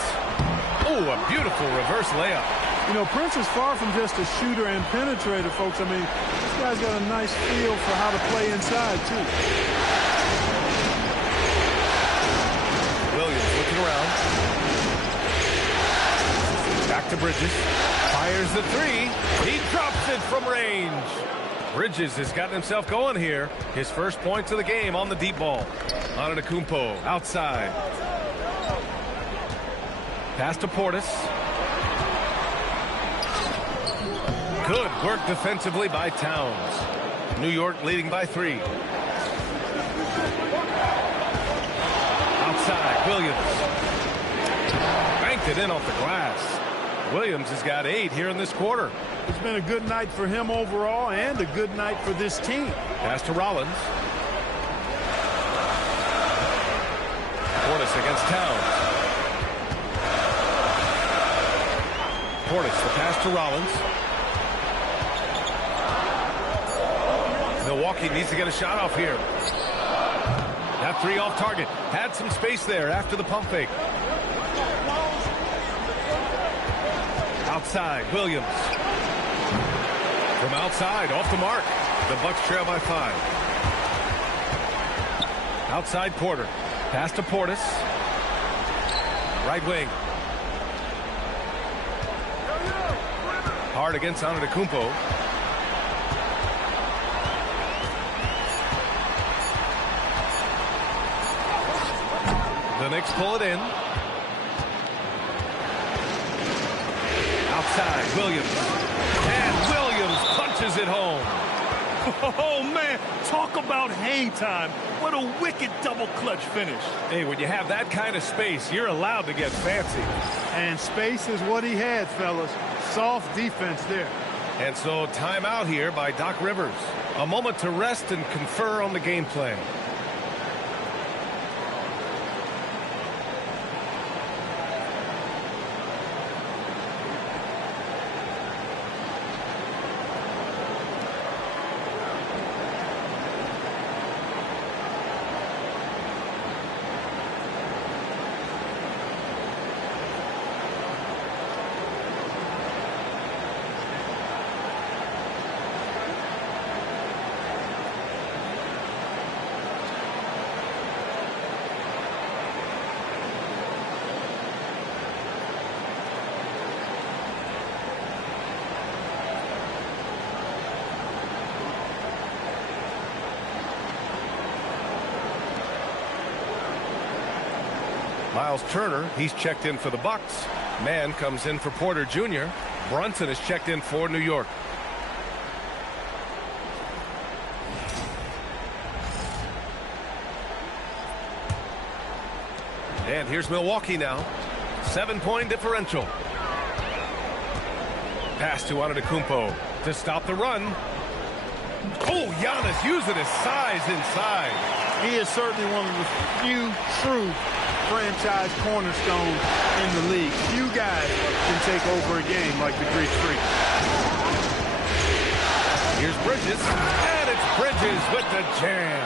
Oh, a beautiful reverse layup. You know, Prince is far from just a shooter and penetrator, folks. I mean, this guy's got a nice feel for how to play inside, too. Williams with Bridges. Fires the three. He drops it from range. Bridges has gotten himself going here. His first points of the game on the deep ball. Antetokounmpo outside. Pass to Portis. Good work defensively by Towns. New York leading by 3. Outside, Williams. Banked it in off the glass. Williams has got 8 here in this quarter. It's been a good night for him overall and a good night for this team. Pass to Rollins. Portis against Towns. Portis, the pass to Rollins. Milwaukee needs to get a shot off here. That 3 off target. Had some space there after the pump fake. Outside, Williams. From outside, off the mark. The Bucks trail by 5. Outside, Porter. Pass to Portis. Right wing. Hard against Antetokounmpo. The Knicks pull it in. Outside, Williams. And Williams punches it home. Oh, man, talk about hang time. What a wicked double clutch finish. Hey, when you have that kind of space, you're allowed to get fancy. And space is what he had, fellas. Soft defense there. And so timeout here by Doc Rivers. A moment to rest and confer on the game plan. Miles Turner, he's checked in for the Bucks. Mann comes in for Porter Jr. Brunson is checked in for New York. And here's Milwaukee now. 7-point differential. Pass to Antetokounmpo to stop the run. Oh, Giannis using his size inside. He is certainly one of the few true franchise cornerstones in the league. Few guys can take over a game like the Greek Freak. Here's Bridges, and it's Bridges with the jam.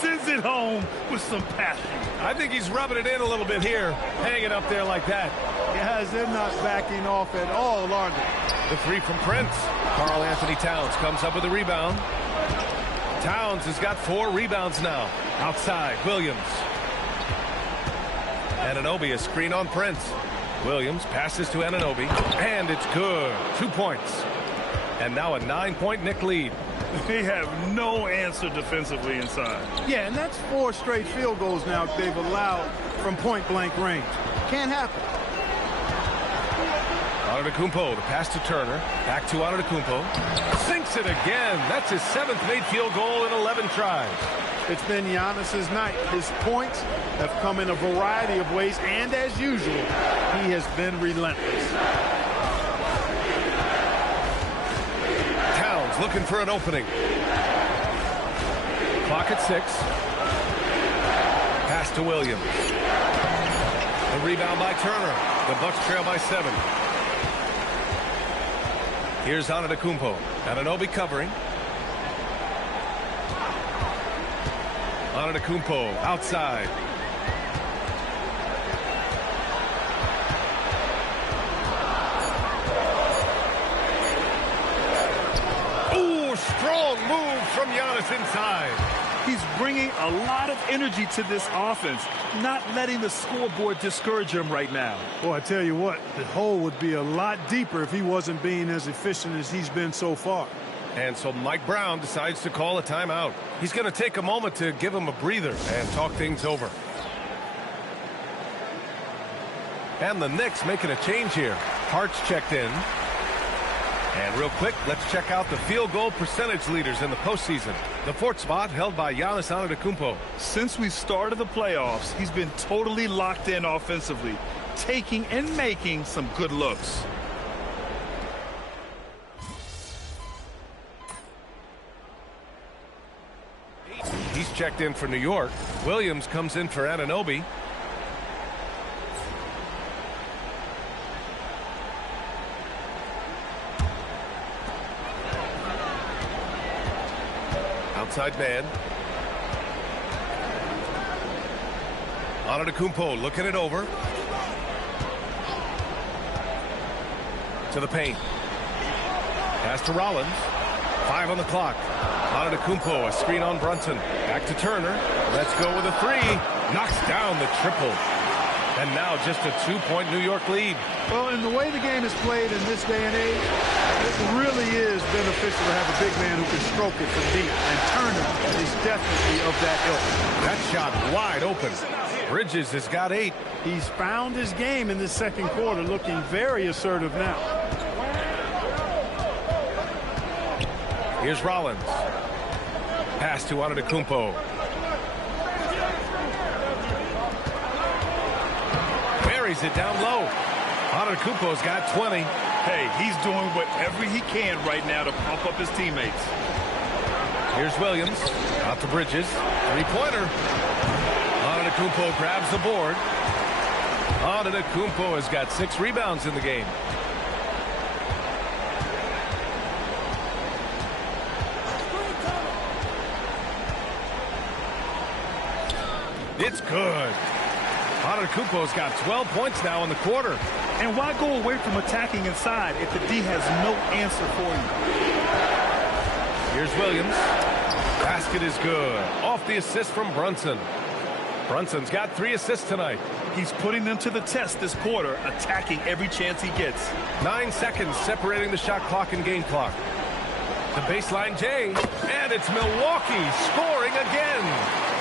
Sends it home with some passion. I think he's rubbing it in a little bit here, hanging up there like that. Guys, they're not backing off at all, are they? The 3 from Prince. Karl Anthony Towns comes up with a rebound. Towns has got 4 rebounds now. Outside, Williams. Anunoby, a screen on Prince. Williams passes to Anunoby, and it's good. 2 points. And now a 9-point Knick lead. They have no answer defensively inside. Yeah, and that's 4 straight field goals now they've allowed from point-blank range. Can't happen. Antetokounmpo, the pass to Turner. Back to Antetokounmpo. Sinks it again. That's his 7th made field goal in 11 tries. It's been Giannis's night. His points have come in a variety of ways, and as usual, he has been relentless. Towns looking for an opening. Clock at 6. Pass to Williams. A rebound by Turner. The Bucks trail by 7. Here's Antetokounmpo. Anunoby covering. Antetokounmpo outside. Ooh, strong move from Giannis inside. He's bringing a lot of energy to this offense, not letting the scoreboard discourage him right now. Boy, I tell you what, the hole would be a lot deeper if he wasn't being as efficient as he's been so far. And so Mike Brown decides to call a timeout. He's going to take a moment to give him a breather and talk things over. And the Knicks making a change here. Hart's checked in. And real quick, let's check out the field goal percentage leaders in the postseason. The fourth spot held by Giannis Antetokounmpo. Since we started the playoffs, he's been totally locked in offensively, taking and making some good looks. He's checked in for New York. Williams comes in for Anunoby. Outside man. Antetokounmpo looking it over. To the paint. Pass to Rollins. 5 on the clock. Antetokounmpo, a screen on Brunson. Back to Turner. Let's go with a 3. Knocks down the triple. And now just a 2-point New York lead. Well, in the way the game is played in this day and age, it really is beneficial to have a big man who can stroke it from deep. And Turner is definitely of that ilk. That shot wide open. Bridges has got 8. He's found his game in the second quarter, looking very assertive now. Here's Rollins. Pass to Antetokounmpo. Buries it down low. Antetokounmpo's got 20. Hey, he's doing whatever he can right now to pump up his teammates. Here's Williams. Out to Bridges. 3-pointer. Antetokounmpo grabs the board. Antetokounmpo has got 6 rebounds in the game. It's good. Antetokounmpo's got 12 points now in the quarter. And why go away from attacking inside if the D has no answer for you? Here's Williams. Basket is good. Off the assist from Brunson. Brunson's got 3 assists tonight. He's putting them to the test this quarter, attacking every chance he gets. 9 seconds separating the shot clock and game clock. The baseline J, and it's Milwaukee scoring again.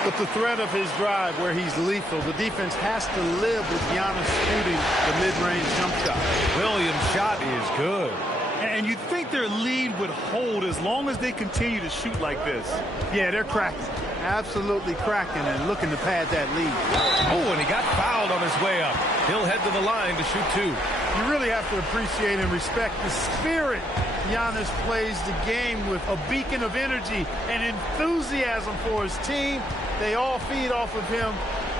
With the threat of his drive where he's lethal, the defense has to live with Giannis shooting the mid-range jump shot. Williams' shot is good. And you'd think their lead would hold as long as they continue to shoot like this. Yeah, they're cracking. Absolutely cracking and looking to pad that lead. Oh, and he got fouled on his way up. He'll head to the line to shoot 2. You really have to appreciate and respect the spirit Giannis plays the game with, a beacon of energy and enthusiasm for his team. They all feed off of him,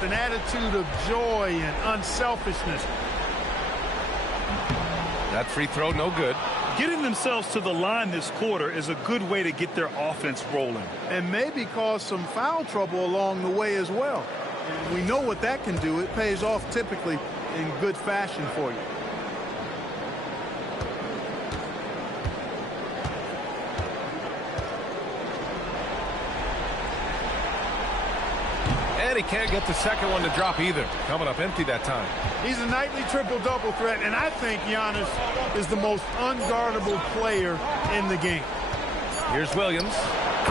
an attitude of joy and unselfishness. That free throw, no good. Getting themselves to the line this quarter is a good way to get their offense rolling. And maybe cause some foul trouble along the way as well. And we know what that can do. It pays off typically in good fashion for you. And he can't get the second one to drop either. Coming up empty that time. He's a nightly triple-double threat, and I think Giannis is the most unguardable player in the game. Here's Williams.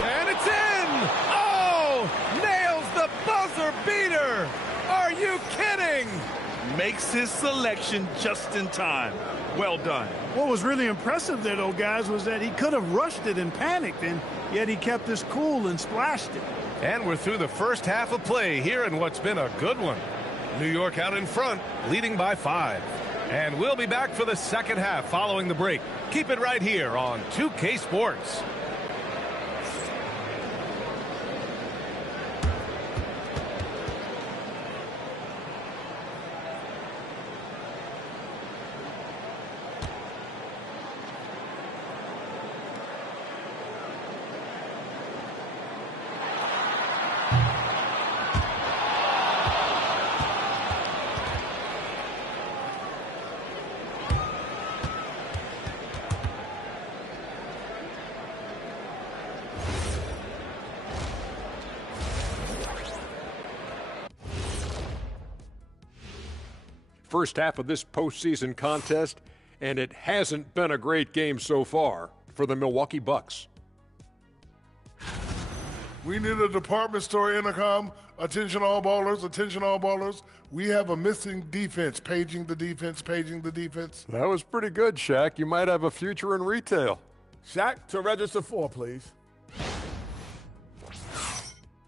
And it's in! Oh! Nails the buzzer beater! Are you kidding? Makes his selection just in time. Well done. What was really impressive there, though, guys, was that he could have rushed it and panicked, and yet he kept his cool and splashed it. And we're through the first half of play here in what's been a good one. New York out in front, leading by 5. And we'll be back for the second half following the break. Keep it right here on 2K Sports. first half of this postseason contest, and it hasn't been a great game so far for the Milwaukee Bucks. We need a department store intercom. Attention all ballers, attention all ballers. We have a missing defense. Paging the defense, paging the defense. That was pretty good, Shaq. You might have a future in retail. Shaq, to register 4, please.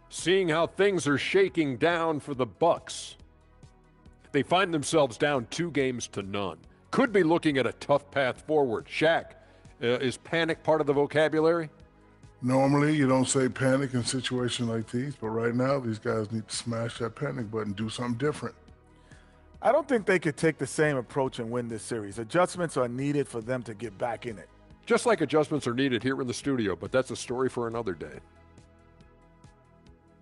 Seeing how things are shaking down for the Bucks, they find themselves down 2-0. Could be looking at a tough path forward. Shaq, is panic part of the vocabulary? Normally, you don't say panic in situations like these, but right now, these guys need to smash that panic button, do something different. I don't think they could take the same approach and win this series. Adjustments are needed for them to get back in it. Just like adjustments are needed here in the studio, but that's a story for another day.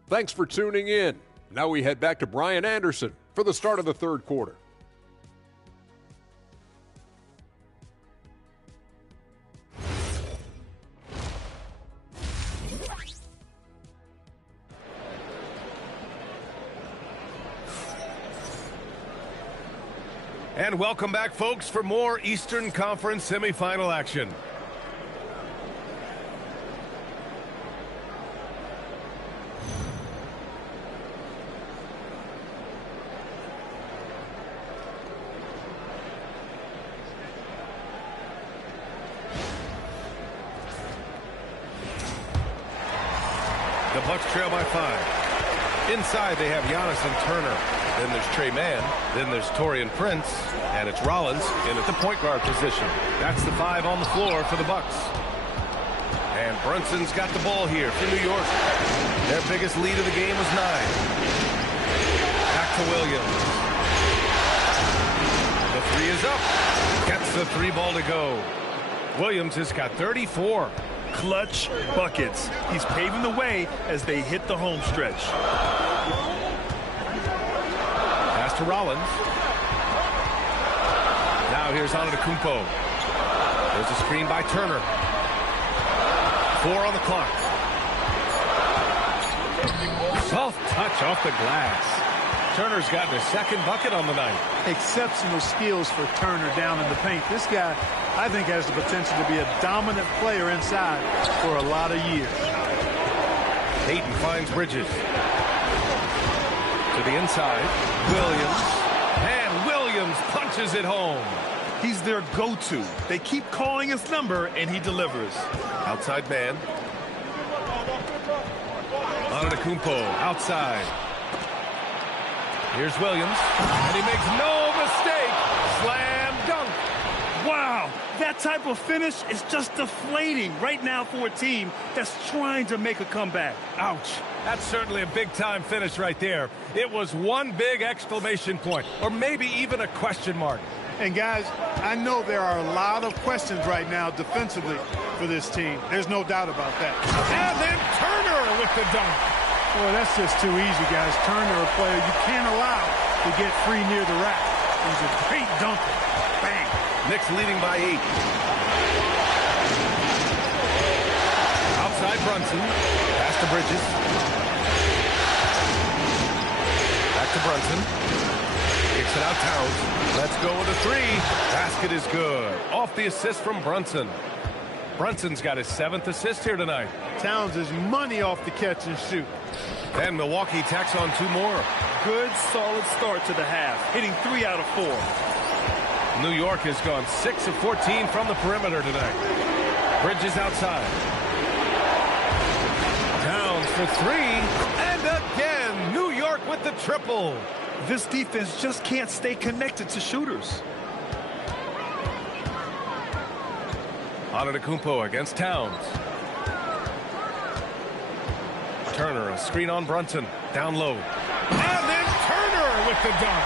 Thanks for tuning in. Now we head back to Brian Anderson for the start of the third quarter. And welcome back, folks, for more Eastern Conference semifinal action. The Bucks trail by 5. Inside, they have Giannis and Turner. Then there's Trey Mann. Then there's Taurean Prince. And it's Rollins in at the point guard position. That's the 5 on the floor for the Bucks. And Brunson's got the ball here for New York. Their biggest lead of the game was 9. Back to Williams. The 3 is up. Gets the 3 ball to go. Williams has got 34. Clutch buckets. He's paving the way as they hit the home stretch. Pass to Rollins. Now here's Antetokounmpo. There's a screen by Turner. 4 on the clock. Soft touch off the glass. Turner's gotten his second bucket on the night. Exceptional skills for Turner down in the paint. This guy, I think, has the potential to be a dominant player inside for a lot of years. Ayton finds Bridges. To the inside. Williams. And Williams punches it home. He's their go-to. They keep calling his number, and he delivers. Outside man. Antetokounmpo outside. Here's Williams, and he makes no mistake. Slam dunk. Wow, that type of finish is just deflating right now for a team that's trying to make a comeback. Ouch. That's certainly a big-time finish right there. It was one big exclamation point, or maybe even a question mark. And guys, I know there are a lot of questions right now defensively for this team. There's no doubt about that. And then Turner with the dunk. Boy, that's just too easy, guys. Turner, a player you can't allow to get free near the rack. He's a great dunker. Bang. Knicks leading by 8. Outside Brunson. Pass to Bridges. Back to Brunson. Kicks it out Towns. Let's go with a 3. Basket is good. Off the assist from Brunson. Brunson's got his 7th assist here tonight. Towns is money off the catch and shoot. And Milwaukee tacks on 2 more. Good, solid start to the half, hitting 3 out of 4. New York has gone 6 of 14 from the perimeter tonight. Bridges outside. Towns for 3. And again, New York with the triple. This defense just can't stay connected to shooters. Antetokounmpo against Towns. Turner, a screen on Brunson. Down low. And then Turner with the dunk.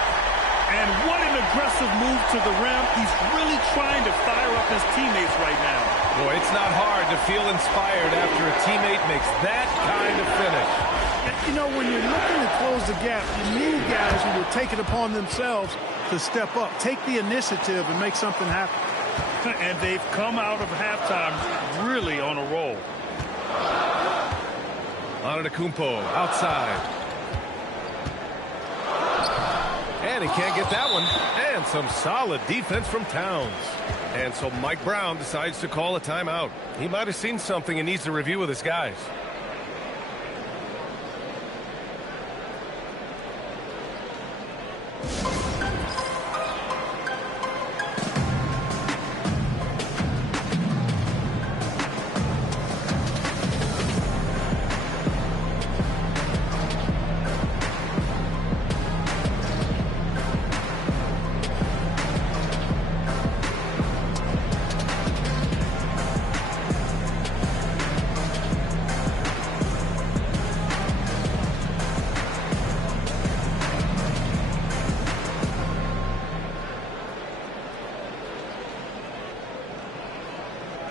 And what an aggressive move to the rim. He's really trying to fire up his teammates right now. Boy, it's not hard to feel inspired after a teammate makes that kind of finish. You know, when you're looking to close the gap, you need guys who will take it upon themselves to step up, take the initiative, and make something happen. And they've come out of halftime really on a roll. Antetokounmpo outside. And And he can't get that one. And some solid defense from Towns. And so Mike Brown decides to call a timeout. He might have seen something and needs to review with his guys.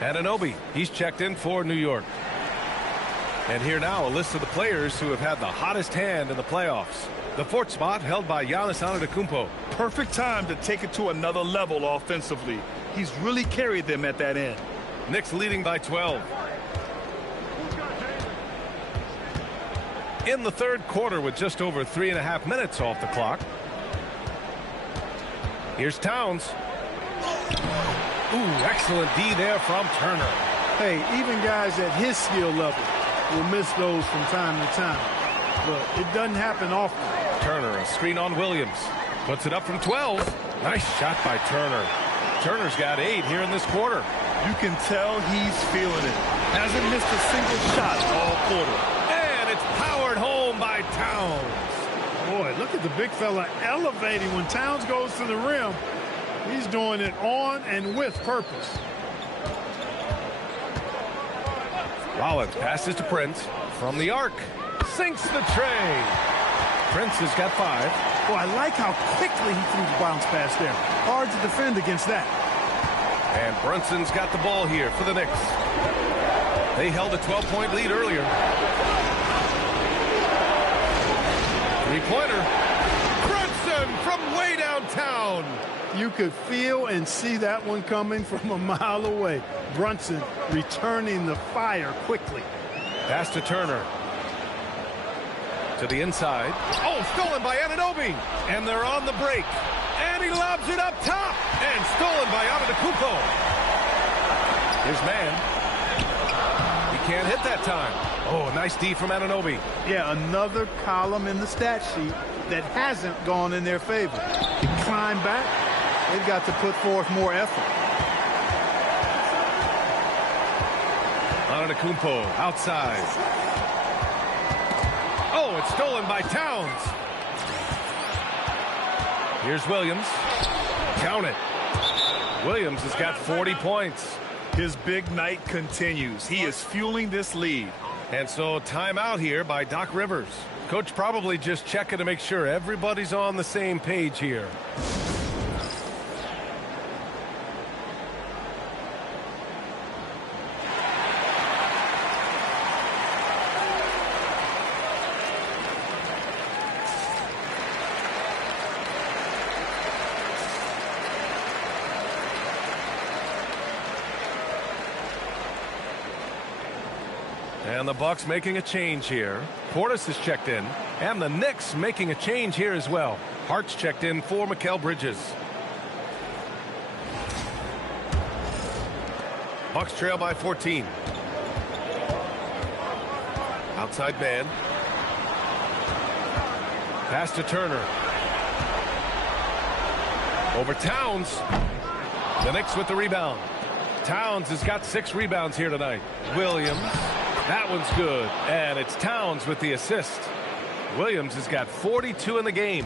Anunoby, he's checked in for New York. And here now a list of the players who have had the hottest hand in the playoffs. The fourth spot held by Giannis Antetokounmpo. Perfect time to take it to another level offensively. He's really carried them at that end. Knicks leading by 12. In the third quarter with just over 3.5 minutes off the clock. Here's Towns. Ooh, excellent D there from Turner. Hey, even guys at his skill level will miss those from time to time. But it doesn't happen often. Turner, a screen on Williams. Puts it up from 12. Nice shot by Turner. Turner's got 8 here in this quarter. You can tell he's feeling it. Hasn't missed a single shot all quarter. And it's powered home by Towns. Boy, look at the big fella elevating when Towns goes to the rim. He's doing it on and with purpose. Rollins passes to Prince from the arc. Sinks the tray. Prince has got 5. Boy, I like how quickly he threw the bounce pass there. Hard to defend against that. And Brunson's got the ball here for the Knicks. They held a 12-point lead earlier. Three-pointer. Brunson from way downtown. You could feel and see that one coming from a mile away. Brunson returning the fire quickly. Pass to Turner. To the inside. Oh, stolen by Anunoby. And they're on the break. And he lobs it up top. And stolen by Antetokounmpo. Here's man. He can't hit that time. Oh, nice D from Anunoby. Yeah, another column in the stat sheet that hasn't gone in their favor. They climb back. They've got to put forth more effort. Antetokounmpo outside. Oh, it's stolen by Towns. Here's Williams. Count it. Williams has got 40 points. His big night continues. He is fueling this lead. And so timeout here by Doc Rivers. Coach probably just checking to make sure everybody's on the same page here. And the Bucks making a change here. Portis is checked in. And the Knicks making a change here as well. Hart's checked in for Mikal Bridges. Bucks trail by 14. Outside man. Pass to Turner. Over Towns. The Knicks with the rebound. Towns has got 6 rebounds here tonight. Williams. That one's good. And it's Towns with the assist. Williams has got 42 in the game.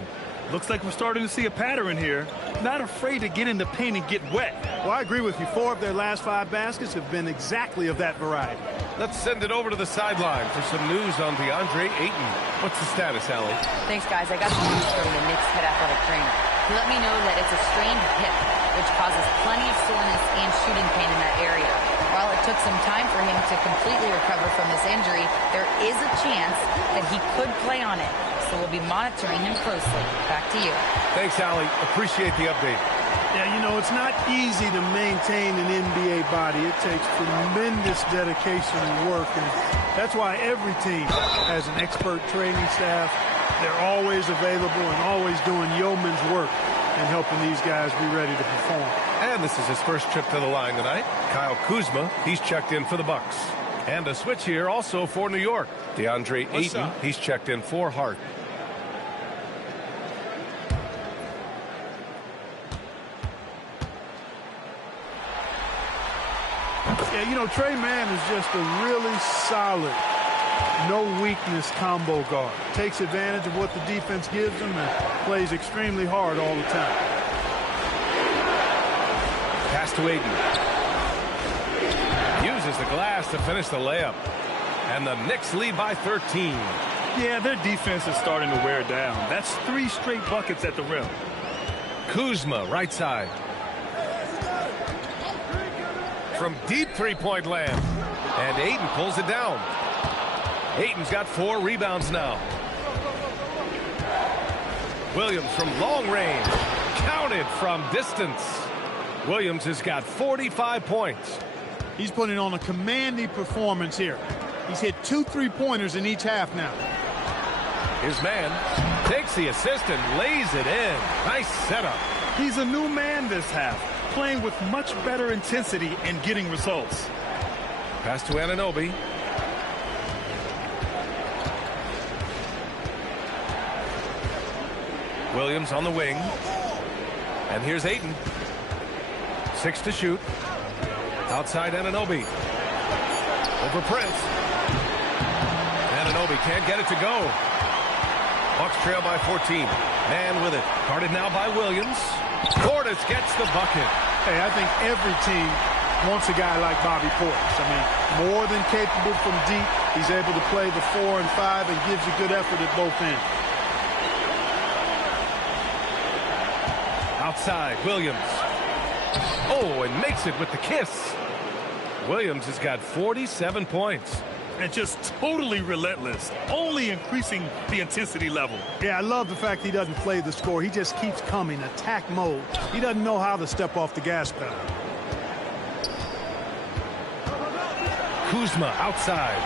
Looks like we're starting to see a pattern here. Not afraid to get in the paint and get wet. Well, I agree with you. 4 of their last 5 baskets have been exactly of that variety. Let's send it over to the sideline for some news on DeAndre Ayton. What's the status, Allie? Thanks, guys. I got some news from the Knicks head athletic trainer. He let me know that it's a strained hip, which causes plenty of soreness and shooting pain in that area. While it took some time for him to completely recover from this injury, there is a chance that he could play on it. So we'll be monitoring him closely. Back to you. Thanks, Allie. Appreciate the update. Yeah, you know, it's not easy to maintain an NBA body. It takes tremendous dedication and work, and that's why every team has an expert training staff They're always available and always doing yeoman's work and helping these guys be ready to perform. And this is his first trip to the line tonight. Kyle Kuzma, he's checked in for the Bucks. And a switch here also for New York. DeAndre Ayton, he's checked in for Hart. Yeah, you know, Trey Mann is just a really solid, no-weakness combo guard. Takes advantage of what the defense gives him and plays extremely hard all the time. Pass to Ayton. Uses the glass to finish the layup. And the Knicks lead by 13. Yeah, their defense is starting to wear down. That's 3 straight buckets at the rim. Kuzma, right side. From deep three-point land. And Ayton pulls it down. Ayton's got 4 rebounds now. Williams from long range. Counted from distance. Williams has got 45 points. He's putting on a commanding performance here. He's hit 2 3-pointers in each half now. His man takes the assist and lays it in. Nice setup. He's a new man this half, playing with much better intensity and getting results. Pass to Anunoby. Williams on the wing. And here's Ayton. 6 to shoot. Outside Anunoby. Over Prince. Anunoby can't get it to go. Bucks trail by 14. Man with it. Guarded now by Williams. Portis gets the bucket. Hey, I think every team wants a guy like Bobby Portis. I mean, more than capable from deep. He's able to play the 4 and 5 and gives you good effort at both ends. Outside, Williams. Oh, and makes it with the kiss. Williams has got 47 points. And just totally relentless, only increasing the intensity level. Yeah, I love the fact he doesn't play the score. He just keeps coming, attack mode. He doesn't know how to step off the gas pedal. Kuzma outside.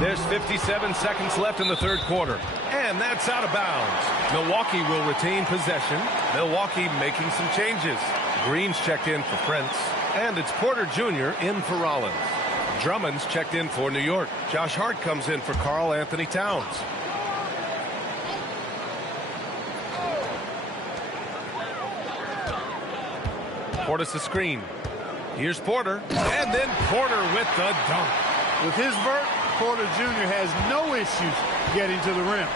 There's 57 seconds left in the third quarter. And that's out of bounds. Milwaukee will retain possession. Milwaukee making some changes. Green's checked in for Prince. And it's Porter Jr. in for Rollins. Drummond's checked in for New York. Josh Hart comes in for Karl Anthony Towns. Portis the screen. Here's Porter. And then Porter with the dunk. With his vert, Porter Jr. has no issues getting to the rim.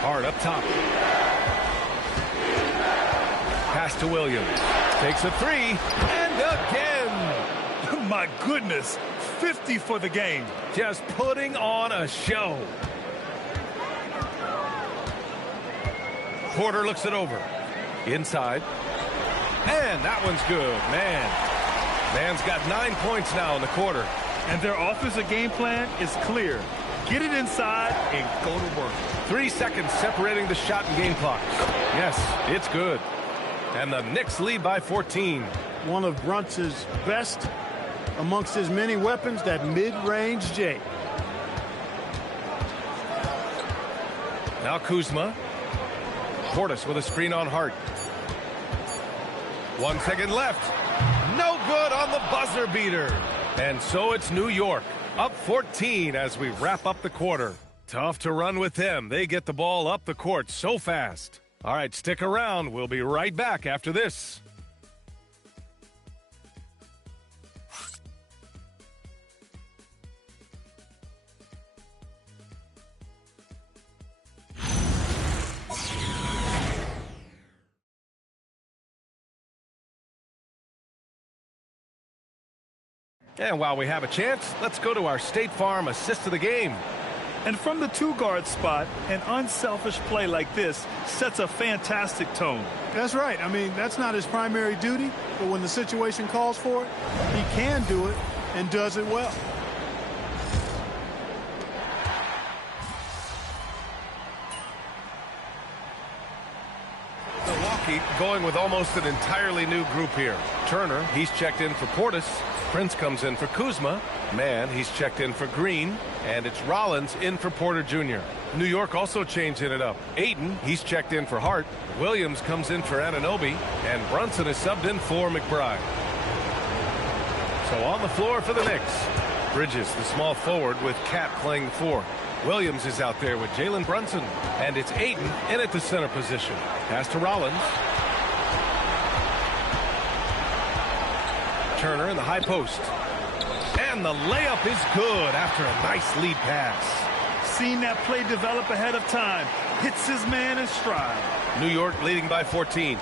Hart up top. Pass to Williams. Takes a 3. And again. My goodness. 50 for the game. Just putting on a show. Porter looks it over. Inside. And that one's good. Man's got 9 points now in the quarter. And their offensive game plan is clear. Get it inside and go to work. 3 seconds separating the shot and game clock. Yes, it's good. And the Knicks lead by 14. One of Brunson's best amongst his many weapons, that mid-range J. Now Kuzma. Portis with a screen on Hart. 1 second left. No good on the buzzer beater. And so it's New York, up 14 as we wrap up the quarter. Tough to run with them. They get the ball up the court so fast. All right, stick around. We'll be right back after this. And while we have a chance, let's go to our State Farm assist of the game. And from the 2-guard spot, an unselfish play like this sets a fantastic tone. That's right. I mean, that's not his primary duty, but when the situation calls for it, he can do it and does it well. Milwaukee going with almost an entirely new group here. Turner, he's checked in for Portis. Prince comes in for Kuzma. Mann, he's checked in for Green. And it's Rollins in for Porter Jr. New York also changing it up. Ayton, he's checked in for Hart. Williams comes in for Anunoby. And Brunson is subbed in for McBride. So on the floor for the Knicks. Bridges, the small forward, with Cat playing the 4. Williams is out there with Jalen Brunson. And it's Ayton in at the center position. Pass to Rollins. Turner in the high post. And the layup is good after a nice lead pass. Seen that play develop ahead of time. Hits his man in stride. New York leading by 14.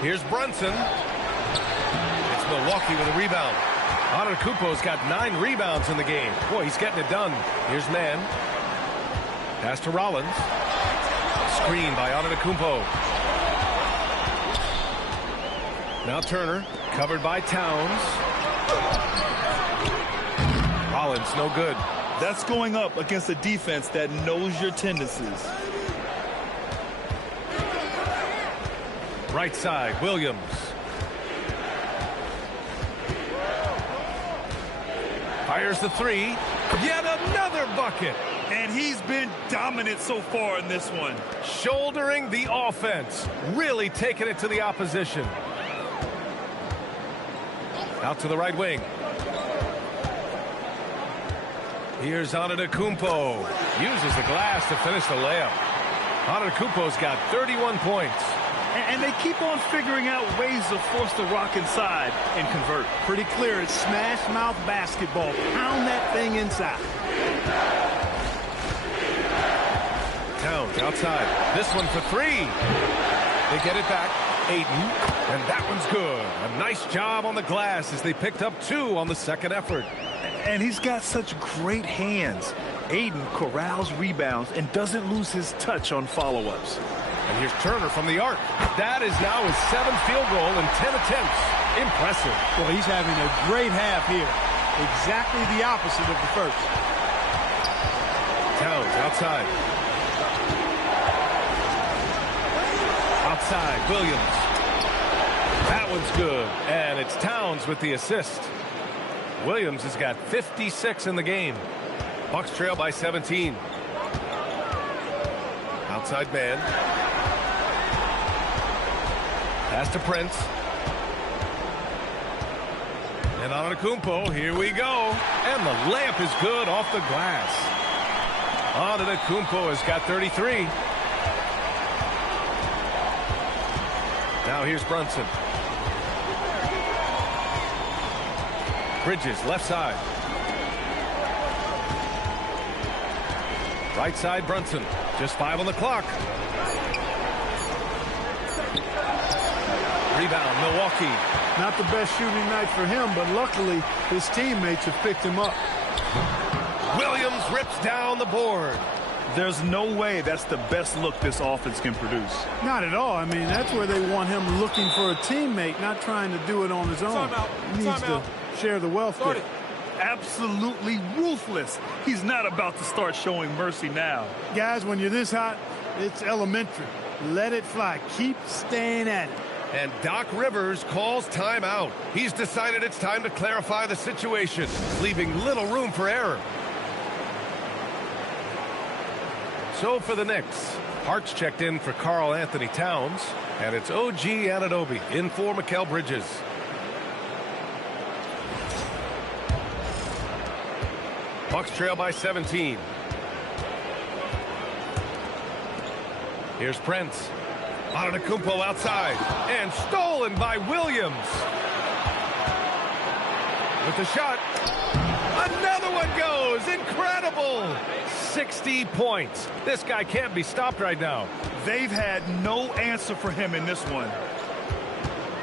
Here's Brunson. It's Milwaukee with a rebound. Antetokounmpo's got 9 rebounds in the game. Boy, he's getting it done. Here's Mann. Pass to Rollins. Screen by Antetokounmpo. Now Turner, covered by Towns. Rollins, no good. That's going up against a defense that knows your tendencies. Right side, Williams. Fires the 3. Yet another bucket. And he's been dominant so far in this one. Shouldering the offense. Really taking it to the opposition. Out to the right wing. Here's Antetokounmpo. Uses the glass to finish the layup. Antetokounmpo's got 31 points. And they keep on figuring out ways to force the Rock inside and convert. Pretty clear. It's smash mouth basketball. Pound that thing inside. Towns outside. This one for 3. They get it back. Ayton. And that one's good. A nice job on the glass as they picked up 2 on the second effort. And he's got such great hands. Ayton corrals rebounds and doesn't lose his touch on follow-ups. And here's Turner from the arc. That is now his 7th field goal in 10 attempts. Impressive. Well, he's having a great half here. Exactly the opposite of the first. Towns outside. Outside, Williams. That one's good. And it's Towns with the assist. Williams has got 56 in the game. Bucks trail by 17. Outside man. Pass to Prince. And Antetokounmpo, here we go. And the layup is good off the glass. Antetokounmpo has got 33. Now here's Brunson. Bridges, left side. Right side, Brunson. Just 5 on the clock. Rebound, Milwaukee. Not the best shooting night for him, but luckily his teammates have picked him up. Williams rips down the board. There's no way that's the best look this offense can produce. Not at all. I mean, that's where they want him looking for a teammate, not trying to do it on his own. He needs to share the wealth there. Absolutely ruthless. He's not about to start showing mercy now. Guys, when you're this hot, it's elementary. Let it fly. Keep staying at it. And Doc Rivers calls timeout. He's decided it's time to clarify the situation, leaving little room for error. So for the Knicks, Hart's checked in for Karl Anthony Towns, and it's OG Anunoby in for Mikal Bridges. Bucks trail by 17. Here's Prince. Antetokounmpo outside. And stolen by Williams. With the shot. Another one goes. Incredible. 60 points. This guy can't be stopped right now. They've had no answer for him in this one.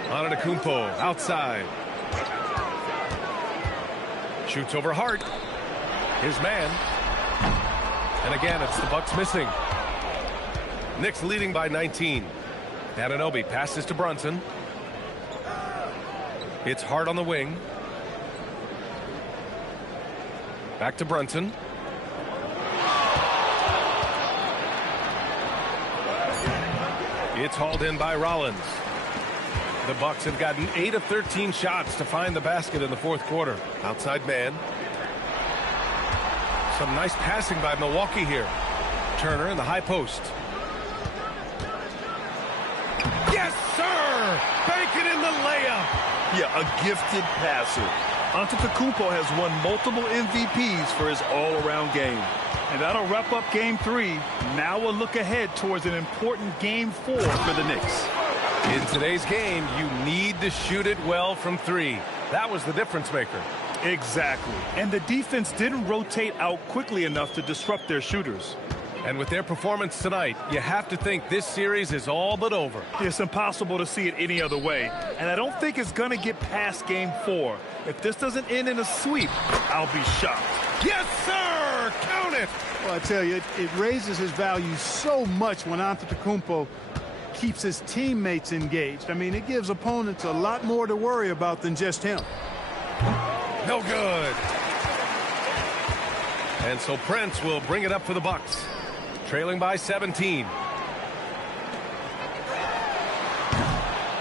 Antetokounmpo outside. Shoots over Hart. His man. And again, it's the Bucks missing. Knicks leading by 19. Anunoby passes to Brunson. It's Hart on the wing. Back to It's hauled in by Rollins. The Bucks have gotten 8 of 13 shots to find the basket in the fourth quarter. Outside man. Some nice passing by Milwaukee here. Turner in the high post. Yes, sir! Banking in the layup. Yeah, a gifted passer. Antetokounmpo has won multiple MVPs for his all-around game. And that'll wrap up Game 3. Now we'll look ahead towards an important Game 4 for the Knicks. In today's game, you need to shoot it well from 3. That was the difference maker. Exactly. And the defense didn't rotate out quickly enough to disrupt their shooters. And with their performance tonight, you have to think this series is all but over. It's impossible to see it any other way. And I don't think it's going to get past Game 4. If this doesn't end in a sweep, I'll be shocked. Yes, sir! Count it! Well, I tell you, it raises his value so much when Antetokounmpo keeps his teammates engaged. I mean, it gives opponents a lot more to worry about than just him. No good. And so Prince will bring it up for the Bucks. Trailing by 17.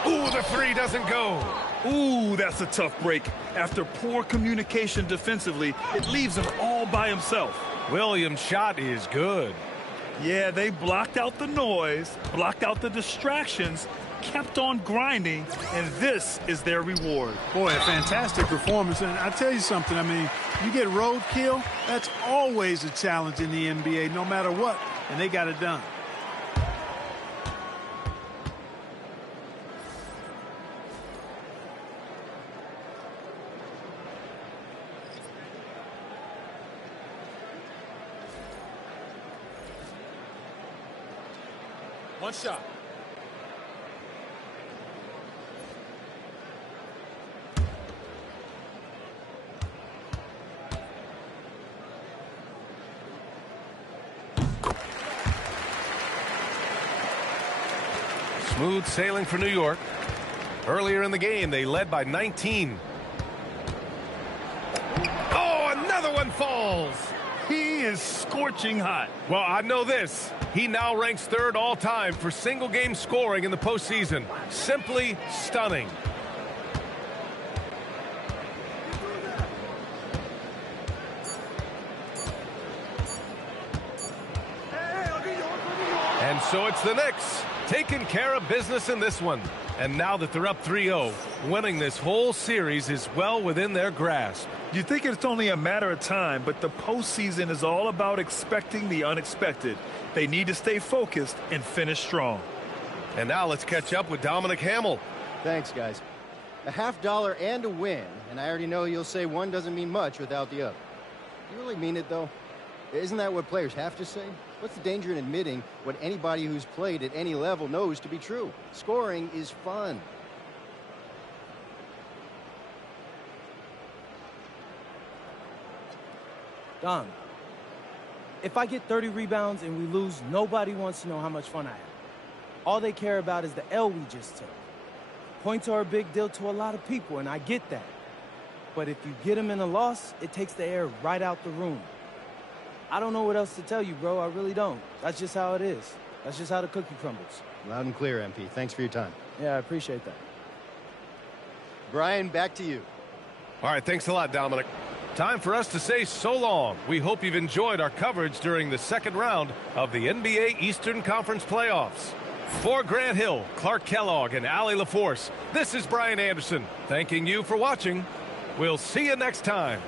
Ooh, the 3 doesn't go. Ooh, that's a tough break. After poor communication defensively, it leaves him all by himself. Williams' shot is good. Yeah, they blocked out the noise, blocked out the distractions, kept on grinding, and this is their reward. Boy, a fantastic performance. And I tell you something, I mean, you get roadkill, that's always a challenge in the NBA, no matter what, and they got it done. One shot. Smooth sailing for New York. Earlier in the game, they led by 19. Oh, another one falls. He is scorching hot. Well, I know this. He now ranks 3rd all-time for single-game scoring in the postseason. Simply stunning. And so it's the Knicks taking care of business in this one. And now that they're up 3-0, winning this whole series is well within their grasp. You think it's only a matter of time, but the postseason is all about expecting the unexpected. They need to stay focused and finish strong. And now let's catch up with Dominic Hamill. Thanks, guys. A $50 and a win, and I already know you'll say one doesn't mean much without the other. You really mean it, though? Isn't that what players have to say? What's the danger in admitting what anybody who's played at any level knows to be true? Scoring is fun. Don, if I get 30 rebounds and we lose, nobody wants to know how much fun I had. All they care about is the L we just took. Points are a big deal to a lot of people, and I get that. But if you get them in a loss, it takes the air right out the room. I don't know what else to tell you, bro. I really don't. That's just how it is. That's just how the cookie crumbles. Loud and clear, MP. Thanks for your time. Yeah, I appreciate that. Brian, back to you. All right, thanks a lot, Dominic. Time for us to say so long. We hope you've enjoyed our coverage during the second round of the NBA Eastern Conference Playoffs. For Grant Hill, Clark Kellogg, and Allie LaForce, this is Brian Anderson, thanking you for watching. We'll see you next time.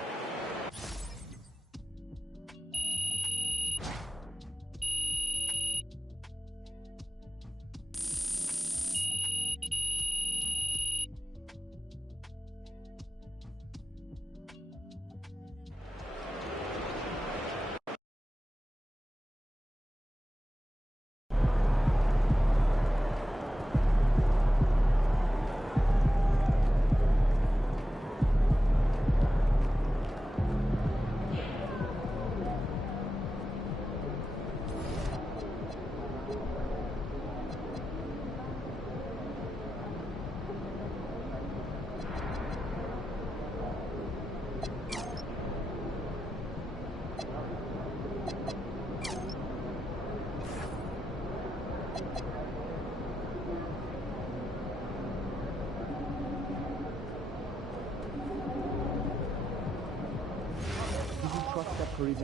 Point.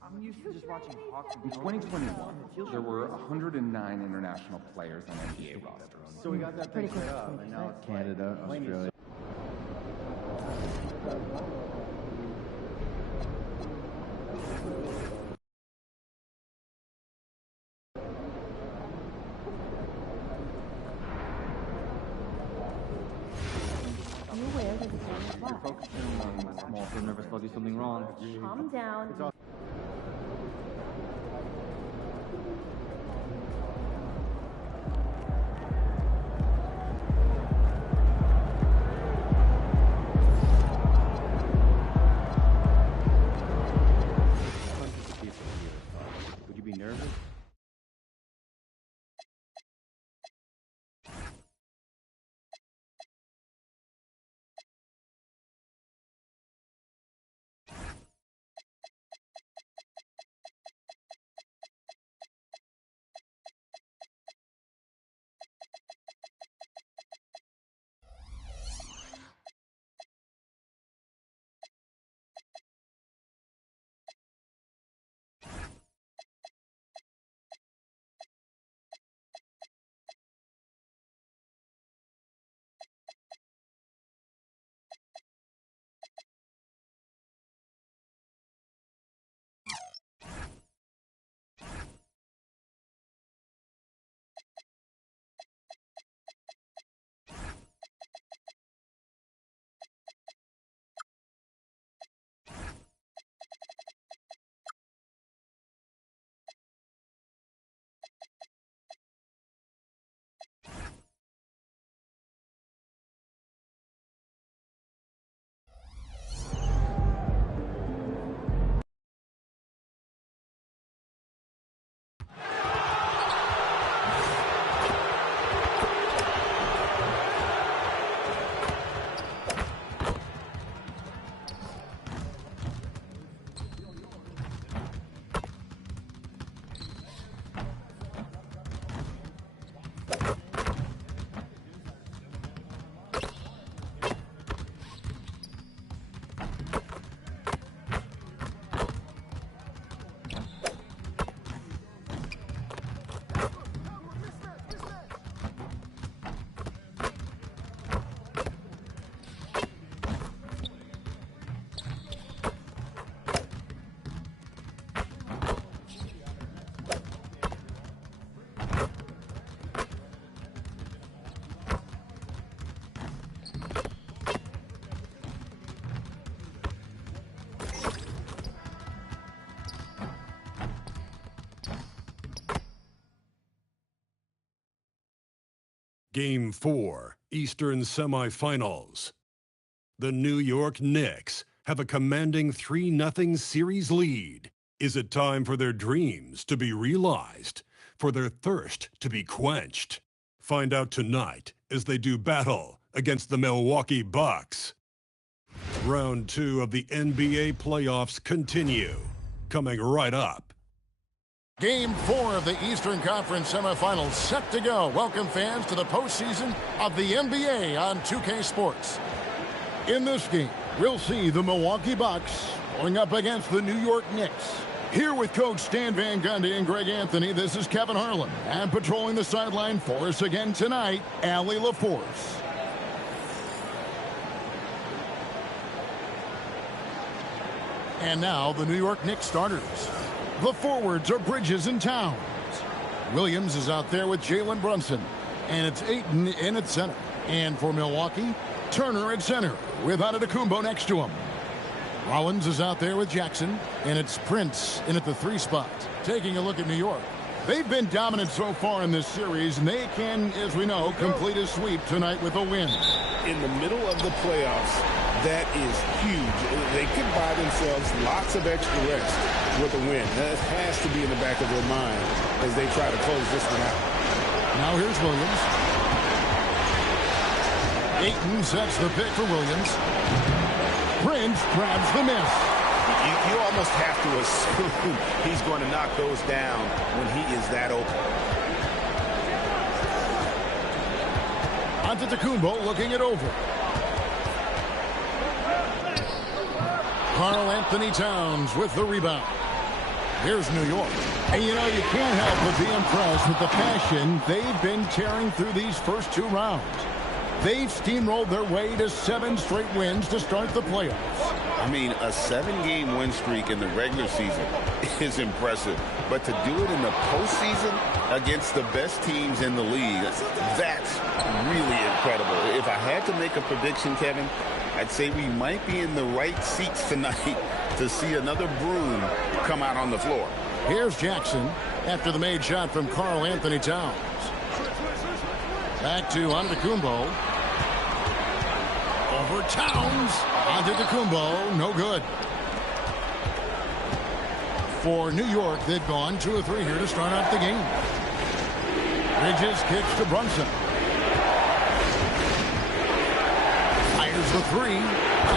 I'm used to just watching Hawks and in 2021, there were 109 international players on NBA rosters. So we got that pretty set up, and now it's Canada, Australia. Are you aware that the game is You're live? focusing on small, so nervous I'll do something wrong. Calm down. Would you be nervous? Game 4, Eastern Semifinals. The New York Knicks have a commanding 3-0 series lead. Is it time for their dreams to be realized, for their thirst to be quenched? Find out tonight as they do battle against the Milwaukee Bucks. Round 2 of the NBA playoffs continue, coming right up. Game 4 of the Eastern Conference semifinals set to go. Welcome fans to the postseason of the NBA on 2K Sports. In this game, we'll see the Milwaukee Bucks going up against the New York Knicks. Here with Coach Stan Van Gundy and Greg Anthony, this is Kevin Harlan. And patrolling the sideline for us again tonight, Allie LaForce. And now the New York Knicks starters. The forwards are Bridges and Towns. Williams is out there with Jalen Brunson. And it's Ayton in at center. And for Milwaukee, Turner at center with Antetokounmpo next to him. Rollins is out there with Jackson. And it's Prince in at the 3 spot. Taking a look at New York. They've been dominant so far in this series, and they can, as we know, complete a sweep tonight with a win. In the middle of the playoffs, that is huge. They could buy themselves lots of extra rest with a win. That has to be in the back of their mind as they try to close this one out. Now here's Williams. Ayton sets the pick for Williams. Prince grabs the miss. You almost have to assume he's going to knock those down when he is that open. Antetokounmpo looking it over. Karl Anthony Towns with the rebound. Here's New York. And you know, you can't help but be impressed with the passion they've been carrying through these first 2 rounds. They've steamrolled their way to 7 straight wins to start the playoffs. I mean, a 7-game win streak in the regular season is impressive. But to do it in the postseason against the best teams in the league, that's really incredible. If I had to make a prediction, Kevin, I'd say we might be in the right seats tonight to see another broom come out on the floor. Here's Jackson after the made shot from Karl Anthony Towns. Back to Antetokounmpo. Over Towns. Antetokounmpo, no good. For New York, they've gone 2 of 3 here to start out the game. Bridges kicks to Brunson. Fires the 3.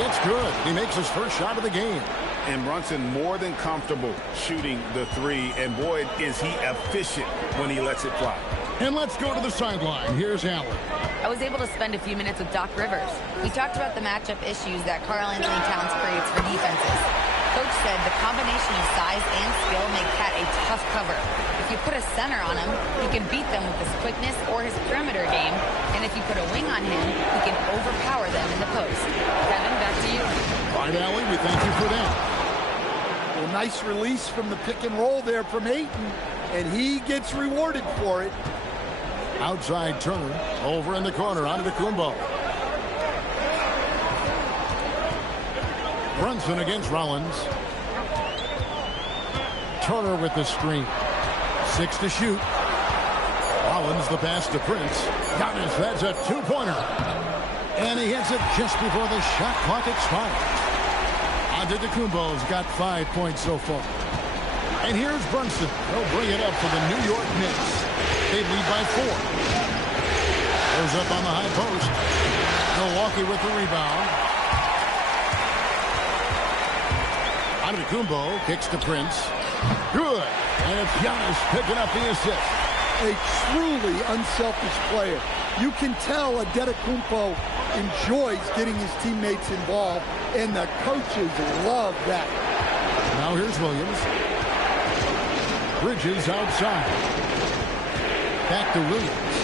It's good. He makes his first shot of the game. And Brunson more than comfortable shooting the 3. And boy, is he efficient when he lets it fly. And let's go to the sideline. Here's Allen. I was able to spend a few minutes with Doc Rivers. We talked about the matchup issues that Karl Anthony Towns creates for defenses. Coach said the combination of size and skill make Cat a tough cover. If you put a center on him, he can beat them with his quickness or his perimeter game. And if you put a wing on him, he can overpower them in the post. Kevin, back to you. All right, Allie, we thank you for that. Well, nice release from the pick and roll there from Ayton, and he gets rewarded for it. Outside Turner, over in the corner, Antetokounmpo. Brunson against Rollins. Turner with the screen. 6 to shoot. Rollins the pass to Prince. Giannis, that's a 2-pointer. And he hits it just before the shot clock expires. Antetokounmpo's got 5 points so far. And here's Brunson. He'll bring it up for the New York Knicks. They lead by 4. Goes up on the high post. Milwaukee with the rebound. Antetokounmpo kicks to Prince. Good. And it's Giannis picking up the assist. A truly unselfish player. You can tell Antetokounmpo enjoys getting his teammates involved, and the coaches love that. Now here's Williams. Bridges outside. Back to Williams.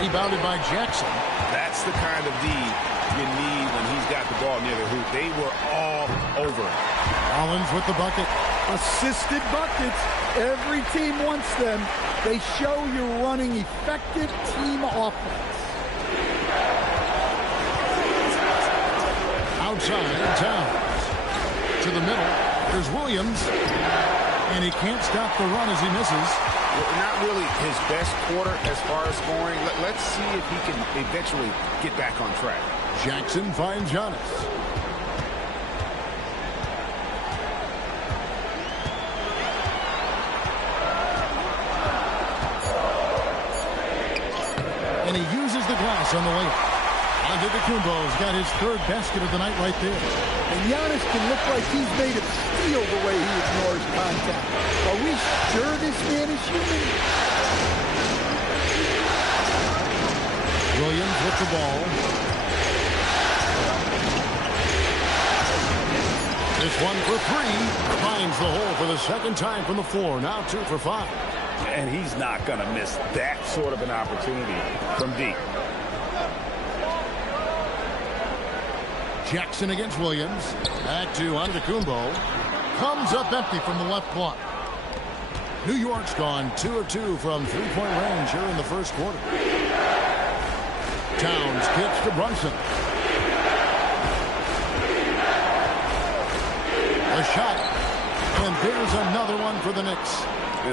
Rebounded by Jackson. That's the kind of D you need when he's got the ball near the hoop. They were all over it. Rollins with the bucket. Assisted buckets. Every team wants them. They show you're running effective team offense. Outside, Towns. To the middle. There's Williams. And he can't stop the run as he misses. Not really his best quarter as far as scoring. Let's see if he can eventually get back on track. Jackson finds Giannis. And he uses the glass on the layup. Antetokounmpo's got his 3rd basket of the night right there. And Giannis can look like he's made of steel the way he ignores contact. Are we sure this man is human? Williams with the ball. This one for 3. Finds the hole for the 2nd time from the floor. Now 2 for 5. And he's not going to miss that sort of an opportunity from deep. Jackson against Williams. Back to Antetokounmpo. Comes up empty from the left block. New York's gone 2 of 2 from 3-point range here in the first quarter. Towns kicks to Brunson. A shot. And there's another one for the Knicks.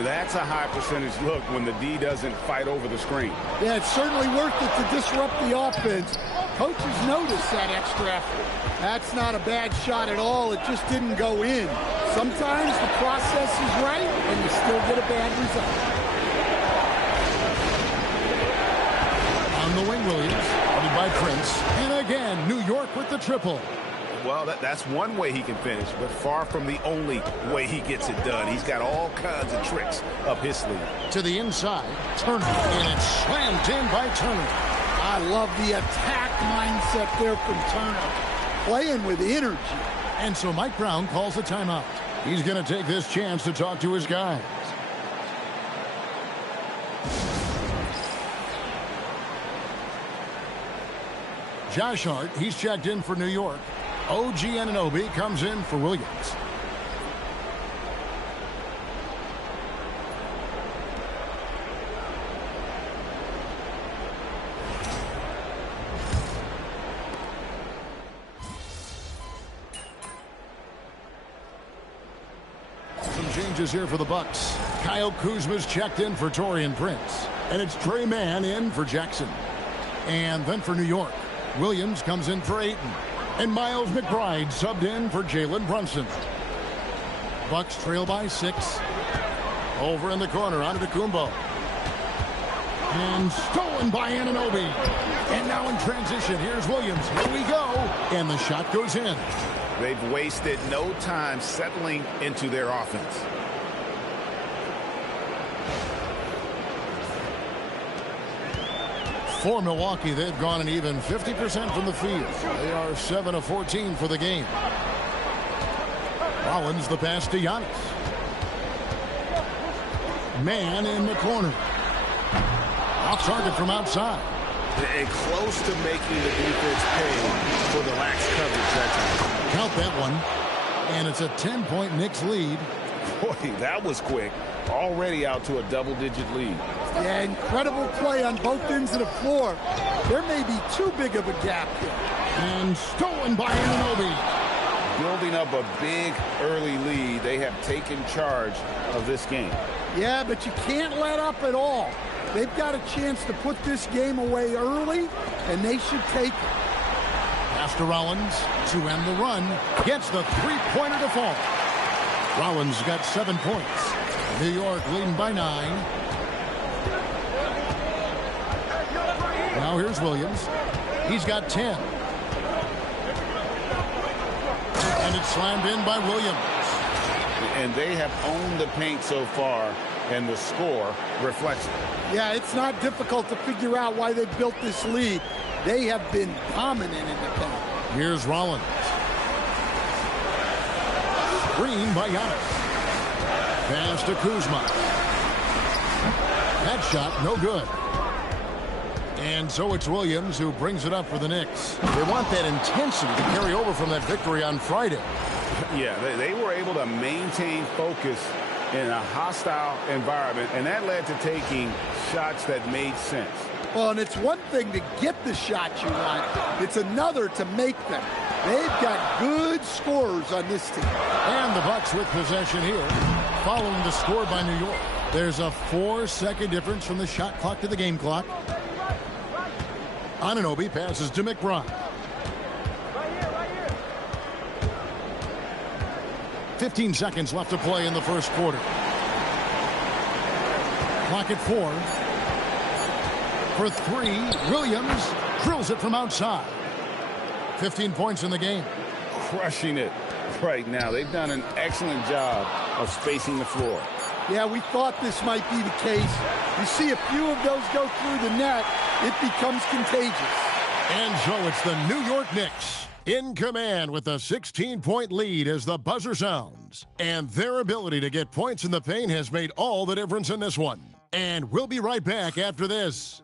That's a high percentage look when the D doesn't fight over the screen. Yeah, it's certainly worth it to disrupt the offense. Coaches notice that extra effort. That's not a bad shot at all. It just didn't go in. Sometimes the process is right, and you still get a bad result. On the wing, Williams, guarded by Prince. And again, New York with the triple. Well, that's one way he can finish, but far from the only way he gets it done. He's got all kinds of tricks up his sleeve. To the inside, Turner, and it's slammed in by Turner. I love the attack mindset there from Turner. playing with energy. And so Mike Brown calls a timeout. He's going to take this chance to talk to his guys. Josh Hart, he's checked in for New York. OG Anunoby comes in for Williams. Some changes here for the Bucks. Kyle Kuzma's checked in for Taurean Prince. And it's Trey Mann in for Jackson. And then for New York, Williams comes in for Ayton. And Miles McBride subbed in for Jalen Brunson. Bucks trail by 6. Over in the corner, Antetokounmpo. And stolen by Anunoby. And now in transition, here's Williams. Here we go. And the shot goes in. They've wasted no time settling into their offense. For Milwaukee, they've gone an even 50% from the field. They are 7 of 14 for the game. Rollins the pass to Giannis. Man in the corner. Off target from outside. And close to making the defense pay for the lax coverage that time. Count that one. And it's a 10-point Knicks lead. Boy, that was quick. Already out to a double-digit lead. Yeah, incredible play on both ends of the floor. There may be too big of a gap here. And stolen by Anunoby. Building up a big early lead. They have taken charge of this game. Yeah, but you can't let up at all. They've got a chance to put this game away early, and they should take it. Pass to Rollins to end the run. Gets the three-pointer to fall. Rollins got 7 points. New York leading by 9. Now here's Williams. He's got 10. And it's slammed in by Williams. And they have owned the paint so far, and the score reflects it. Yeah, it's not difficult to figure out why they built this lead. They have been dominant in the paint. Here's Rollins. Screen by Giannis. Pass to Kuzma. That shot, no good. And so it's Williams who brings it up for the Knicks. They want that intensity to carry over from that victory on Friday. Yeah, they were able to maintain focus in a hostile environment, and that led to taking shots that made sense. Well, and it's one thing to get the shot you want. It's another to make them. They've got good scorers on this team. And the Bucks with possession here, following the score by New York. There's a 4-second difference from the shot clock to the game clock. Anunoby passes to McBride. 15 seconds left to play in the first quarter. Clock at 4. For 3, Williams drills it from outside. 15 points in the game. Crushing it right now. They've done an excellent job of spacing the floor. Yeah, we thought this might be the case. You see a few of those go through the net, it becomes contagious. And so it's the New York Knicks in command with a 16-point lead as the buzzer sounds. And their ability to get points in the paint has made all the difference in this one. And we'll be right back after this.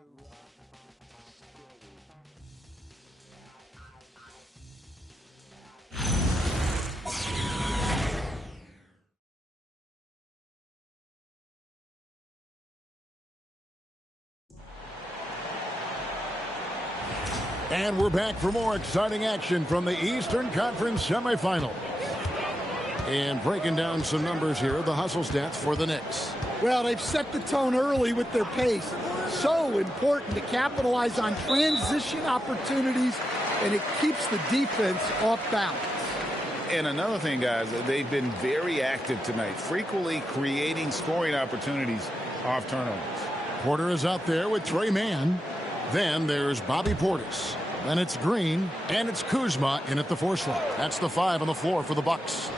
And we're back for more exciting action from the Eastern Conference semifinals. And breaking down some numbers here, the hustle stats for the Knicks. Well, they've set the tone early with their pace. So important to capitalize on transition opportunities, and it keeps the defense off balance. And another thing, guys, they've been very active tonight, frequently creating scoring opportunities off turnovers. Porter is out there with Trey Mann. Then there's Bobby Portis. Then it's Green, and it's Kuzma in at the 4 slot. That's the 5 on the floor for the Bucks.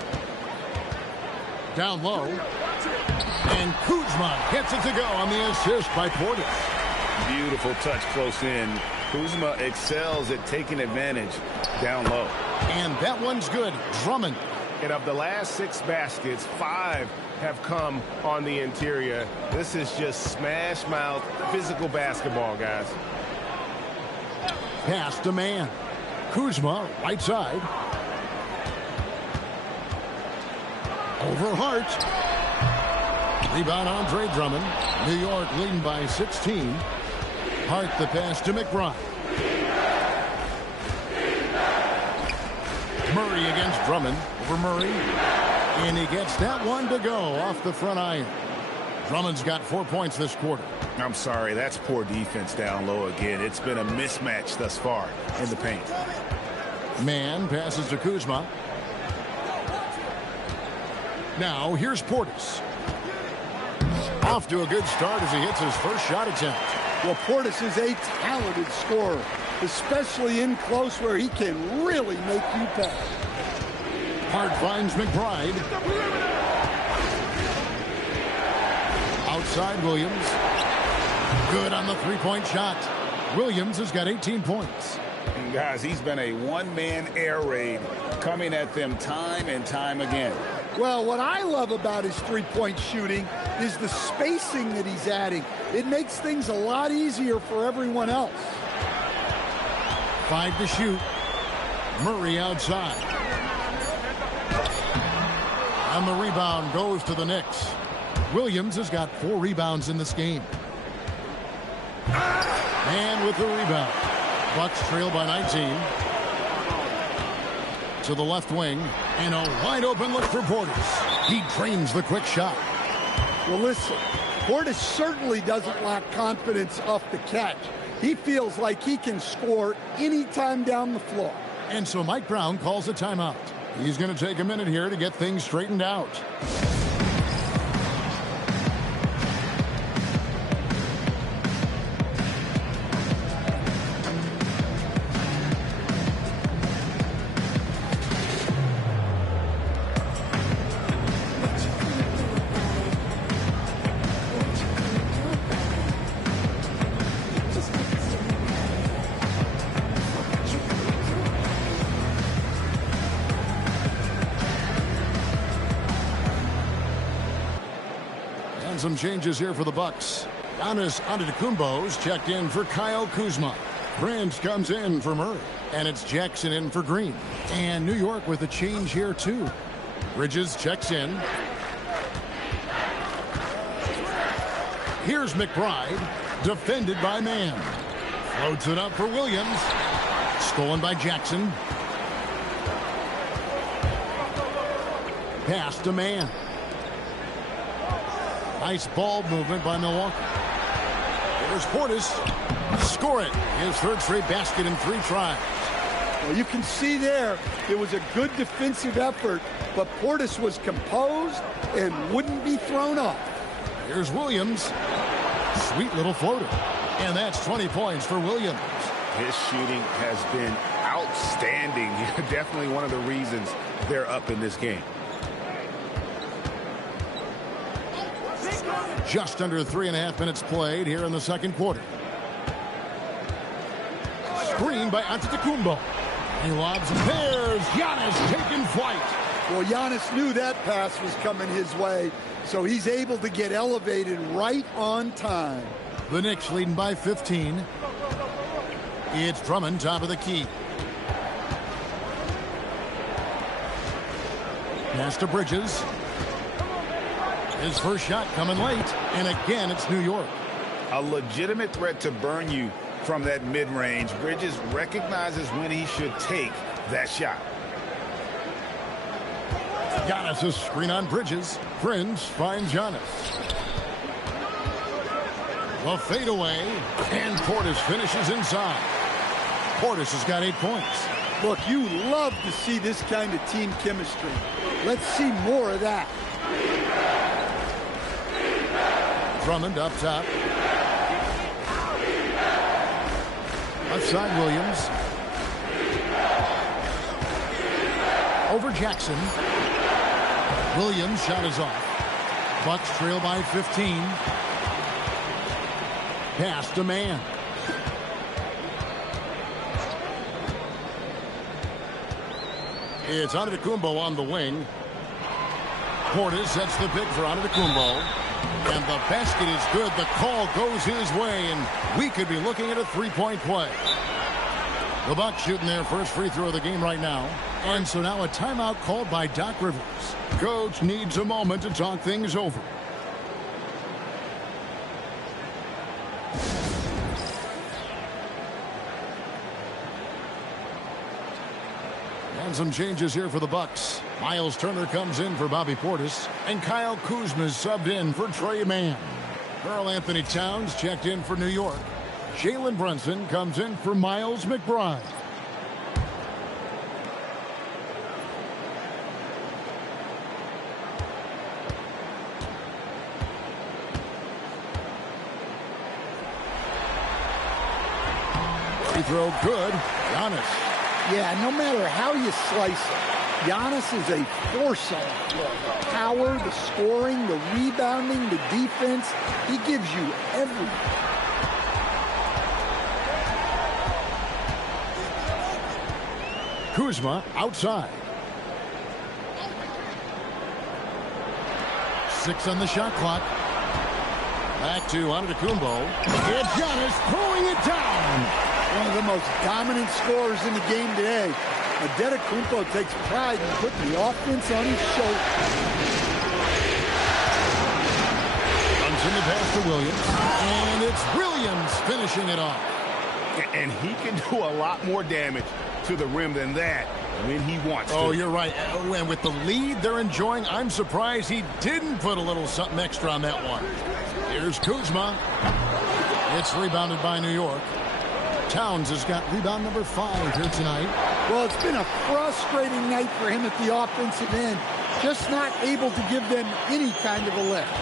Down low. And Kuzma gets it to go on the assist by Portis. Beautiful touch close in. Kuzma excels at taking advantage down low. And that one's good. Drummond. And of the last 6 baskets, 5 have come on the interior. This is just smash mouth physical basketball, guys. Pass to man. Kuzma, right side. Over Hart. Rebound Andre Drummond. New York leading by 16. Hart the pass to McBride. Murray against Drummond. Over Murray. And he gets that one to go off the front iron. Drummond's got 4 points this quarter. I'm sorry, that's poor defense down low again. It's been a mismatch thus far in the paint. Man passes to Kuzma. Now here's Portis. Off to a good start as he hits his first shot attempt. Well, Portis is a talented scorer, especially in close where he can really make you pay. Hart finds McBride. Outside Williams. Good on the three-point shot. Williams has got 18 points. And guys, he's been a one-man air raid coming at them time and time again. Well, what I love about his three-point shooting is the spacing that he's adding. It makes things a lot easier for everyone else. 5 to shoot. Murray outside. And the rebound goes to the Knicks. Williams has got 4 rebounds in this game. And with the rebound, Bucks trail by 19. To the left wing, and a wide open look for Portis. He drains the quick shot. Well, listen, Portis certainly doesn't lack confidence off the catch. He feels like he can score anytime down the floor. And so Mike Brown calls a timeout. He's going to take a minute here to get things straightened out. Some changes here for the Bucks. Giannis Antetokounmpo's checked in for Kyle Kuzma. Prince comes in for Murray. And it's Jackson in for Green. And New York with a change here, too. Bridges checks in. Here's McBride. Defended by Man. Floats it up for Williams. Stolen by Jackson. Pass to Man. Nice ball movement by Milwaukee. There's Portis. Score it. His third straight basket in 3 tries. Well, you can see there, it was a good defensive effort, but Portis was composed and wouldn't be thrown off. Here's Williams. Sweet little floater. And that's 20 points for Williams. His shooting has been outstanding. Definitely one of the reasons they're up in this game. Just under 3.5 minutes played here in the second quarter. Screen by Antetokounmpo. He lobs and there's Giannis taking flight. Well, Giannis knew that pass was coming his way, so he's able to get elevated right on time. The Knicks leading by 15. It's Drummond, top of the key. Pass to Bridges. His first shot coming late, and again it's New York. A legitimate threat to burn you from that mid-range. Bridges recognizes when he should take that shot. Giannis' screen on Bridges. Prince finds Giannis. The fadeaway, and Portis finishes inside. Portis has got 8 points. Look, you love to see this kind of team chemistry. Let's see more of that. Drummond up top. Left side Williams. Over Jackson. Williams shot is off. Bucks trail by 15. Pass to Man. It's Antetokounmpo on the wing. Portis sets the pick for Antetokounmpo. And the basket is good. The call goes his way, and we could be looking at a three-point play. The Bucks shooting their first free throw of the game right now. And so now a timeout called by Doc Rivers. Coach needs a moment to talk things over. And some changes here for the Bucks. Miles Turner comes in for Bobby Portis, and Kyle Kuzma subbed in for Trey Mann. Karl Anthony Towns checked in for New York. Jalen Brunson comes in for Miles McBride. Free throw good. Giannis. Yeah, no matter how you slice it, Giannis is a force on the floor. The power, the scoring, the rebounding, the defense, he gives you everything. Kuzma outside. 6 on the shot clock. Back to Antetokounmpo. And Giannis throwing it down. One of the most dominant scorers in the game today. Antetokounmpo takes pride in putting the offense on his shoulder. Runs in the pass to Williams. And it's Williams finishing it off. And he can do a lot more damage to the rim than that when he wants to. Oh, you're right. And with the lead they're enjoying, I'm surprised he didn't put a little something extra on that one. Here's Kuzma. It's rebounded by New York. Towns has got rebound number 5 here tonight. Well, it's been a frustrating night for him at the offensive end. Just not able to give them any kind of a lift.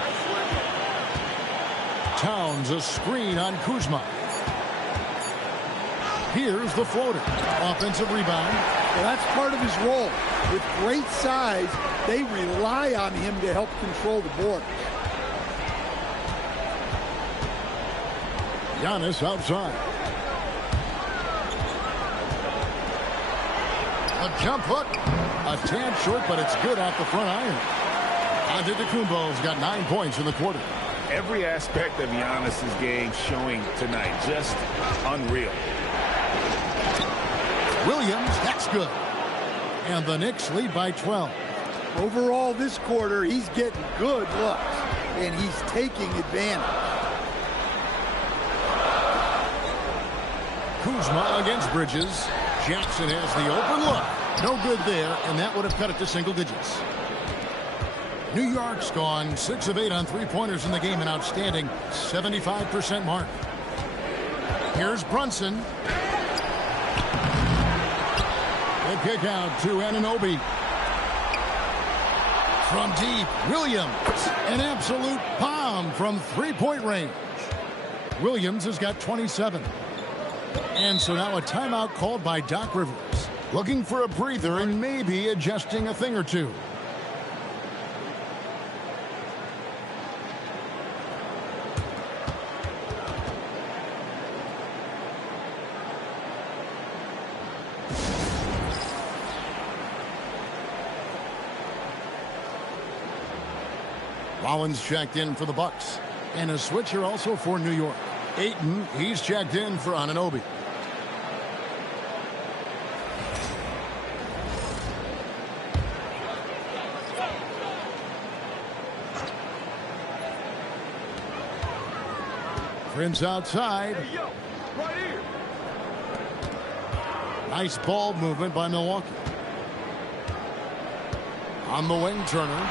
Towns a screen on Kuzma. Here's the floater. Offensive rebound. Well, that's part of his role. With great size, they rely on him to help control the board. Giannis outside. A jump hook. A tad short, but it's good off the front iron. Antetokounmpo's got 9 points in the quarter. Every aspect of Giannis's game showing tonight. Just unreal. Williams, that's good. And the Knicks lead by 12. Overall, this quarter, he's getting good looks, and he's taking advantage. Kuzma against Bridges. Jackson has the open look. No good there, and that would have cut it to single digits. New York's gone 6 of 8 on three-pointers in the game, an outstanding 75% mark. Here's Brunson. The kick out to Anunoby. From deep, Williams. An absolute bomb from three-point range. Williams has got 27. And so now a timeout called by Doc Rivers. Looking for a breather and maybe adjusting a thing or two. Rollins checked in for the Bucks. And a switcher also for New York. Ayton, he's checked in for Anunoby. Prince outside. Hey, yo, right here. Nice ball movement by Milwaukee. On the wing, Turner.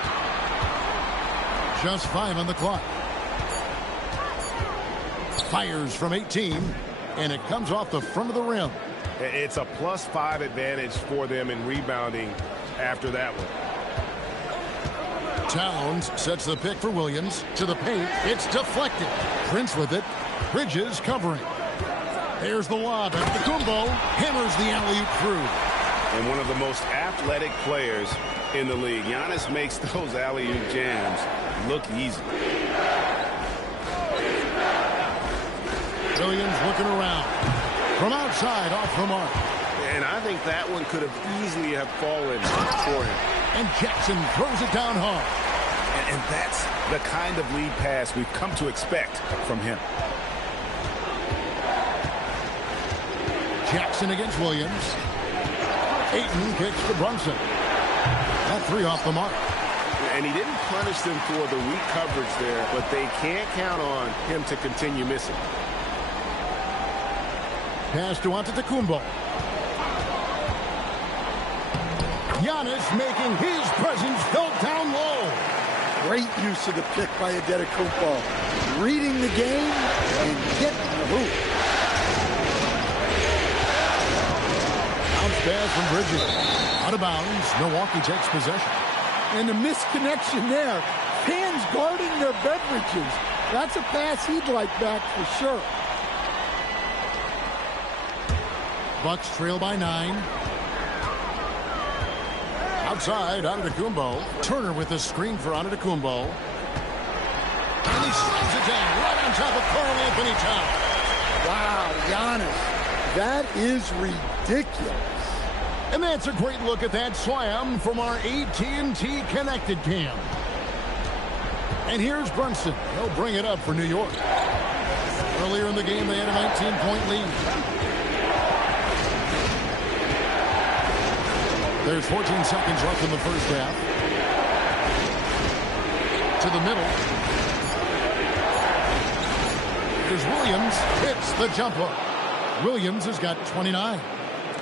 Just 5 on the clock. Fires from 18, and it comes off the front of the rim. It's a +5 advantage for them in rebounding after that one. Towns sets the pick for Williams. To the paint. It's deflected. Prince with it. Bridges covering. There's the lob. Antetokounmpo hammers the alley-oop through. And one of the most athletic players in the league. Giannis makes those alley-oop jams look easy. Williams looking around. From outside, off the mark. And I think that one could have easily have fallen for him. And Jackson throws it down hard. And that's the kind of lead pass we've come to expect from him. Jackson against Williams. Ayton kicks to Brunson. That three off the mark. And he didn't punish them for the weak coverage there, but they can't count on him to continue missing. Pass to Antetokounmpo. Giannis making his presence felt down low. Great use of the pick by Antetokounmpo. Reading the game and getting the hoop. Bounce pass from Bridges. Out of bounds. Milwaukee takes possession. And the misconnection there. Fans guarding their beverages. That's a pass he'd like back for sure. Bucks trail by 9. Outside, Antetokounmpo. Turner with a screen for Antetokounmpo. And he slams it down right on top of Karl Anthony Towns. Wow, Giannis. That is ridiculous. And that's a great look at that slam from our AT&T Connected Cam. And here's Brunson. He'll bring it up for New York. Earlier in the game, they had a 19-point lead. There's 14 seconds left in the first half. To the middle. Here's Williams. Hits the jumper. Williams has got 29.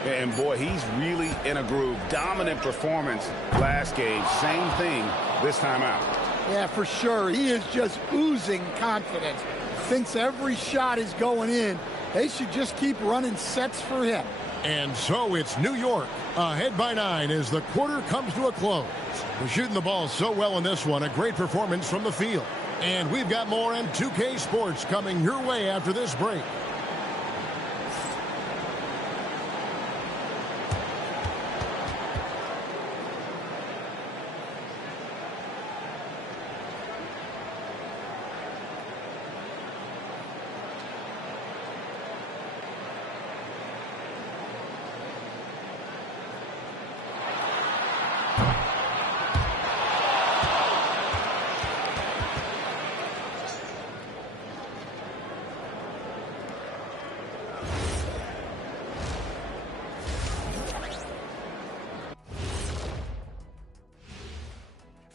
And boy, he's really in a groove. Dominant performance last game. Same thing this time out. Yeah, for sure. He is just oozing confidence. Thinks every shot is going in. They should just keep running sets for him. And so it's New York ahead by 9 as the quarter comes to a close. They're shooting the ball so well in this one. A great performance from the field. And we've got more on 2K Sports coming your way after this break.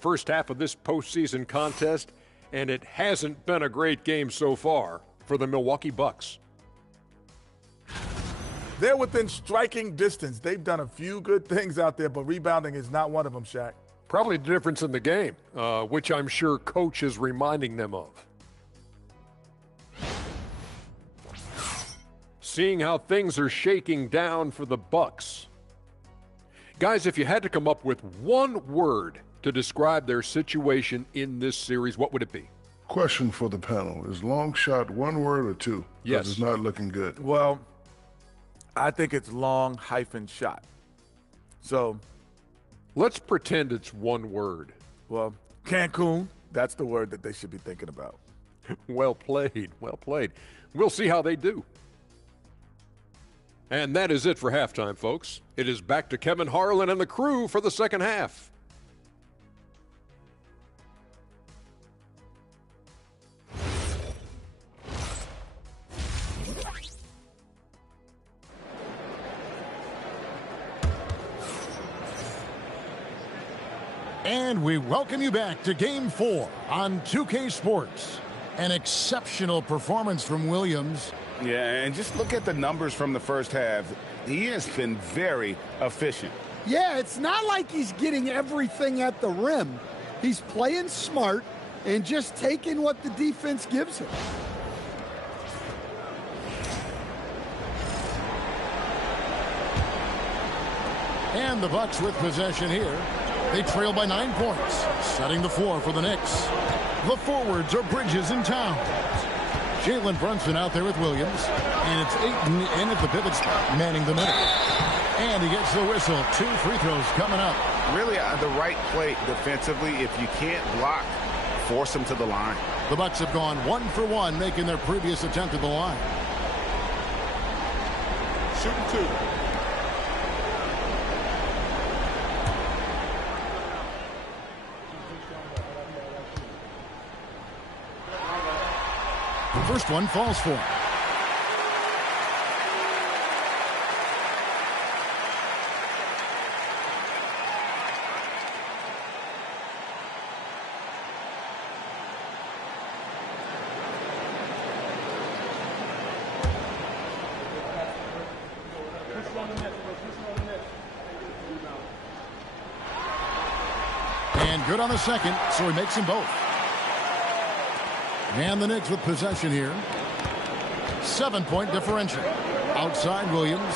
First half of this postseason contest, and it hasn't been a great game so far for the Milwaukee Bucks. They're within striking distance. They've done a few good things out there, but rebounding is not one of them, Shaq. Probably the difference in the game, which I'm sure Coach is reminding them of. Seeing how things are shaking down for the Bucks. Guys, if you had to come up with one word to describe their situation in this series, what would it be? Question for the panel. Is long shot one word or two? Yes. It's not looking good. Well, I think it's long hyphen shot. So let's pretend it's one word. Well, Cancun, that's the word that they should be thinking about. Well played. Well played. We'll see how they do. And that is it for halftime, folks. It is back to Kevin Harlan and the crew for the second half. And we welcome you back to Game 4 on 2K Sports. An exceptional performance from Williams. Yeah, and just look at the numbers from the first half. He has been very efficient. Yeah, it's not like he's getting everything at the rim. He's playing smart and just taking what the defense gives him. And the Bucks with possession here. They trail by 9 points, setting the floor for the Knicks. The forwards are Bridges and Towns. Jalen Brunson out there with Williams. And it's Ayton in at the pivot spot, manning the middle. And he gets the whistle. 2 free throws coming up. Really the right play defensively. If you can't block, force him to the line. The Bucks have gone 1 for 1, making their previous attempt at the line. Shooting 2. first one falls for him. And good on the second, so he makes them both. And the Knicks with possession here. 7-point differential. Outside Williams.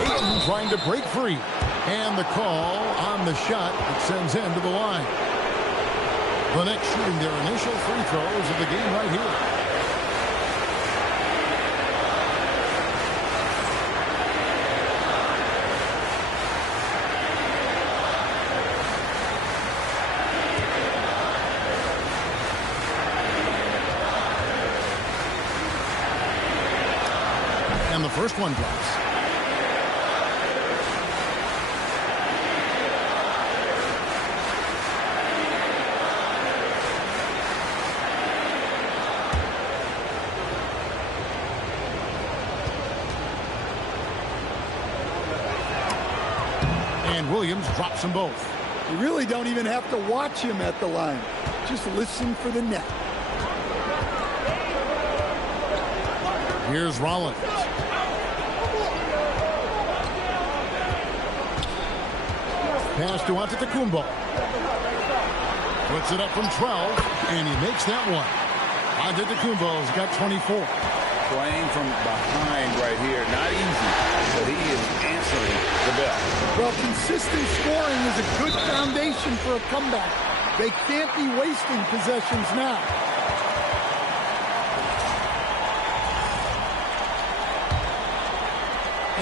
Ayton trying to break free. And the call on the shot that sends him to the line. The Knicks shooting their initial free throws of the game right here. And the first one drops. And Williams drops them both. You really don't even have to watch him at the line. Just listen for the net. Here's Rollins. Pass to Antetokounmpo. Puts it up from 12, and he makes that one. Antetokounmpo's got 24. Playing from behind right here, not easy, but he is answering the bell. Well, consistent scoring is a good foundation for a comeback. They can't be wasting possessions now.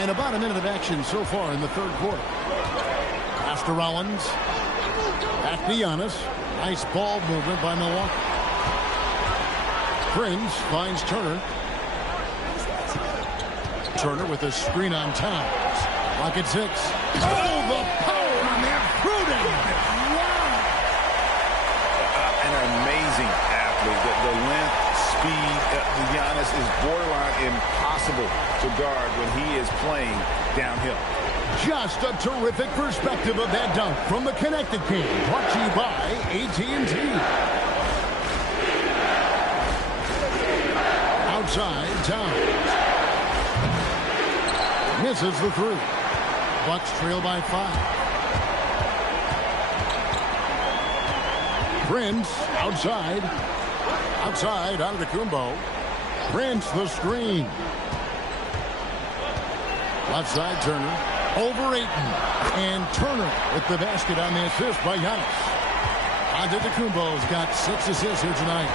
And about a minute of action so far in the third quarter. Pass to Rollins. Back to Giannis. Nice ball movement by Milwaukee. Prince finds Turner. Turner with a screen on Towns. Lock at 6. Oh, the power on that Pruden. Wow. An amazing athlete. The length, speed. Giannis is borderline impossible to guard when he is playing downhill. Just a terrific perspective of that dunk from the Connected King. Brought to you by AT&T. Outside, Towns. Misses the 3. Bucks trail by 5. Prince outside. Outside, Antetokounmpo. Prince the screen. Left side, Turner. Over Ayton. And Turner with the basket on the assist by Giannis. Antetokounmpo's got 6 assists here tonight.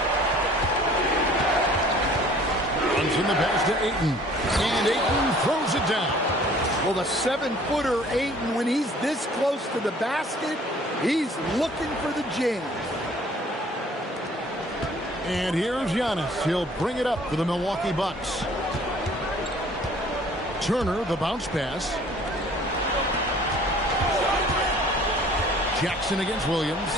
Runs in the pass to Ayton. And Ayton throws it down. Well, the 7-footer Ayton, when he's this close to the basket, he's looking for the jams. And here's Giannis. He'll bring it up for the Milwaukee Bucks. Turner, the bounce pass. Jackson against Williams.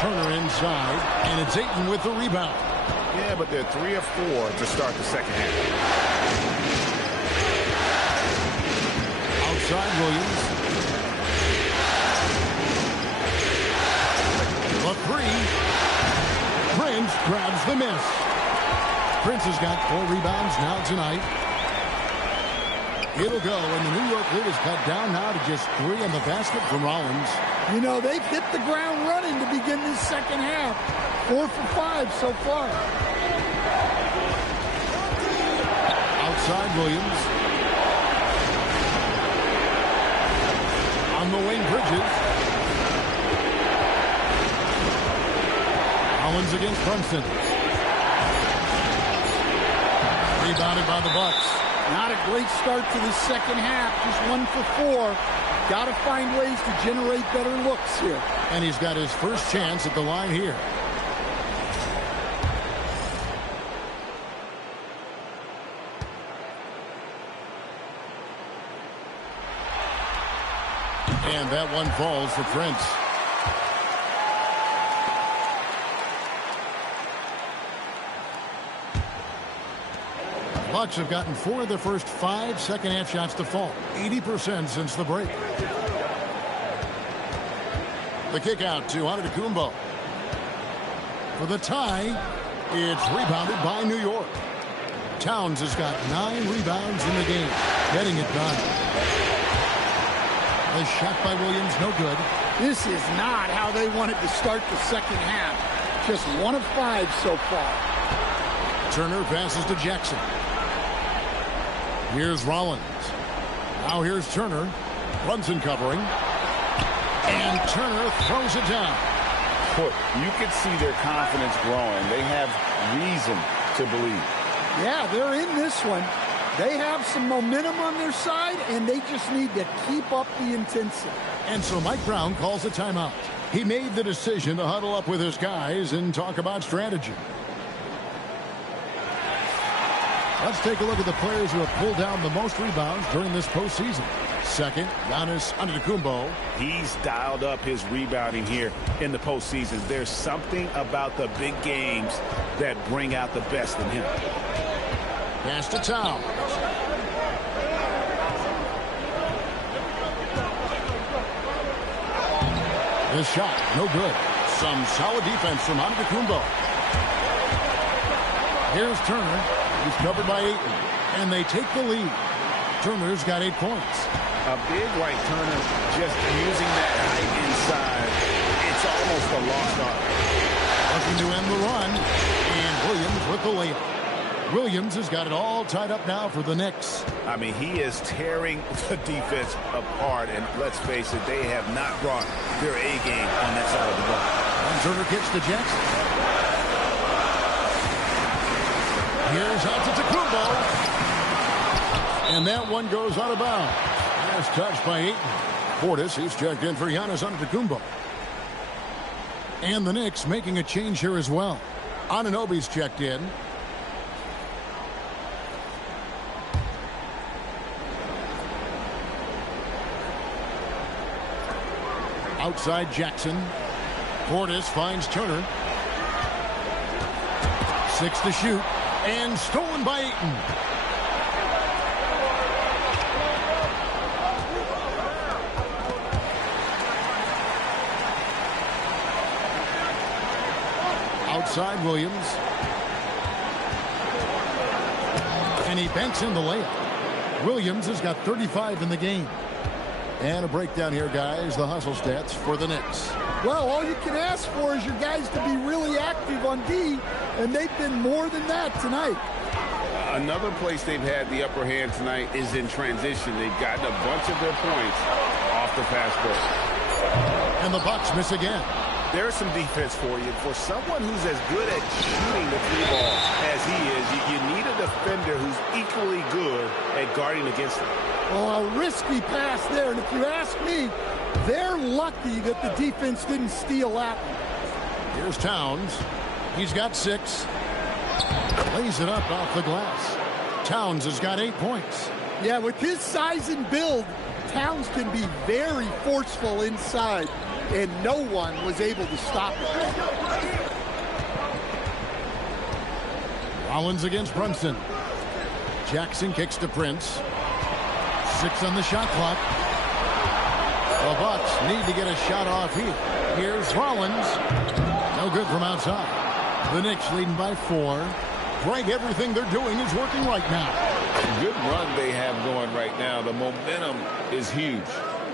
Turner inside, and it's Ayton with the rebound. Yeah, but they're 3 of 4 to start the second half. Outside Williams. The 3. Prince grabs the miss. Prince has got 4 rebounds now tonight. It'll go, and the New York lead is cut down now to just 3 on the basket from Rollins. You know, they've hit the ground running to begin this second half. 4 for 5 so far. Outside Williams. On the wing, Bridges. Rollins against Brunson. Rebounded by the Bucks. Not a great start to the second half. Just 1 for 4. Got to find ways to generate better looks here. And he's got his first chance at the line here. And that one falls for Prince. Bucks have gotten 4 of their first 5 second-half shots to fall. 80% since the break. The kick out to Antetokounmpo. For the tie, it's rebounded by New York. Towns has got 9 rebounds in the game, getting it done. A shot by Williams, no good. This is not how they wanted to start the second half. Just 1 of 5 so far. Turner passes to Jackson. Here's Rollins. Now here's Turner. Brunson covering. And Turner throws it down. You can see their confidence growing. They have reason to believe. Yeah, they're in this one. They have some momentum on their side, and they just need to keep up the intensity. And so Mike Brown calls a timeout. He made the decision to huddle up with his guys and talk about strategy. Let's take a look at the players who have pulled down the most rebounds during this postseason. Second, Giannis Antetokounmpo. He's dialed up his rebounding here in the postseason. There's something about the big games that bring out the best in him. Pass to Towns. This shot, no good. Some solid defense from Antetokounmpo. Here's Turner. He's covered by Ayton. And they take the lead. Turner's got 8 points. A big like Turner just using that height inside. It's almost a lost art. Looking to end the run. And Williams with the layup. Williams has got it all tied up now for the Knicks. I mean, he is tearing the defense apart. And let's face it, they have not brought their A game on that side of the ball. And Turner kicks to Jackson. Here's Antetokounmpo. And that one goes out of bounds. Last touch by Ayton. Portis, he's checked in for Giannis Antetokounmpo. And the Knicks making a change here as well. Anunoby's checked in. Outside Jackson. Portis finds Turner. 6 to shoot. And stolen by Ayton. Outside Williams. And he banks in the layup. Williams has got 35 in the game. And a breakdown here, guys. The hustle stats for the Knicks. Well, all you can ask for is your guys to be really active on D, and they've been more than that tonight. Another place they've had the upper hand tonight is in transition. They've gotten a bunch of their points off the fast break. And the Bucks miss again. There's some defense for you. For someone who's as good at shooting the 3 ball as he is, you need a defender who's equally good at guarding against him. Well, a risky pass there, and if you ask me, they're lucky that the defense didn't steal that one. Here's Towns. He's got 6. Lays it up off the glass. Towns has got 8 points. Yeah, with his size and build, Towns can be very forceful inside, and no one was able to stop it. Rollins against Brunson. Jackson kicks to Prince. 6 on the shot clock. The Bucks need to get a shot off here. Here's Rollins. No good from outside. The Knicks leading by 4. Greg, everything they're doing is working right now. Good run they have going right now. The momentum is huge.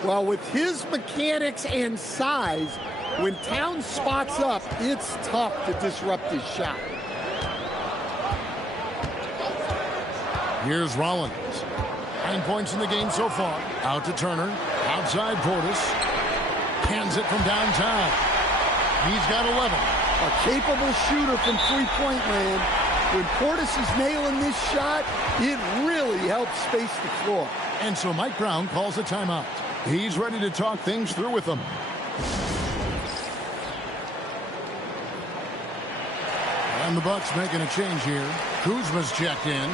Well, with his mechanics and size, when Towns spots up, it's tough to disrupt his shot. Here's Rollins. 9 points in the game so far. Out to Turner. Outside Portis. Hands it from downtown. He's got 11. A capable shooter from three-point land. When Portis is nailing this shot, it really helps space the floor. And so Mike Brown calls a timeout. He's ready to talk things through with them. And the Bucks making a change here. Kuzma's checked in.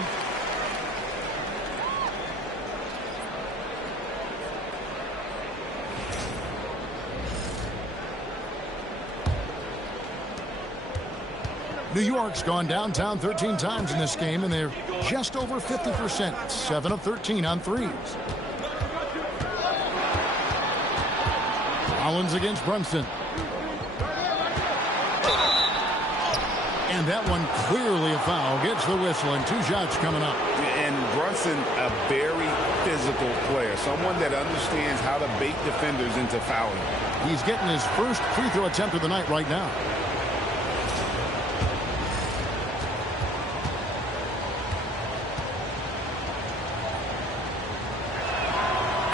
New York's gone downtown 13 times in this game, and they're just over 50%, 7 of 13 on threes. Rollins against Brunson. And that one clearly a foul. Gets the whistle, and 2 shots coming up. And Brunson, a very physical player, someone that understands how to bait defenders into fouling. He's getting his first free throw attempt of the night right now.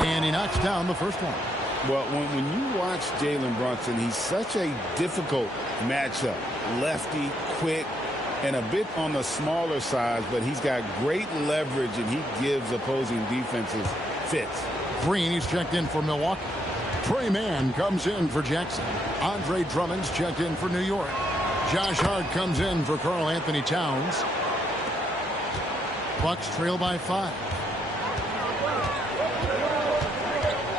And he knocks down the first one. Well, when you watch Jalen Brunson, he's such a difficult matchup. Lefty, quick, and a bit on the smaller side, but he's got great leverage, and he gives opposing defenses fits. Green, he's checked in for Milwaukee. Trey Mann comes in for Jackson. Andre Drummond's checked in for New York. Josh Hart comes in for Karl Anthony Towns. Bucks trail by 5.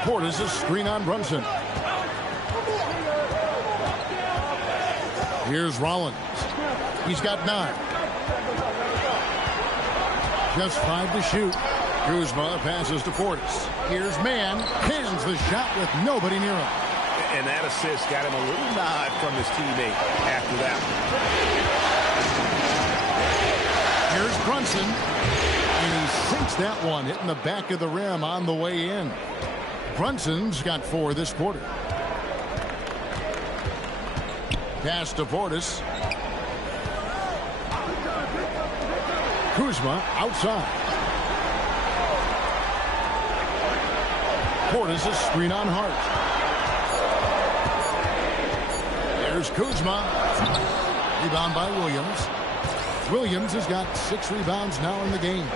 Portis a screen on Brunson. Here's Rollins. He's got 9. Just 5 to shoot. Kuzma passes to Portis. Here's Mann. Hands the shot with nobody near him. And that assist got him a little nod from his teammate after that one. Here's Brunson. And he sinks that one, hitting the back of the rim on the way in. Brunson's got 4 this quarter. Pass to Portis. Kuzma outside. Portis a screen on Hart. There's Kuzma. Rebound by Williams. Williams has got 6 rebounds now in the game.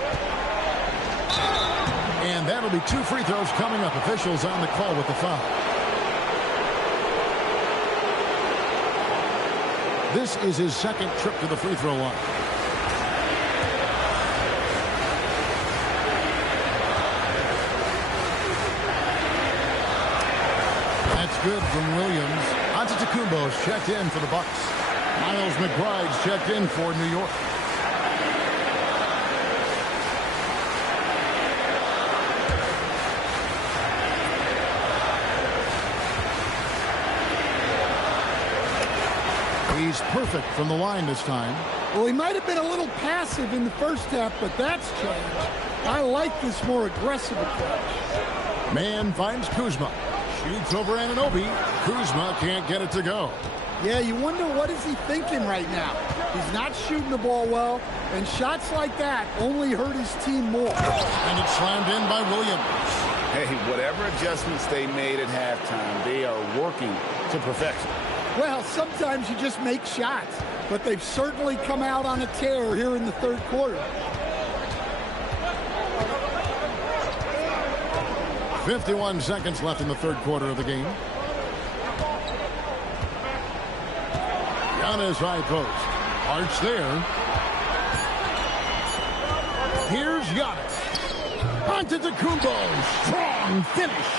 And that'll be 2 free throws coming up. Officials on the call with the foul. This is his second trip to the free throw line. That's good from Williams. Antetokounmpo's checked in for the Bucks. Miles McBride's checked in for New York. He's perfect from the line this time. Well, he might have been a little passive in the first half, but that's changed. I like this more aggressive approach. Mann finds Kuzma. Shoots over Anunoby. Kuzma can't get it to go. Yeah, you wonder what is he thinking right now. He's not shooting the ball well, and shots like that only hurt his team more. And it's slammed in by Williams. Hey, whatever adjustments they made at halftime, they are working to perfection. Well, sometimes you just make shots, but they've certainly come out on a tear here in the third quarter. 51 seconds left in the third quarter of the game. Giannis high post. Arch there. Here's Giannis. Antetokounmpo. Strong finish.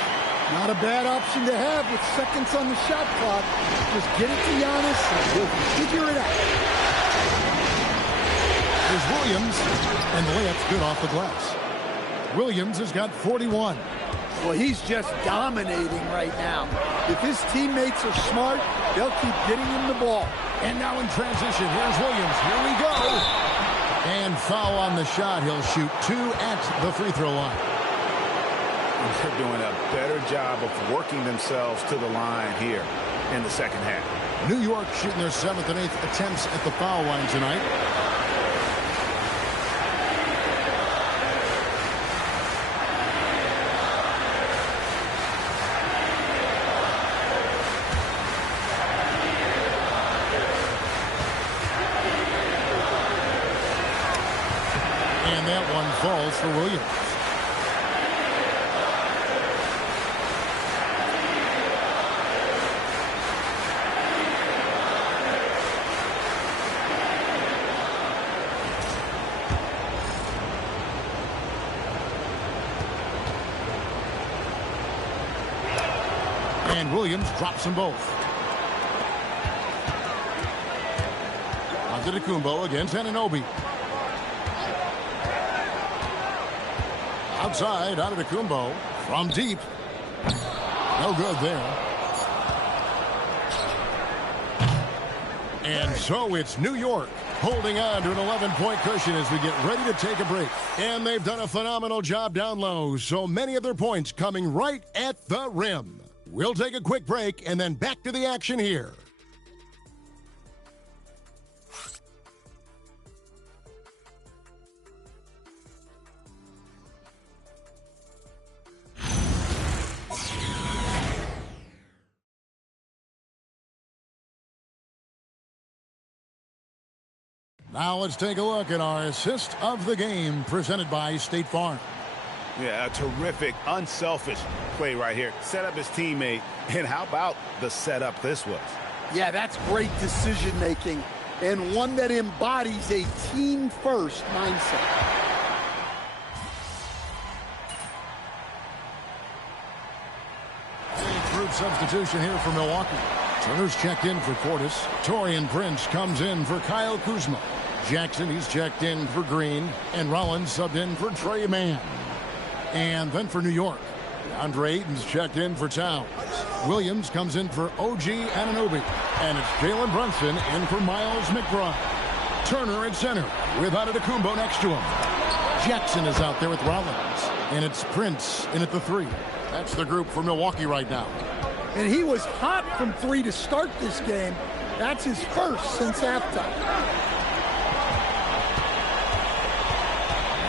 Not a bad option to have with seconds on the shot clock. Just get it to Giannis and he'll figure it out. Here's Williams, and the layup's good off the glass. Williams has got 41. Well, he's just dominating right now. If his teammates are smart, they'll keep getting him the ball. And now in transition, here's Williams. Here we go. And foul on the shot. He'll shoot 2 at the free throw line. They're doing a better job of working themselves to the line here in the second half. New York shooting their 7th and 8th attempts at the foul line tonight. And that one falls for Williams. And Williams drops them both. Antetokounmpo against Anunoby. Outside, Antetokounmpo from deep. No good there. And so it's New York holding on to an 11-point cushion as we get ready to take a break. And they've done a phenomenal job down low, so many of their points coming right at the rim. We'll take a quick break and then back to the action here. Now let's take a look at our assist of the game presented by State Farm. Yeah, a terrific, unselfish play right here. Set up his teammate, and how about the setup this was? Yeah, that's great decision-making, and one that embodies a team-first mindset. A group substitution here for Milwaukee. Turner's checked in for Cordes. Taurean Prince comes in for Kyle Kuzma. Jackson, he's checked in for Green. And Rollins subbed in for Trey Mann. And then for New York, DeAndre Ayton's checked in for Towns. Williams comes in for OG Anunoby. And it's Jalen Brunson in for Miles McBride. Turner at center with Antetokounmpo next to him. Jackson is out there with Rollins. And it's Prince in at the 3. That's the group for Milwaukee right now. And he was hot from 3 to start this game. That's his first since halftime.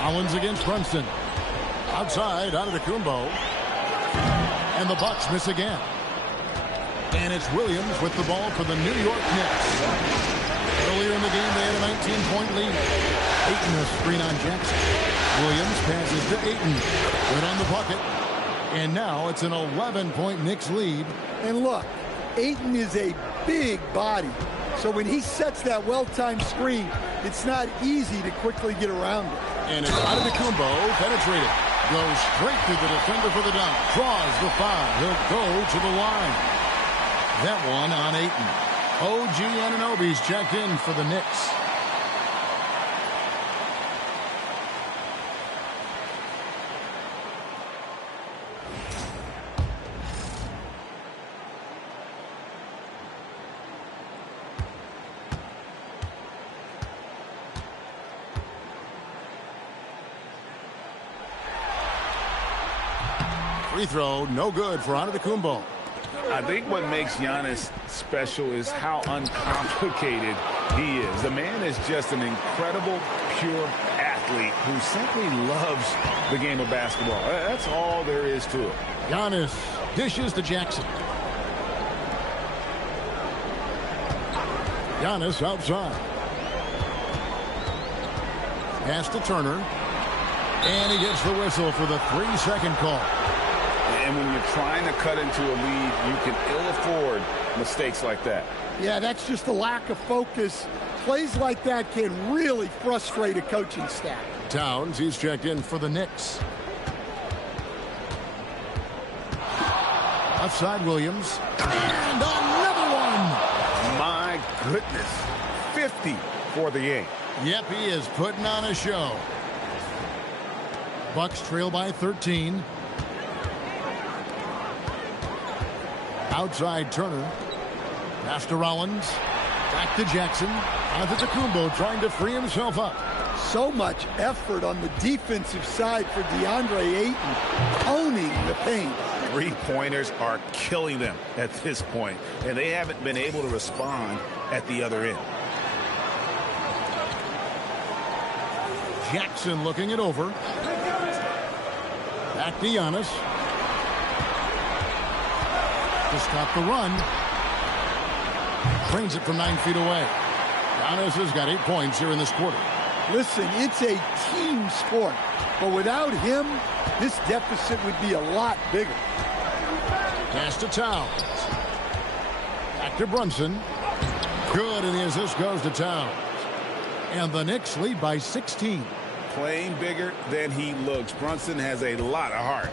Rollins against Brunson. Outside, Antetokounmpo. And the Bucks miss again. And it's Williams with the ball for the New York Knicks. Earlier in the game, they had a 19-point lead. Ayton a screen on Jackson. Williams passes to Ayton. Right on the bucket. And now it's an 11-point Knicks lead. And look, Ayton is a big body. So when he sets that well-timed screen, it's not easy to quickly get around it. And it's Antetokounmpo penetrated. Goes straight through the defender for the dunk. Draws the foul. He'll go to the line. That one on Ayton. OG Anunoby's checked in for the Knicks. Free throw, no good for Antetokounmpo. I think what makes Giannis special is how uncomplicated he is. The man is just an incredible, pure athlete who simply loves the game of basketball. That's all there is to it. Giannis dishes to Jackson. Giannis outside. Pass to Turner. And he gets the whistle for the 3-second call. And when you're trying to cut into a lead, you can ill afford mistakes like that. Yeah, that's just a lack of focus. Plays like that can really frustrate a coaching staff. Towns, he's checked in for the Knicks. Outside Williams. And another one! My goodness. 50 for the game. Yep, he is putting on a show. Bucks trail by 13. Outside Turner. Pass to Rollins. Back to Jackson. Antetokounmpo trying to free himself up. So much effort on the defensive side for DeAndre Ayton, owning the paint. Three-pointers are killing them at this point, and they haven't been able to respond at the other end. Jackson looking it over. Back to Giannis. To stop the run. Trains it from 9 feet away. Giannis has got 8 points here in this quarter. Listen, it's a team sport, but without him, this deficit would be a lot bigger. Pass to Towns. Back to Brunson. Good, and the assist goes to Towns. And the Knicks lead by 16. Playing bigger than he looks. Brunson has a lot of heart.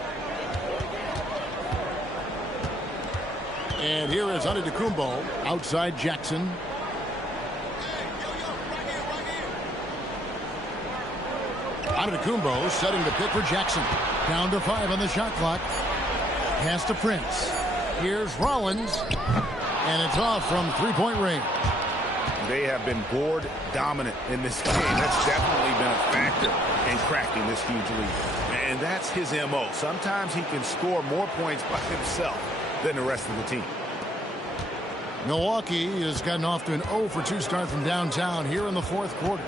And here is Antetokounmpo outside Jackson. Antetokounmpo setting the pick for Jackson. Down to 5 on the shot clock. Pass to Prince. Here's Rollins. And it's off from three-point range. They have been board dominant in this game. That's definitely been a factor in cracking this huge lead. And that's his MO. Sometimes he can score more points by himself than the rest of the team. Milwaukee has gotten off to an 0 for 2 start from downtown here in the fourth quarter.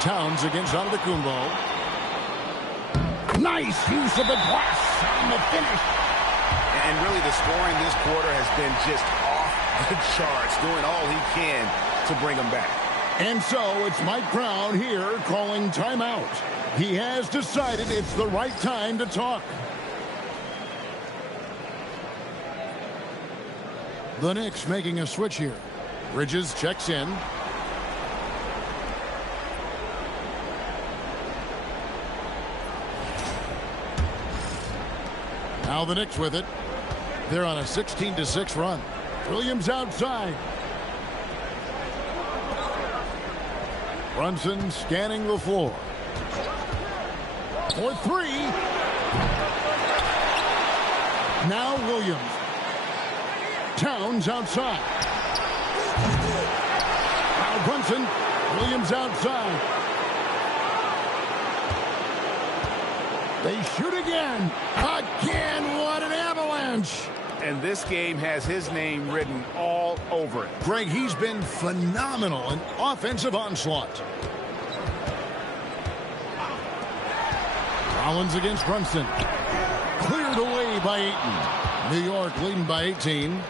Towns against Antetokounmpo. Nice use of the glass on the finish. And really the scoring this quarter has been just off the charts, doing all he can to bring them back. And so it's Mike Brown here calling timeout. He has decided it's the right time to talk. The Knicks making a switch here. Bridges checks in. Now the Knicks with it. They're on a 16-6 run. Williams outside. Brunson scanning the floor. For 3. Now Williams. Towns outside. Now Brunson. Williams outside. They shoot again. Again, what an avalanche. And this game has his name written all over it. Greg, he's been phenomenal in offensive onslaught. Rollins against Brunson. Cleared away by Ayton. New York leading by 18.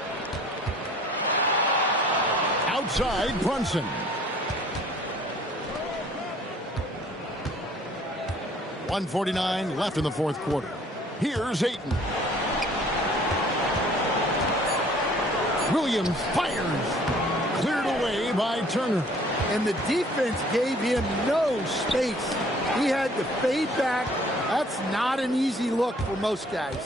Outside, Brunson. .149 left in the fourth quarter. Here's Ayton. Williams fires. Cleared away by Turner. And the defense gave him no space. He had to fade back. That's not an easy look for most guys.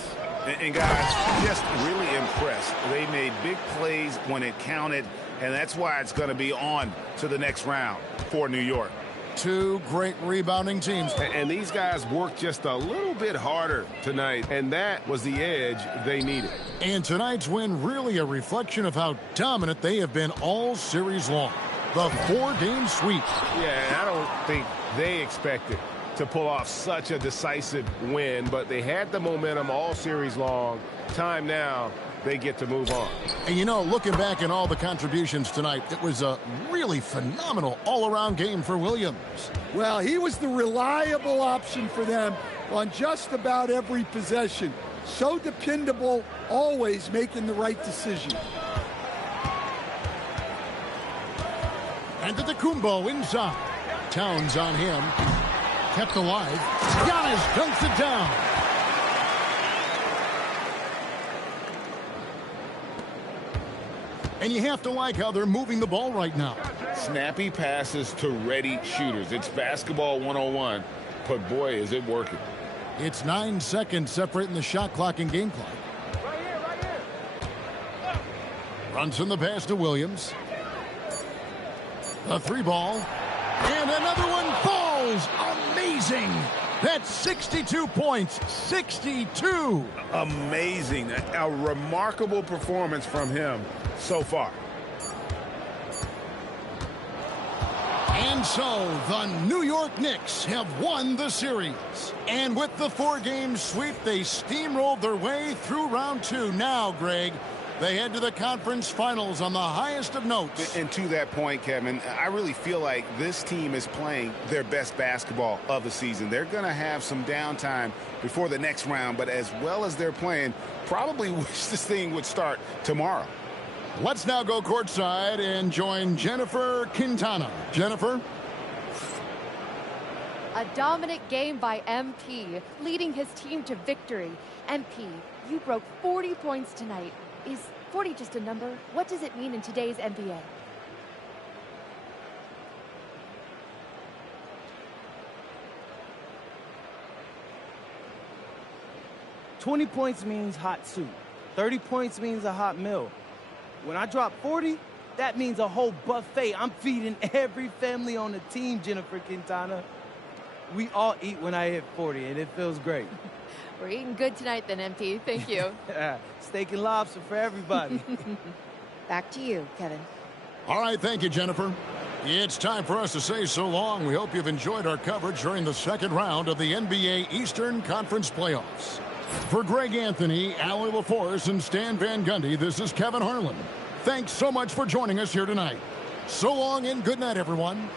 And guys, just really impressed. They made big plays when it counted, and that's why it's going to be on to the next round for New York. 2 great rebounding teams. And these guys worked just a little bit harder tonight, and that was the edge they needed. And tonight's win really a reflection of how dominant they have been all series long. The 4-game sweep. Yeah, I don't think they expected to pull off such a decisive win, but they had the momentum all series long. Time now, they get to move on. And you know, looking back at all the contributions tonight, it was a really phenomenal all-around game for Williams. Well, he was the reliable option for them on just about every possession. So dependable, always making the right decision. Antetokounmpo inside. Towns on him. Kept alive. Giannis dunks it down. And you have to like how they're moving the ball right now. Snappy passes to ready shooters. It's basketball 101, but boy, is it working. It's 9 seconds separating the shot clock and game clock. Right here. Brunson the pass to Williams. The 3 ball. And another one falls. Amazing. That's 62 points. 62. Amazing. A remarkable performance from him so far. And so the New York Knicks have won the series. And with the 4-game sweep, they steamrolled their way through round 2. Now, Greg, they head to the conference finals on the highest of notes. And to that point, Kevin, I really feel like this team is playing their best basketball of the season. They're going to have some downtime before the next round, but as well as they're playing, probably wish this thing would start tomorrow. Let's now go courtside and join Jennifer Quintana. Jennifer? A dominant game by MP, leading his team to victory. MP, you broke 40 points tonight. Is 40 just a number? What does it mean in today's NBA? "20 points means hot soup. 30 points means a hot meal. When I drop 40, That means a whole buffet. I'm feeding every family on the team, Jennifer Quintana. We all eat when I hit 40, and it feels great. We're eating good tonight then, MP. Thank you. Steak and lobster for everybody. Back to you, Kevin. All right, thank you, Jennifer. It's time for us to say so long. We hope you've enjoyed our coverage during the second round of the NBA Eastern Conference Playoffs. For Greg Anthony, Allie LaForce, and Stan Van Gundy, this is Kevin Harlan. Thanks so much for joining us here tonight. So long and good night, everyone.